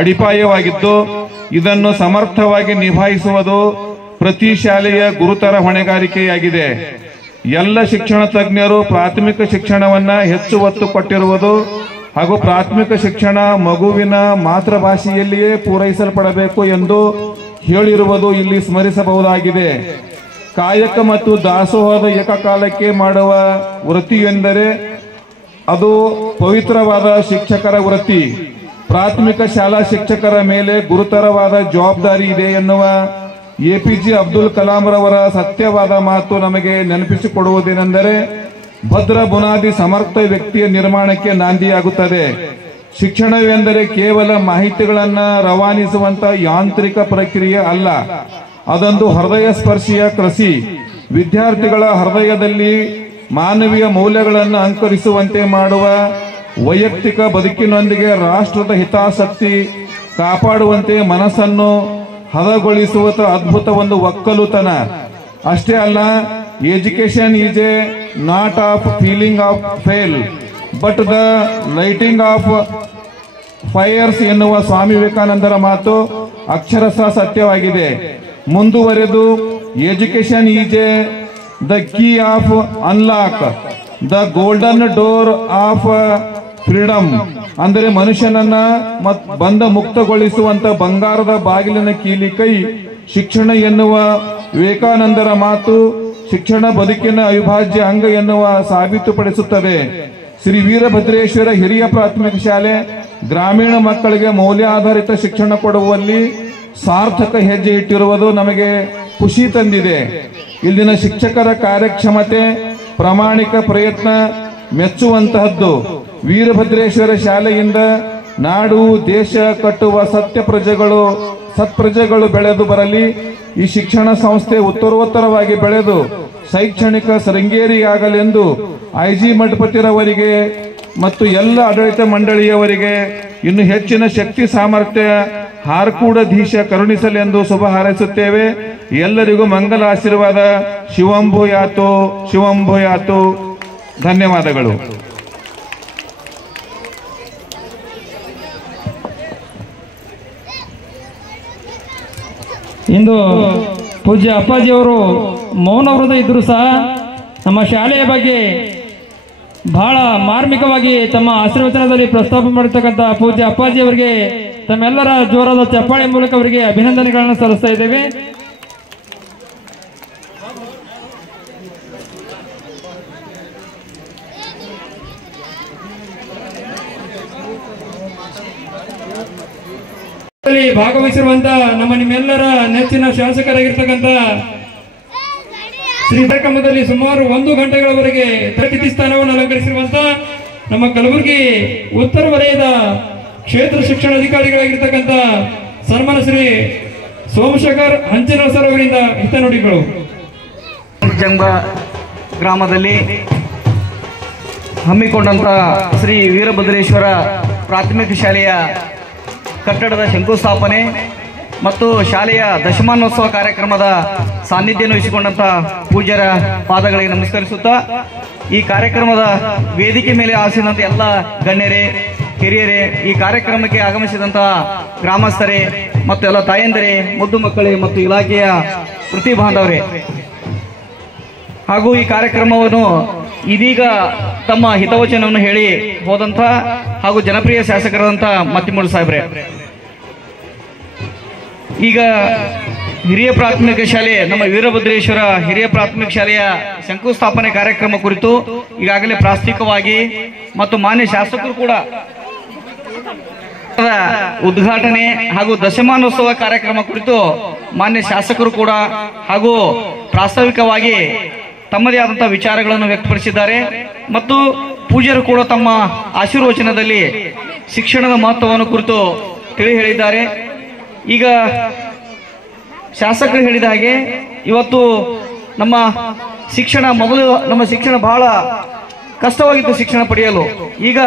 ಅಡಿಪಾಯವಾಗಿದ್ದು ಇದನ್ನು ಸಮರ್ಥವಾಗಿ ನಿಭಾಯಿಸುವುದು ಪ್ರತಿ ಶಾಲೆಯ ಗುರುತರ ಹೊಣೆಗಾರಿಕೆಯಾಗಿದೆ. ಎಲ್ಲ ಶಿಕ್ಷಣ ತಜ್ಞರು ಪ್ರಾಥಮಿಕ ಶಿಕ್ಷಣವನ್ನ ಹೆಚ್ಚು ಒತ್ತು ಕೊಟ್ಟಿರುವುದು ಹಾಗೂ ಪ್ರಾಥಮಿಕ ಶಿಕ್ಷಣ ಮಗುವಿನ ಮಾತೃಭಾಷೆಯಲ್ಲಿಯೇ ಪೂರೈಸಲ್ಪಡಬೇಕು ಎಂದು ಹೇಳಿರುವುದು ಇಲ್ಲಿ ಸ್ಮರಿಸಬಹುದಾಗಿದೆ. ಕಾಯಕ ಮತ್ತು ದಾಸೋಹದ ಏಕಕಾಲಕ್ಕೆ ಮಾಡುವ ವೃತ್ತಿಯೆಂದರೆ ಅದು ಪವಿತ್ರವಾದ ಶಿಕ್ಷಕರ ವೃತ್ತಿ. ಪ್ರಾಥಮಿಕ ಶಾಲಾ ಶಿಕ್ಷಕರ ಮೇಲೆ ಗುರುತರವಾದ ಜವಾಬ್ದಾರಿ ಇದೆ ಎನ್ನುವ APJ ಅಬ್ದುಲ್ ಕಲಾಂ ರವರ ಸತ್ಯವಾದ ಮಾತು ನಮಗೆ ನೆನಪಿಸಿಕೊಡುವುದೇನೆಂದರೆ ಭದ್ರ ಬುನಾದಿ ಸಮರ್ಥ ವ್ಯಕ್ತಿಯ ನಿರ್ಮಾಣಕ್ಕೆ ನಾಂದಿಯಾಗುತ್ತದೆ. ಶಿಕ್ಷಣವೆಂದರೆ ಕೇವಲ ಮಾಹಿತಿಗಳನ್ನ ರವಾನಿಸುವಂತ ಯಾಂತ್ರಿಕ ಪ್ರಕ್ರಿಯೆ ಅಲ್ಲ, ಅದೊಂದು ಹೃದಯ ಸ್ಪರ್ಶಿಯ ಕೃಷಿ. ವಿದ್ಯಾರ್ಥಿಗಳ ಹೃದಯದಲ್ಲಿ ಮಾನವೀಯ ಮೌಲ್ಯಗಳನ್ನು ಅಂಕರಿಸುವಂತೆ ಮಾಡುವ, ವೈಯಕ್ತಿಕ ಬದುಕಿನೊಂದಿಗೆ ರಾಷ್ಟ್ರದ ಹಿತಾಸಕ್ತಿ ಕಾಪಾಡುವಂತೆ ಮನಸ್ಸನ್ನು ಹದಗೊಳಿಸುವ ಅದ್ಭುತ ಒಂದು ಒಕ್ಕಲುತನ. ಅಷ್ಟೇ ಅಲ್ಲ, education is A not of feeling of fail but the lighting of fires ಎನ್ನುವ ಸ್ವಾಮಿ ವಿವೇಕಾನಂದರ ಮಾತು ಅಕ್ಷರಶಃ ಸತ್ಯವಾಗಿದೆ. ಮುಂದುವರೆದು, education is A the key of unlock the golden door of freedom, ಅಂದರೆ ಮನುಷ್ಯನನ್ನ ಬಂಧ ಮುಕ್ತಗೊಳಿಸುವಂತ ಬಂಗಾರದ ಬಾಗಿಲಿನ ಕೀಲಿ ಕೈ ಶಿಕ್ಷಣ ಎನ್ನುವ ವಿವೇಕಾನಂದರ ಮಾತು ಶಿಕ್ಷಣ ಬದುಕಿನ ಅವಿಭಾಜ್ಯ ಅಂಗ ಎನ್ನುವ ಸಾಬೀತುಪಡಿಸುತ್ತದೆ. ಶ್ರೀ ವೀರಭದ್ರೇಶ್ವರ ಹಿರಿಯ ಪ್ರಾಥಮಿಕ ಶಾಲೆ ಗ್ರಾಮೀಣ ಮಕ್ಕಳಿಗೆ ಮೌಲ್ಯಾಧಾರಿತ ಶಿಕ್ಷಣ ಕೊಡುವಲ್ಲಿ ಸಾರ್ಥಕ ಹೆಜ್ಜೆ ಇಟ್ಟಿರುವುದು ನಮಗೆ ಖುಷಿ ತಂದಿದೆ. ಇಲ್ಲಿನ ಶಿಕ್ಷಕರ ಕಾರ್ಯಕ್ಷಮತೆ, ಪ್ರಾಮಾಣಿಕ ಪ್ರಯತ್ನ ಮೆಚ್ಚುವಂತಹದ್ದು. ವೀರಭದ್ರೇಶ್ವರ ಶಾಲೆಯಿಂದ ನಾಡು ದೇಶ ಕಟ್ಟುವ ಸತ್ಪ್ರಜೆಗಳು ಬೆಳೆದು ಬರಲಿ. ಈ ಶಿಕ್ಷಣ ಸಂಸ್ಥೆ ಉತ್ತರೋತ್ತರವಾಗಿ ಬೆಳೆದು ಶೈಕ್ಷಣಿಕ ಶೃಂಗೇರಿಯಾಗಲೆಂದು ಐಜಿ ಮಠಪತಿರವರಿಗೆ ಮತ್ತು ಎಲ್ಲ ಆಡಳಿತ ಮಂಡಳಿಯವರಿಗೆ ಇನ್ನು ಹೆಚ್ಚಿನ ಶಕ್ತಿ ಸಾಮರ್ಥ್ಯ ಹಾರ್ಕೂಡಧೀಶ ಕರುಣಿಸಲೆಂದು ಶುಭ ಹಾರೈಸುತ್ತೇವೆ. ಎಲ್ಲರಿಗೂ ಮಂಗಲ ಆಶೀರ್ವಾದ. ಶಿವಂಭೂಯಾತು ಶಿವಂಭೂಯಾತು. ಧನ್ಯವಾದಗಳು. ಇಂದು ಪೂಜ್ಯ ಅಪ್ಪಾಜಿಯವರು ಮೌನವ್ರದ ಇದ್ದರೂ ಸಹ ನಮ್ಮ ಶಾಲೆಯ ಬಗ್ಗೆ ಬಹಳ ಮಾರ್ಮಿಕವಾಗಿ ತಮ್ಮ ಆಶೀರ್ವಚನದಲ್ಲಿ ಪ್ರಸ್ತಾಪ ಮಾಡಿರ್ತಕ್ಕಂಥ ಪೂಜ್ಯ ಅಪ್ಪಾಜಿಯವರಿಗೆ ತಮ್ಮೆಲ್ಲರ ಜೋರಾದ ಚಪ್ಪಾಳೆ ಮೂಲಕ ಅವರಿಗೆ ಅಭಿನಂದನೆಗಳನ್ನು ಸಲ್ಲಿಸ್ತಾ ಇದ್ದೇವೆ. ಭಾಗವಹಿಸಿರುವಂತಹ ನಮ್ಮ ನಿಮ್ಮೆಲ್ಲರ ನೆಚ್ಚಿನ ಶಾಸಕರಾಗಿರ್ತಕ್ಕಂಥ ಶ್ರೀ ಕಾರ್ಯಕ್ರಮದಲ್ಲಿ ಸುಮಾರು 1 ಗಂಟೆಗಳವರೆಗೆ ಅತಿಥಿ ಸ್ಥಾನವನ್ನು ಅಲಂಕರಿಸಿರುವಂತಹ ನಮ್ಮ ಕಲಬುರಗಿ ಉತ್ತರ ವಲಯದ ಕ್ಷೇತ್ರ ಶಿಕ್ಷಣಾಧಿಕಾರಿಗಳಾಗಿರ್ತಕ್ಕಂಥ ಸನ್ಮಾನ ಶ್ರೀ ಸೋಮಶೇಖರ್ ಹಂಚಿನ ಸರ್ ಅವರಿಂದ ಹಿತನುಡಿಗಳು. ಜಂಬ ಗ್ರಾಮದಲ್ಲಿ ಹಮ್ಮಿಕೊಂಡಂತ ಶ್ರೀ ವೀರಭದ್ರೇಶ್ವರ ಪ್ರಾಥಮಿಕ ಶಾಲೆಯ ಕಟ್ಟಡದ ಶಂಕುಸ್ಥಾಪನೆ ಮತ್ತು ಶಾಲೆಯ ದಶಮಾನೋತ್ಸವ ಕಾರ್ಯಕ್ರಮದ ಸಾನ್ನಿಧ್ಯ ವಹಿಸಿಕೊಂಡಂತ ಪೂಜ್ಯರ ಪಾದಗಳಿಗೆ ನಮಸ್ಕರಿಸುತ್ತಾ, ಈ ಕಾರ್ಯಕ್ರಮದ ವೇದಿಕೆ ಮೇಲೆ ಆಸೀನಂತ ಎಲ್ಲ ಗಣ್ಯರೇ, ಹಿರಿಯರೇ, ಈ ಕಾರ್ಯಕ್ರಮಕ್ಕೆ ಆಗಮಿಸಿದಂತಹ ಗ್ರಾಮಸ್ಥರೇ ಮತ್ತು ಎಲ್ಲ ತಾಯಂದಿರೇ, ಮುದ್ದು ಮಕ್ಕಳೇ ಮತ್ತು ಇಲಾಖೆಯ ವೃತ್ತಿ ಬಾಂಧವರೇ, ಹಾಗೂ ಈ ಕಾರ್ಯಕ್ರಮವನ್ನು ಇದೀಗ ತಮ್ಮ ಹಿತವಚನವನ್ನು ಹೇಳಿ ಹೋದಂಥ ಹಾಗೂ ಜನಪ್ರಿಯ ಶಾಸಕರಾದಂಥ ಮತ್ತಿಮೂರು ಸಾಹೇಬ್ರೆ, ಈಗ ಹಿರಿಯ ಪ್ರಾಥಮಿಕ ಶಾಲೆ ನಮ್ಮ ವೀರಭದ್ರೇಶ್ವರ ಹಿರಿಯ ಪ್ರಾಥಮಿಕ ಶಾಲೆಯ ಶಂಕುಸ್ಥಾಪನೆ ಕಾರ್ಯಕ್ರಮ ಕುರಿತು ಈಗಾಗಲೇ ಪ್ರಾಸ್ತಾವಿಕವಾಗಿ ಮತ್ತು ಮಾನ್ಯ ಶಾಸಕರು ಕೂಡ ಉದ್ಘಾಟನೆ ಹಾಗೂ ದಶಮಾನೋತ್ಸವ ಕಾರ್ಯಕ್ರಮ ಕುರಿತು ಮಾನ್ಯ ಶಾಸಕರು ಕೂಡ ಹಾಗೂ ಪ್ರಾಸ್ತಾವಿಕವಾಗಿ ತಮ್ಮದೇ ಆದಂತಹ ವಿಚಾರಗಳನ್ನು ವ್ಯಕ್ತಪಡಿಸಿದ್ದಾರೆ ಮತ್ತು ಪೂಜ್ಯರು ಕೂಡ ತಮ್ಮ ಆಶೀರ್ವಚನದಲ್ಲಿ ಶಿಕ್ಷಣದ ಮಹತ್ವವನ್ನು ಕುರಿತು ತಿಳಿ ಹೇಳಿದ್ದಾರೆ. ಈಗ ಶಾಸಕರು ಹೇಳಿದ ಹಾಗೆ ಇವತ್ತು ನಮ್ಮ ಶಿಕ್ಷಣ ಬಹಳ ಕಷ್ಟವಾಗಿತ್ತು ಶಿಕ್ಷಣ ಪಡೆಯಲು. ಈಗ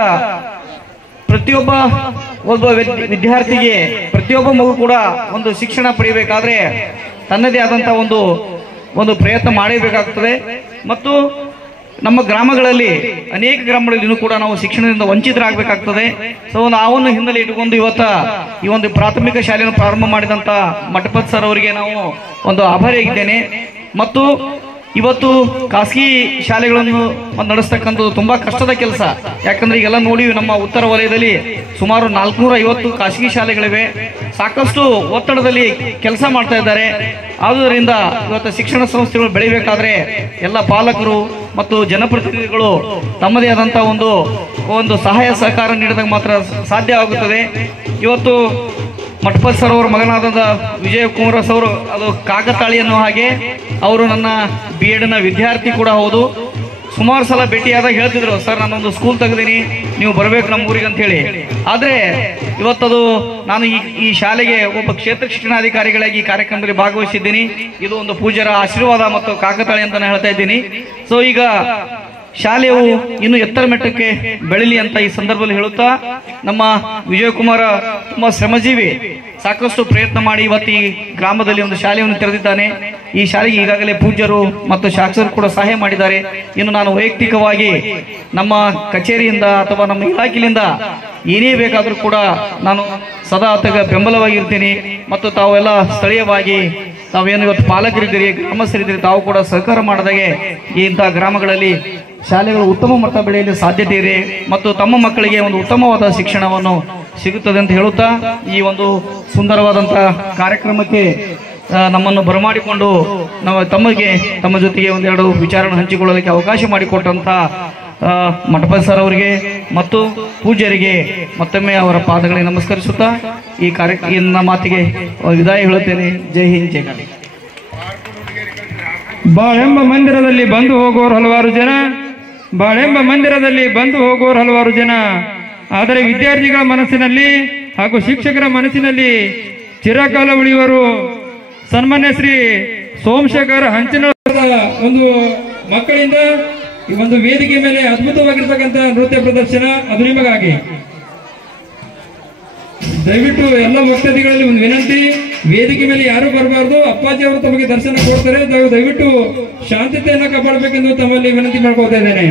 ಒಬ್ಬ ವಿದ್ಯಾರ್ಥಿಗೆ ಪ್ರತಿಯೊಬ್ಬ ಮಗು ಕೂಡ ಒಂದು ಶಿಕ್ಷಣ ಪಡೆಯಬೇಕಾದ್ರೆ ತನ್ನದೇ ಆದಂತಹ ಒಂದು ಪ್ರಯತ್ನ ಮಾಡಬೇಕಾಗ್ತದೆ ಮತ್ತು ನಮ್ಮ ಗ್ರಾಮಗಳಲ್ಲಿ ಅನೇಕ ಗ್ರಾಮಗಳಲ್ಲಿ ಕೂಡ ನಾವು ಶಿಕ್ಷಣದಿಂದ ವಂಚಿತರಾಗಬೇಕಾಗ್ತದೆ. ಸೊ ಆ ಒಂದು ಹಿನ್ನೆಲೆ ಇಟ್ಟುಕೊಂಡು ಈ ಒಂದು ಪ್ರಾಥಮಿಕ ಶಾಲೆಯನ್ನು ಪ್ರಾರಂಭ ಮಾಡಿದಂತ ಮಠಪತ್ ಸರ್ ಅವರಿಗೆ ನಾವು ಒಂದು ಆಭಾರಿಯಾಗಿದ್ದೇನೆ. ಮತ್ತು ಇವತ್ತು ಖಾಸಗಿ ಶಾಲೆಗಳನ್ನು ನಡೆಸ್ತಕ್ಕಂಥದ್ದು ತುಂಬಾ ಕಷ್ಟದ ಕೆಲಸ. ಯಾಕಂದ್ರೆ ಈಗೆಲ್ಲ ನೋಡಿ ನಮ್ಮ ಉತ್ತರ ವಲಯದಲ್ಲಿ ಸುಮಾರು 450 ಖಾಸಗಿ ಶಾಲೆಗಳಿವೆ. ಸಾಕಷ್ಟು ಒತ್ತಡದಲ್ಲಿ ಕೆಲಸ ಮಾಡ್ತಾ ಇದ್ದಾರೆ. ಆದುದರಿಂದ ಇವತ್ತು ಶಿಕ್ಷಣ ಸಂಸ್ಥೆಗಳು ಬೆಳಿಬೇಕಾದ್ರೆ ಎಲ್ಲ ಪಾಲಕರು ಮತ್ತು ಜನಪ್ರತಿನಿಧಿಗಳು ತಮ್ಮದೇ ಆದಂತಹ ಒಂದು ಸಹಾಯ ಸಹಕಾರ ನೀಡಿದಾಗ ಮಾತ್ರ ಸಾಧ್ಯ ಆಗುತ್ತದೆ. ಇವತ್ತು ಮಠಪತ್ ಸರ್ ಅವರ ಮಗನಾದ ವಿಜಯ ಕುಮಾರಸ್ ಅವರು ಅದು ಕಾಕತಾಳಿ ಅನ್ನೋ ಹಾಗೆ ಅವರು ನನ್ನ BEd ನ ವಿದ್ಯಾರ್ಥಿ ಕೂಡ ಹೌದು. ಸುಮಾರು ಸಲ ಭೇಟಿಯಾದಾಗ ಹೇಳ್ತಿದ್ರು, ಸರ್ ನಾನೊಂದು ಸ್ಕೂಲ್ ತೆಗೆದೀನಿ, ನೀವು ಬರಬೇಕು ನಮ್ಮ ಊರಿಗೆ ಅಂತ ಹೇಳಿ. ಆದರೆ ಇವತ್ತದು ನಾನು ಈ ಶಾಲೆಗೆ ಒಬ್ಬ ಕ್ಷೇತ್ರ ಶಿಕ್ಷಣಾಧಿಕಾರಿಗಳಾಗಿ ಈ ಕಾರ್ಯಕ್ರಮದಲ್ಲಿ ಭಾಗವಹಿಸಿದ್ದೀನಿ. ಇದು ಒಂದು ಪೂಜ್ಯರ ಆಶೀರ್ವಾದ ಮತ್ತು ಕಾಕತಾಳೆ ಅಂತ ನಾನು ಹೇಳ್ತಾ ಇದ್ದೀನಿ. ಸೊ ಈಗ ಶಾಲೆಯು ಇನ್ನು ಎತ್ತರ ಮಟ್ಟಕ್ಕೆ ಬೆಳೀಲಿ ಅಂತ ಈ ಸಂದರ್ಭದಲ್ಲಿ ಹೇಳುತ್ತಾ, ನಮ್ಮ ವಿಜಯಕುಮಾರ ತುಂಬಾ ಶ್ರಮಜೀವಿ, ಸಾಕಷ್ಟು ಪ್ರಯತ್ನ ಮಾಡಿ ಇವತ್ತು ಈ ಗ್ರಾಮದಲ್ಲಿ ಒಂದು ಶಾಲೆಯನ್ನು ತೆರೆದಿದ್ದಾನೆ. ಈ ಶಾಲೆಗೆ ಈಗಾಗಲೇ ಪೂಜ್ಯರು ಮತ್ತು ಶಾಸಕರು ಕೂಡ ಸಹಾಯ ಮಾಡಿದ್ದಾರೆ. ಇನ್ನು ನಾನು ವೈಯಕ್ತಿಕವಾಗಿ ನಮ್ಮ ಕಚೇರಿಯಿಂದ ಅಥವಾ ನಮ್ಮ ಇಲಾಖೆಯಿಂದ ಏನೇ ಬೇಕಾದರೂ ಕೂಡ ನಾನು ಸದಾ ಆತಗ ಬೆಂಬಲವಾಗಿರ್ತೀನಿ. ಮತ್ತು ತಾವೆಲ್ಲ ಸ್ಥಳೀಯವಾಗಿ ತಾವೇನು ಇವತ್ತು ಪಾಲಕರಿದ್ದೀರಿ, ಗ್ರಾಮಸ್ಥರಿದ್ದೀರಿ, ತಾವು ಕೂಡ ಸಹಕಾರ ಮಾಡಿದಾಗೆ ಇಂಥ ಗ್ರಾಮಗಳಲ್ಲಿ ಶಾಲೆಗಳು ಉತ್ತಮ ಮಟ್ಟ ಬೆಳೆಯಲು ಸಾಧ್ಯತೆ ಇದೆ ಮತ್ತು ತಮ್ಮ ಮಕ್ಕಳಿಗೆ ಒಂದು ಉತ್ತಮವಾದ ಶಿಕ್ಷಣವನ್ನು ಸಿಗುತ್ತದೆ ಅಂತ ಹೇಳುತ್ತಾ, ಈ ಒಂದು ಸುಂದರವಾದಂಥ ಕಾರ್ಯಕ್ರಮಕ್ಕೆ ನಮ್ಮನ್ನು ಬರಮಾಡಿಕೊಂಡು ತಮ್ಮ ಜೊತೆಗೆ ಒಂದೆರಡು ವಿಚಾರವನ್ನು ಹಂಚಿಕೊಳ್ಳಲಿಕ್ಕೆ ಅವಕಾಶ ಮಾಡಿಕೊಟ್ಟಂಥ ಮಠಪತಿ ಸರ್ ಅವರಿಗೆ ಮತ್ತು ಪೂಜ್ಯರಿಗೆ ಮತ್ತೊಮ್ಮೆ ಅವರ ಪಾದಗಳಿಗೆ ನಮಸ್ಕರಿಸುತ್ತಾ ಈ ಮಾತಿಗೆ ವಿದಾಯ ಹೇಳುತ್ತೇನೆ. ಜೈ ಹಿಂದ್, ಜೈ ಕರ್ನಾಟಕ. ಬಾಳೆಂಬ ಮಂದಿರದಲ್ಲಿ ಬಂದು ಹೋಗುವವರು ಹಲವಾರು ಜನ, ಬಾಳೆಂಬ ಮಂದಿರದಲ್ಲಿ ಬಂದು ಹೋಗುವವರು ಹಲವಾರು ಜನ. ಆದರೆ ವಿದ್ಯಾರ್ಥಿಗಳ ಮನಸ್ಸಿನಲ್ಲಿ ಹಾಗೂ ಶಿಕ್ಷಕರ ಮನಸ್ಸಿನಲ್ಲಿ ಚಿರಕಾಲ ಉಳಿಯುವರು ಸನ್ಮಾನ್ಯ ಶ್ರೀ ಸೋಮಶೇಖರ್ ಹಂಚಿನವರ ಒಂದು ಮಕ್ಕಳಿಂದ ಈ ಒಂದು ವೇದಿಕೆ ಮೇಲೆ ಅದ್ಭುತವಾಗಿರ್ತಕ್ಕಂಥ ನೃತ್ಯ ಪ್ರದರ್ಶನ, ಅದು ನಿಮಗಾಗಿ. ದಯವಿಟ್ಟು ಎಲ್ಲ ಭಕ್ತಾದಿಗಳಲ್ಲಿ ಒಂದು ವಿನಂತಿ, ವೇದಿಕೆ ಮೇಲೆ ಯಾರು ಬರಬಾರ್ದು. ಅಪ್ಪಾಜಿ ಅವರು ತಮಗೆ ದರ್ಶನ ಕೊಡ್ತಾರೆ, ದಯವಿಟ್ಟು ಶಾಂತತೆಯನ್ನು ಕಾಪಾಡಬೇಕೆಂದು ತಮ್ಮಲ್ಲಿ ವಿನಂತಿ ಮಾಡ್ಕೋತಾ ಇದ್ದೇನೆ.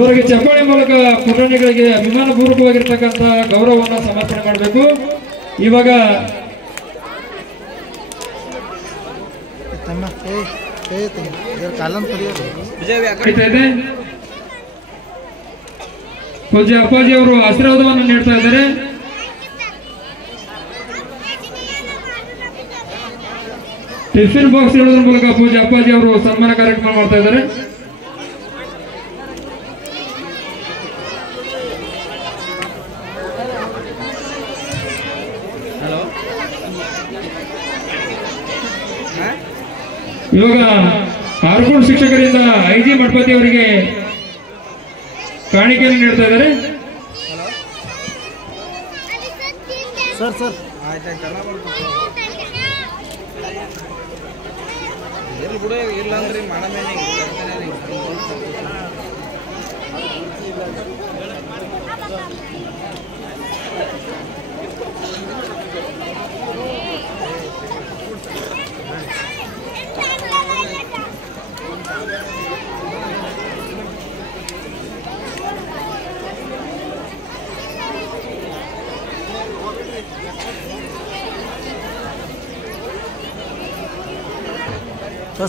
ಜೋರಾಗಿ ಚಪ್ಪಾಳೆ ಮೂಲಕ ಪುಟಾಣಿಗಳಿಗೆ ಅಭಿಮಾನಪೂರ್ವಕವಾಗಿರ್ತಕ್ಕಂಥ ಗೌರವವನ್ನು ಸಮರ್ಪಣೆ ಮಾಡಬೇಕು. ಇವಾಗ ಪೂಜ್ಯ ಅಪ್ಪಾಜಿ ಅವರು ಆಶೀರ್ವಾದವನ್ನು ನೀಡ್ತಾ ಇದ್ದಾರೆ. ಟಿಫಿನ್ ಬಾಕ್ಸ್ ಹೇಳೋದ್ರ ಮೂಲಕ ಪೂಜ್ಯ ಅಪ್ಪಾಜಿ ಅವರು ಸನ್ಮಾನ ಕಾರ್ಯಕ್ರಮ ಮಾಡ್ತಾ ಇದ್ದಾರೆ. ಇವಾಗ ಆರ್ಕೋಡ್ ಶಿಕ್ಷಕರಿಂದ ಐಜಿ ಮಠಪತಿ ಅವರಿಗೆ ಕಾಣಿಕೆಯನ್ನು ನೀಡ್ತಾ ಇದ್ದಾರೆ. ಸರ್ ಸರ್ ಇಲ್ಲ ಅಂದ್ರೆ ಮಾಡಮೇನೆ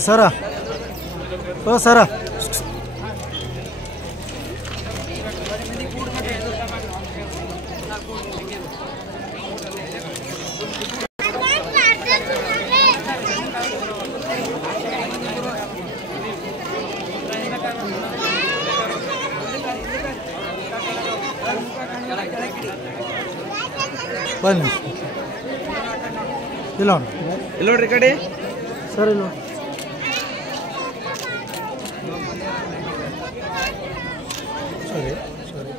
ಸರ ಓ ಸರ ಬನ್ನಿ ಇಲ್ಲ ನೋಡ್ರಿ ಕಡೆ ಸರ್ ಇಲ್ಲ ಸರಿ ಸರಿ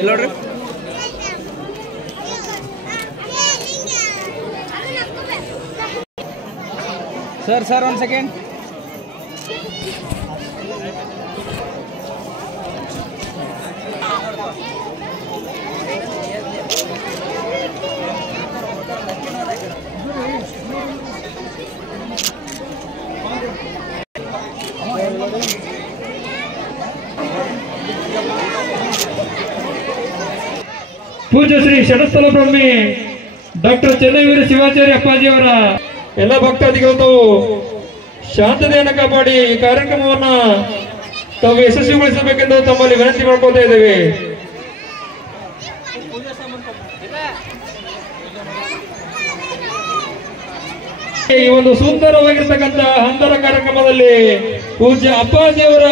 ಇಲ್ಲ ನೋಡ್ರಿ ಸರ್ 1 ಸೆಕೆಂಡ್ ಪೂಜ್ಯ ಶ್ರೀ ಷಡಸ್ಥಲ ಬ್ರಹ್ಮಿ ಡಾಕ್ಟರ್ ಚೆನ್ನವೀರ ಶಿವಾಚಾರ್ಯ ಅಪ್ಪಾಜಿ ಅವರ ಎಲ್ಲ ಭಕ್ತಾದಿಗಳು ತಾವು ಶಾಂತತೆಯನ್ನು ಕಾಪಾಡಿ ಈ ಕಾರ್ಯಕ್ರಮವನ್ನ ತಾವು ಯಶಸ್ವಿಗೊಳಿಸಬೇಕೆಂದು ತಮ್ಮಲ್ಲಿ ವಿನಂತಿ ಮಾಡ್ಕೊತಾ ಇದ್ದೇವೆ. ಈ ಒಂದು ಸುಂದರವಾಗಿರ್ತಕ್ಕಂಥ ಹಂದರ ಕಾರ್ಯಕ್ರಮದಲ್ಲಿ ಪೂಜ್ಯ ಅಪ್ಪಾಜಿಯವರ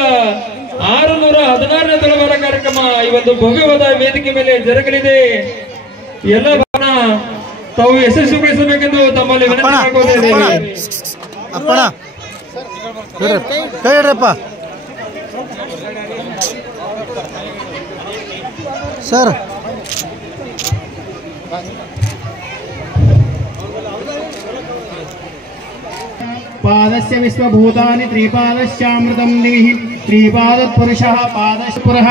616ನೇ ತಳವಾರ ಕಾರ್ಯಕ್ರಮ ಈ ಒಂದು ಭವ್ಯವಾದ ವೇದಿಕೆ ಮೇಲೆ ಜರುಗಲಿದೆ. ಎಲ್ಲ ತಾವು ಯಶಸ್ವಿಗೊಳಿಸಬೇಕೆಂದು ತಮ್ಮಲ್ಲಿ ವಿನಂತಿ ಮಾಡ್ಕೊತಾ ಇದ್ದೇವೆ. ಅಪ್ಪಣ ಕೈ ಹಿಡ್ರಪ್ಪ ಸರ್ पादस्य विश्वभूतानि त्रिपादश्चामृतं दिविः त्रिपादपुरुषः पादपुरः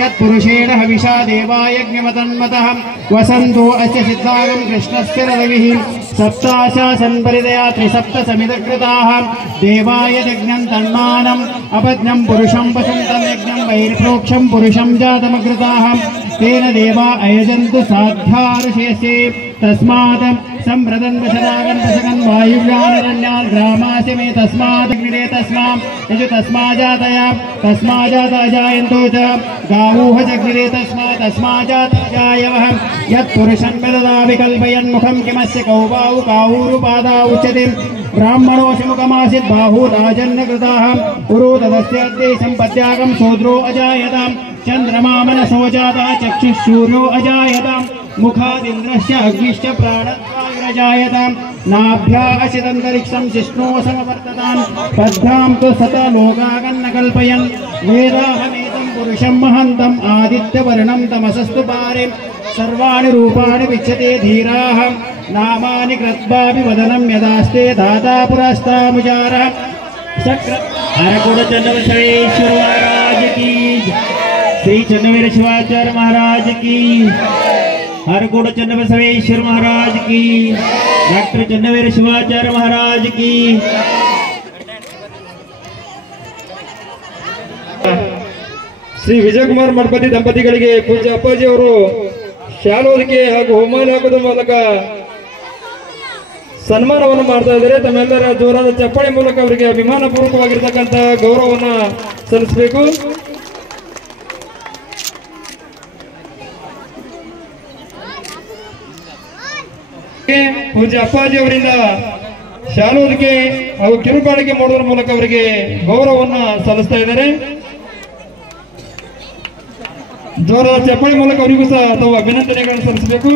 यत्पुरुषेण हविषा देवायज्ञमतन्मतः वसन्तो अस्य सिद्धागं कृष्णस्य रविः सप्ताशासन्परिदया त्रिसप्तसमिदकृताः देवाय यज्ञं तन्मानम् अपज्ञं पुरुषं वसन्तं यज्ञं वैर्प्रोक्षं पुरुषं जातमकृताः तेन देवा अयजन्तु साध्याऋषेस्य तस्मात् संप्रदन् वशदागन् वशगन् वायुव्यानरण्याल् ग्रामास्य मे तस्मात् अग्निरे तस्मात् यजु तस्माजातया तस्माजाताजायन्तो च गावूह जग्निरे तस्मात् तस्माजाताजायवः यत्पुरुषं विददा विकल्पयन् मुखं किमस्य कौबाहु काऊरुपादा उच्यते ब्राह्मणोऽशिमुखमासीत् बाहु राजन्नकृताः उरु तदस्याद्यै सम्पद्यागं शूद्रो अजायताम् चन्द्रमा मनसो जाता चक्षुः सूर्यो अजायताम् मुखादिन्द्रश्च अग्निश्च प्राणवायुरजायताम् नाभ्या असिदन्तरिक्षं जिष्णो समवर्तताम् पद्भ्यां तु सता लोकागन्न कल्पयन् वेदाहमेतं पुरुषं महन्तम् आदित्यवर्णं तमसस्तु पारे सर्वाणि रूपाणि विच्यते धीराः नामानि कृत्वापि वदनं यदास्ते दाता पुरस्तामुचारः चक्र हरकुडचन्द्रवशेश्वर महाराज की श्री चन्नवीर शिवाचार्य महाराज की, हरगुड़ चन्नबसवेश्वर महाराज की, डॉक्टर चन्नवीर शिवाचार्य महाराज की। ಶ್ರೀ ವಿಜಯಕುಮಾರ್ ಮಠಪತಿ ದಂಪತಿಗಳಿಗೆ ಪೂಜ್ಯ ಅಪ್ಪಾಜಿ ಅವರು ಶಾಲೋದಕ್ಕೆ ಹಾಗೂ ಹೋಮಾಲಿ ಹಾಕೋದ್ರ ಮೂಲಕ ಸನ್ಮಾನವನ್ನು ಮಾಡ್ತಾ ಇದ್ದಾರೆ. ತಮ್ಮೆಲ್ಲರ ಜೋರಾದ ಚಪ್ಪಾಳೆ ಮೂಲಕ ಅವರಿಗೆ ಅಭಿಮಾನ ಪೂರ್ವಕವಾಗಿರ್ತಕ್ಕಂಥ ಗೌರವವನ್ನು ಸಲ್ಲಿಸಬೇಕು. ಪೂಜ್ಯ ಅಪ್ಪಾಜಿ ಅವರಿಂದ ಶಾಲೋದಕ್ಕೆ ಹಾಗೂ ಕಿರುಕಾಣಿಕೆ ಮಾಡುವುದರ ಮೂಲಕ ಅವರಿಗೆ ಗೌರವವನ್ನು ಸಲ್ಲಿಸ್ತಾ ಇದ್ದಾರೆ. ಜೋರಾದ ಚಪ್ಪಾಳೆ ಮೂಲಕ ಅವರಿಗೂ ಸಹ ತಾವು ಅಭಿನಂದನೆಗಳನ್ನು ಸಲ್ಲಿಸಬೇಕು.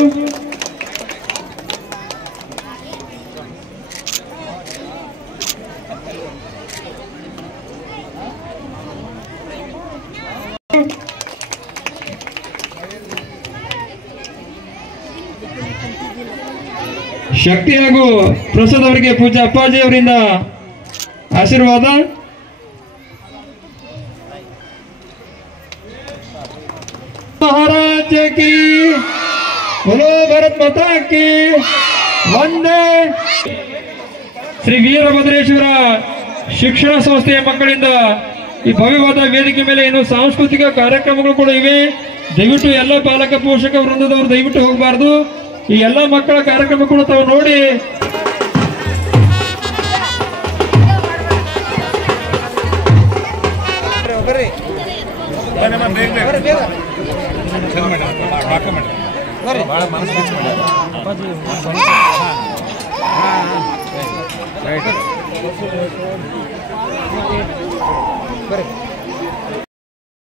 ಶಕ್ತಿ ಹಾಗೂ ಪ್ರಸಾದ್ ಅವರಿಗೆ ಪೂಜ್ಯ ಅಪ್ಪಾಜಿ ಅವರಿಂದ ಆಶೀರ್ವಾದ. ಮಹಾರಾಜ ಕಿ बोलो भारत माता की ವಂದೇ. ಶ್ರೀ ವೀರಭದ್ರೇಶ್ವರ ಶಿಕ್ಷಣ ಸಂಸ್ಥೆಯ ಮಕ್ಕಳಿಂದ ಈ ಭವ್ಯವಾದ ವೇದಿಕೆ ಮೇಲೆ ಏನು ಸಾಂಸ್ಕೃತಿಕ ಕಾರ್ಯಕ್ರಮಗಳು ಕೂಡ ಇವೆ. ದಯವಿಟ್ಟು ಎಲ್ಲ ಪಾಲಕ ಪೋಷಕ ವೃಂದದವರು ದಯವಿಟ್ಟು ಹೋಗಬಾರ್ದು. ಈ ಎಲ್ಲ ಮಕ್ಕಳ ಕಾರ್ಯಕ್ರಮ ಕೂಡ ತಾವು ನೋಡಿ ಭಾಳ ಮನಸ್ಸು ಬಿಚ್ಚಿ ಮಾಡ್ಯಾರ.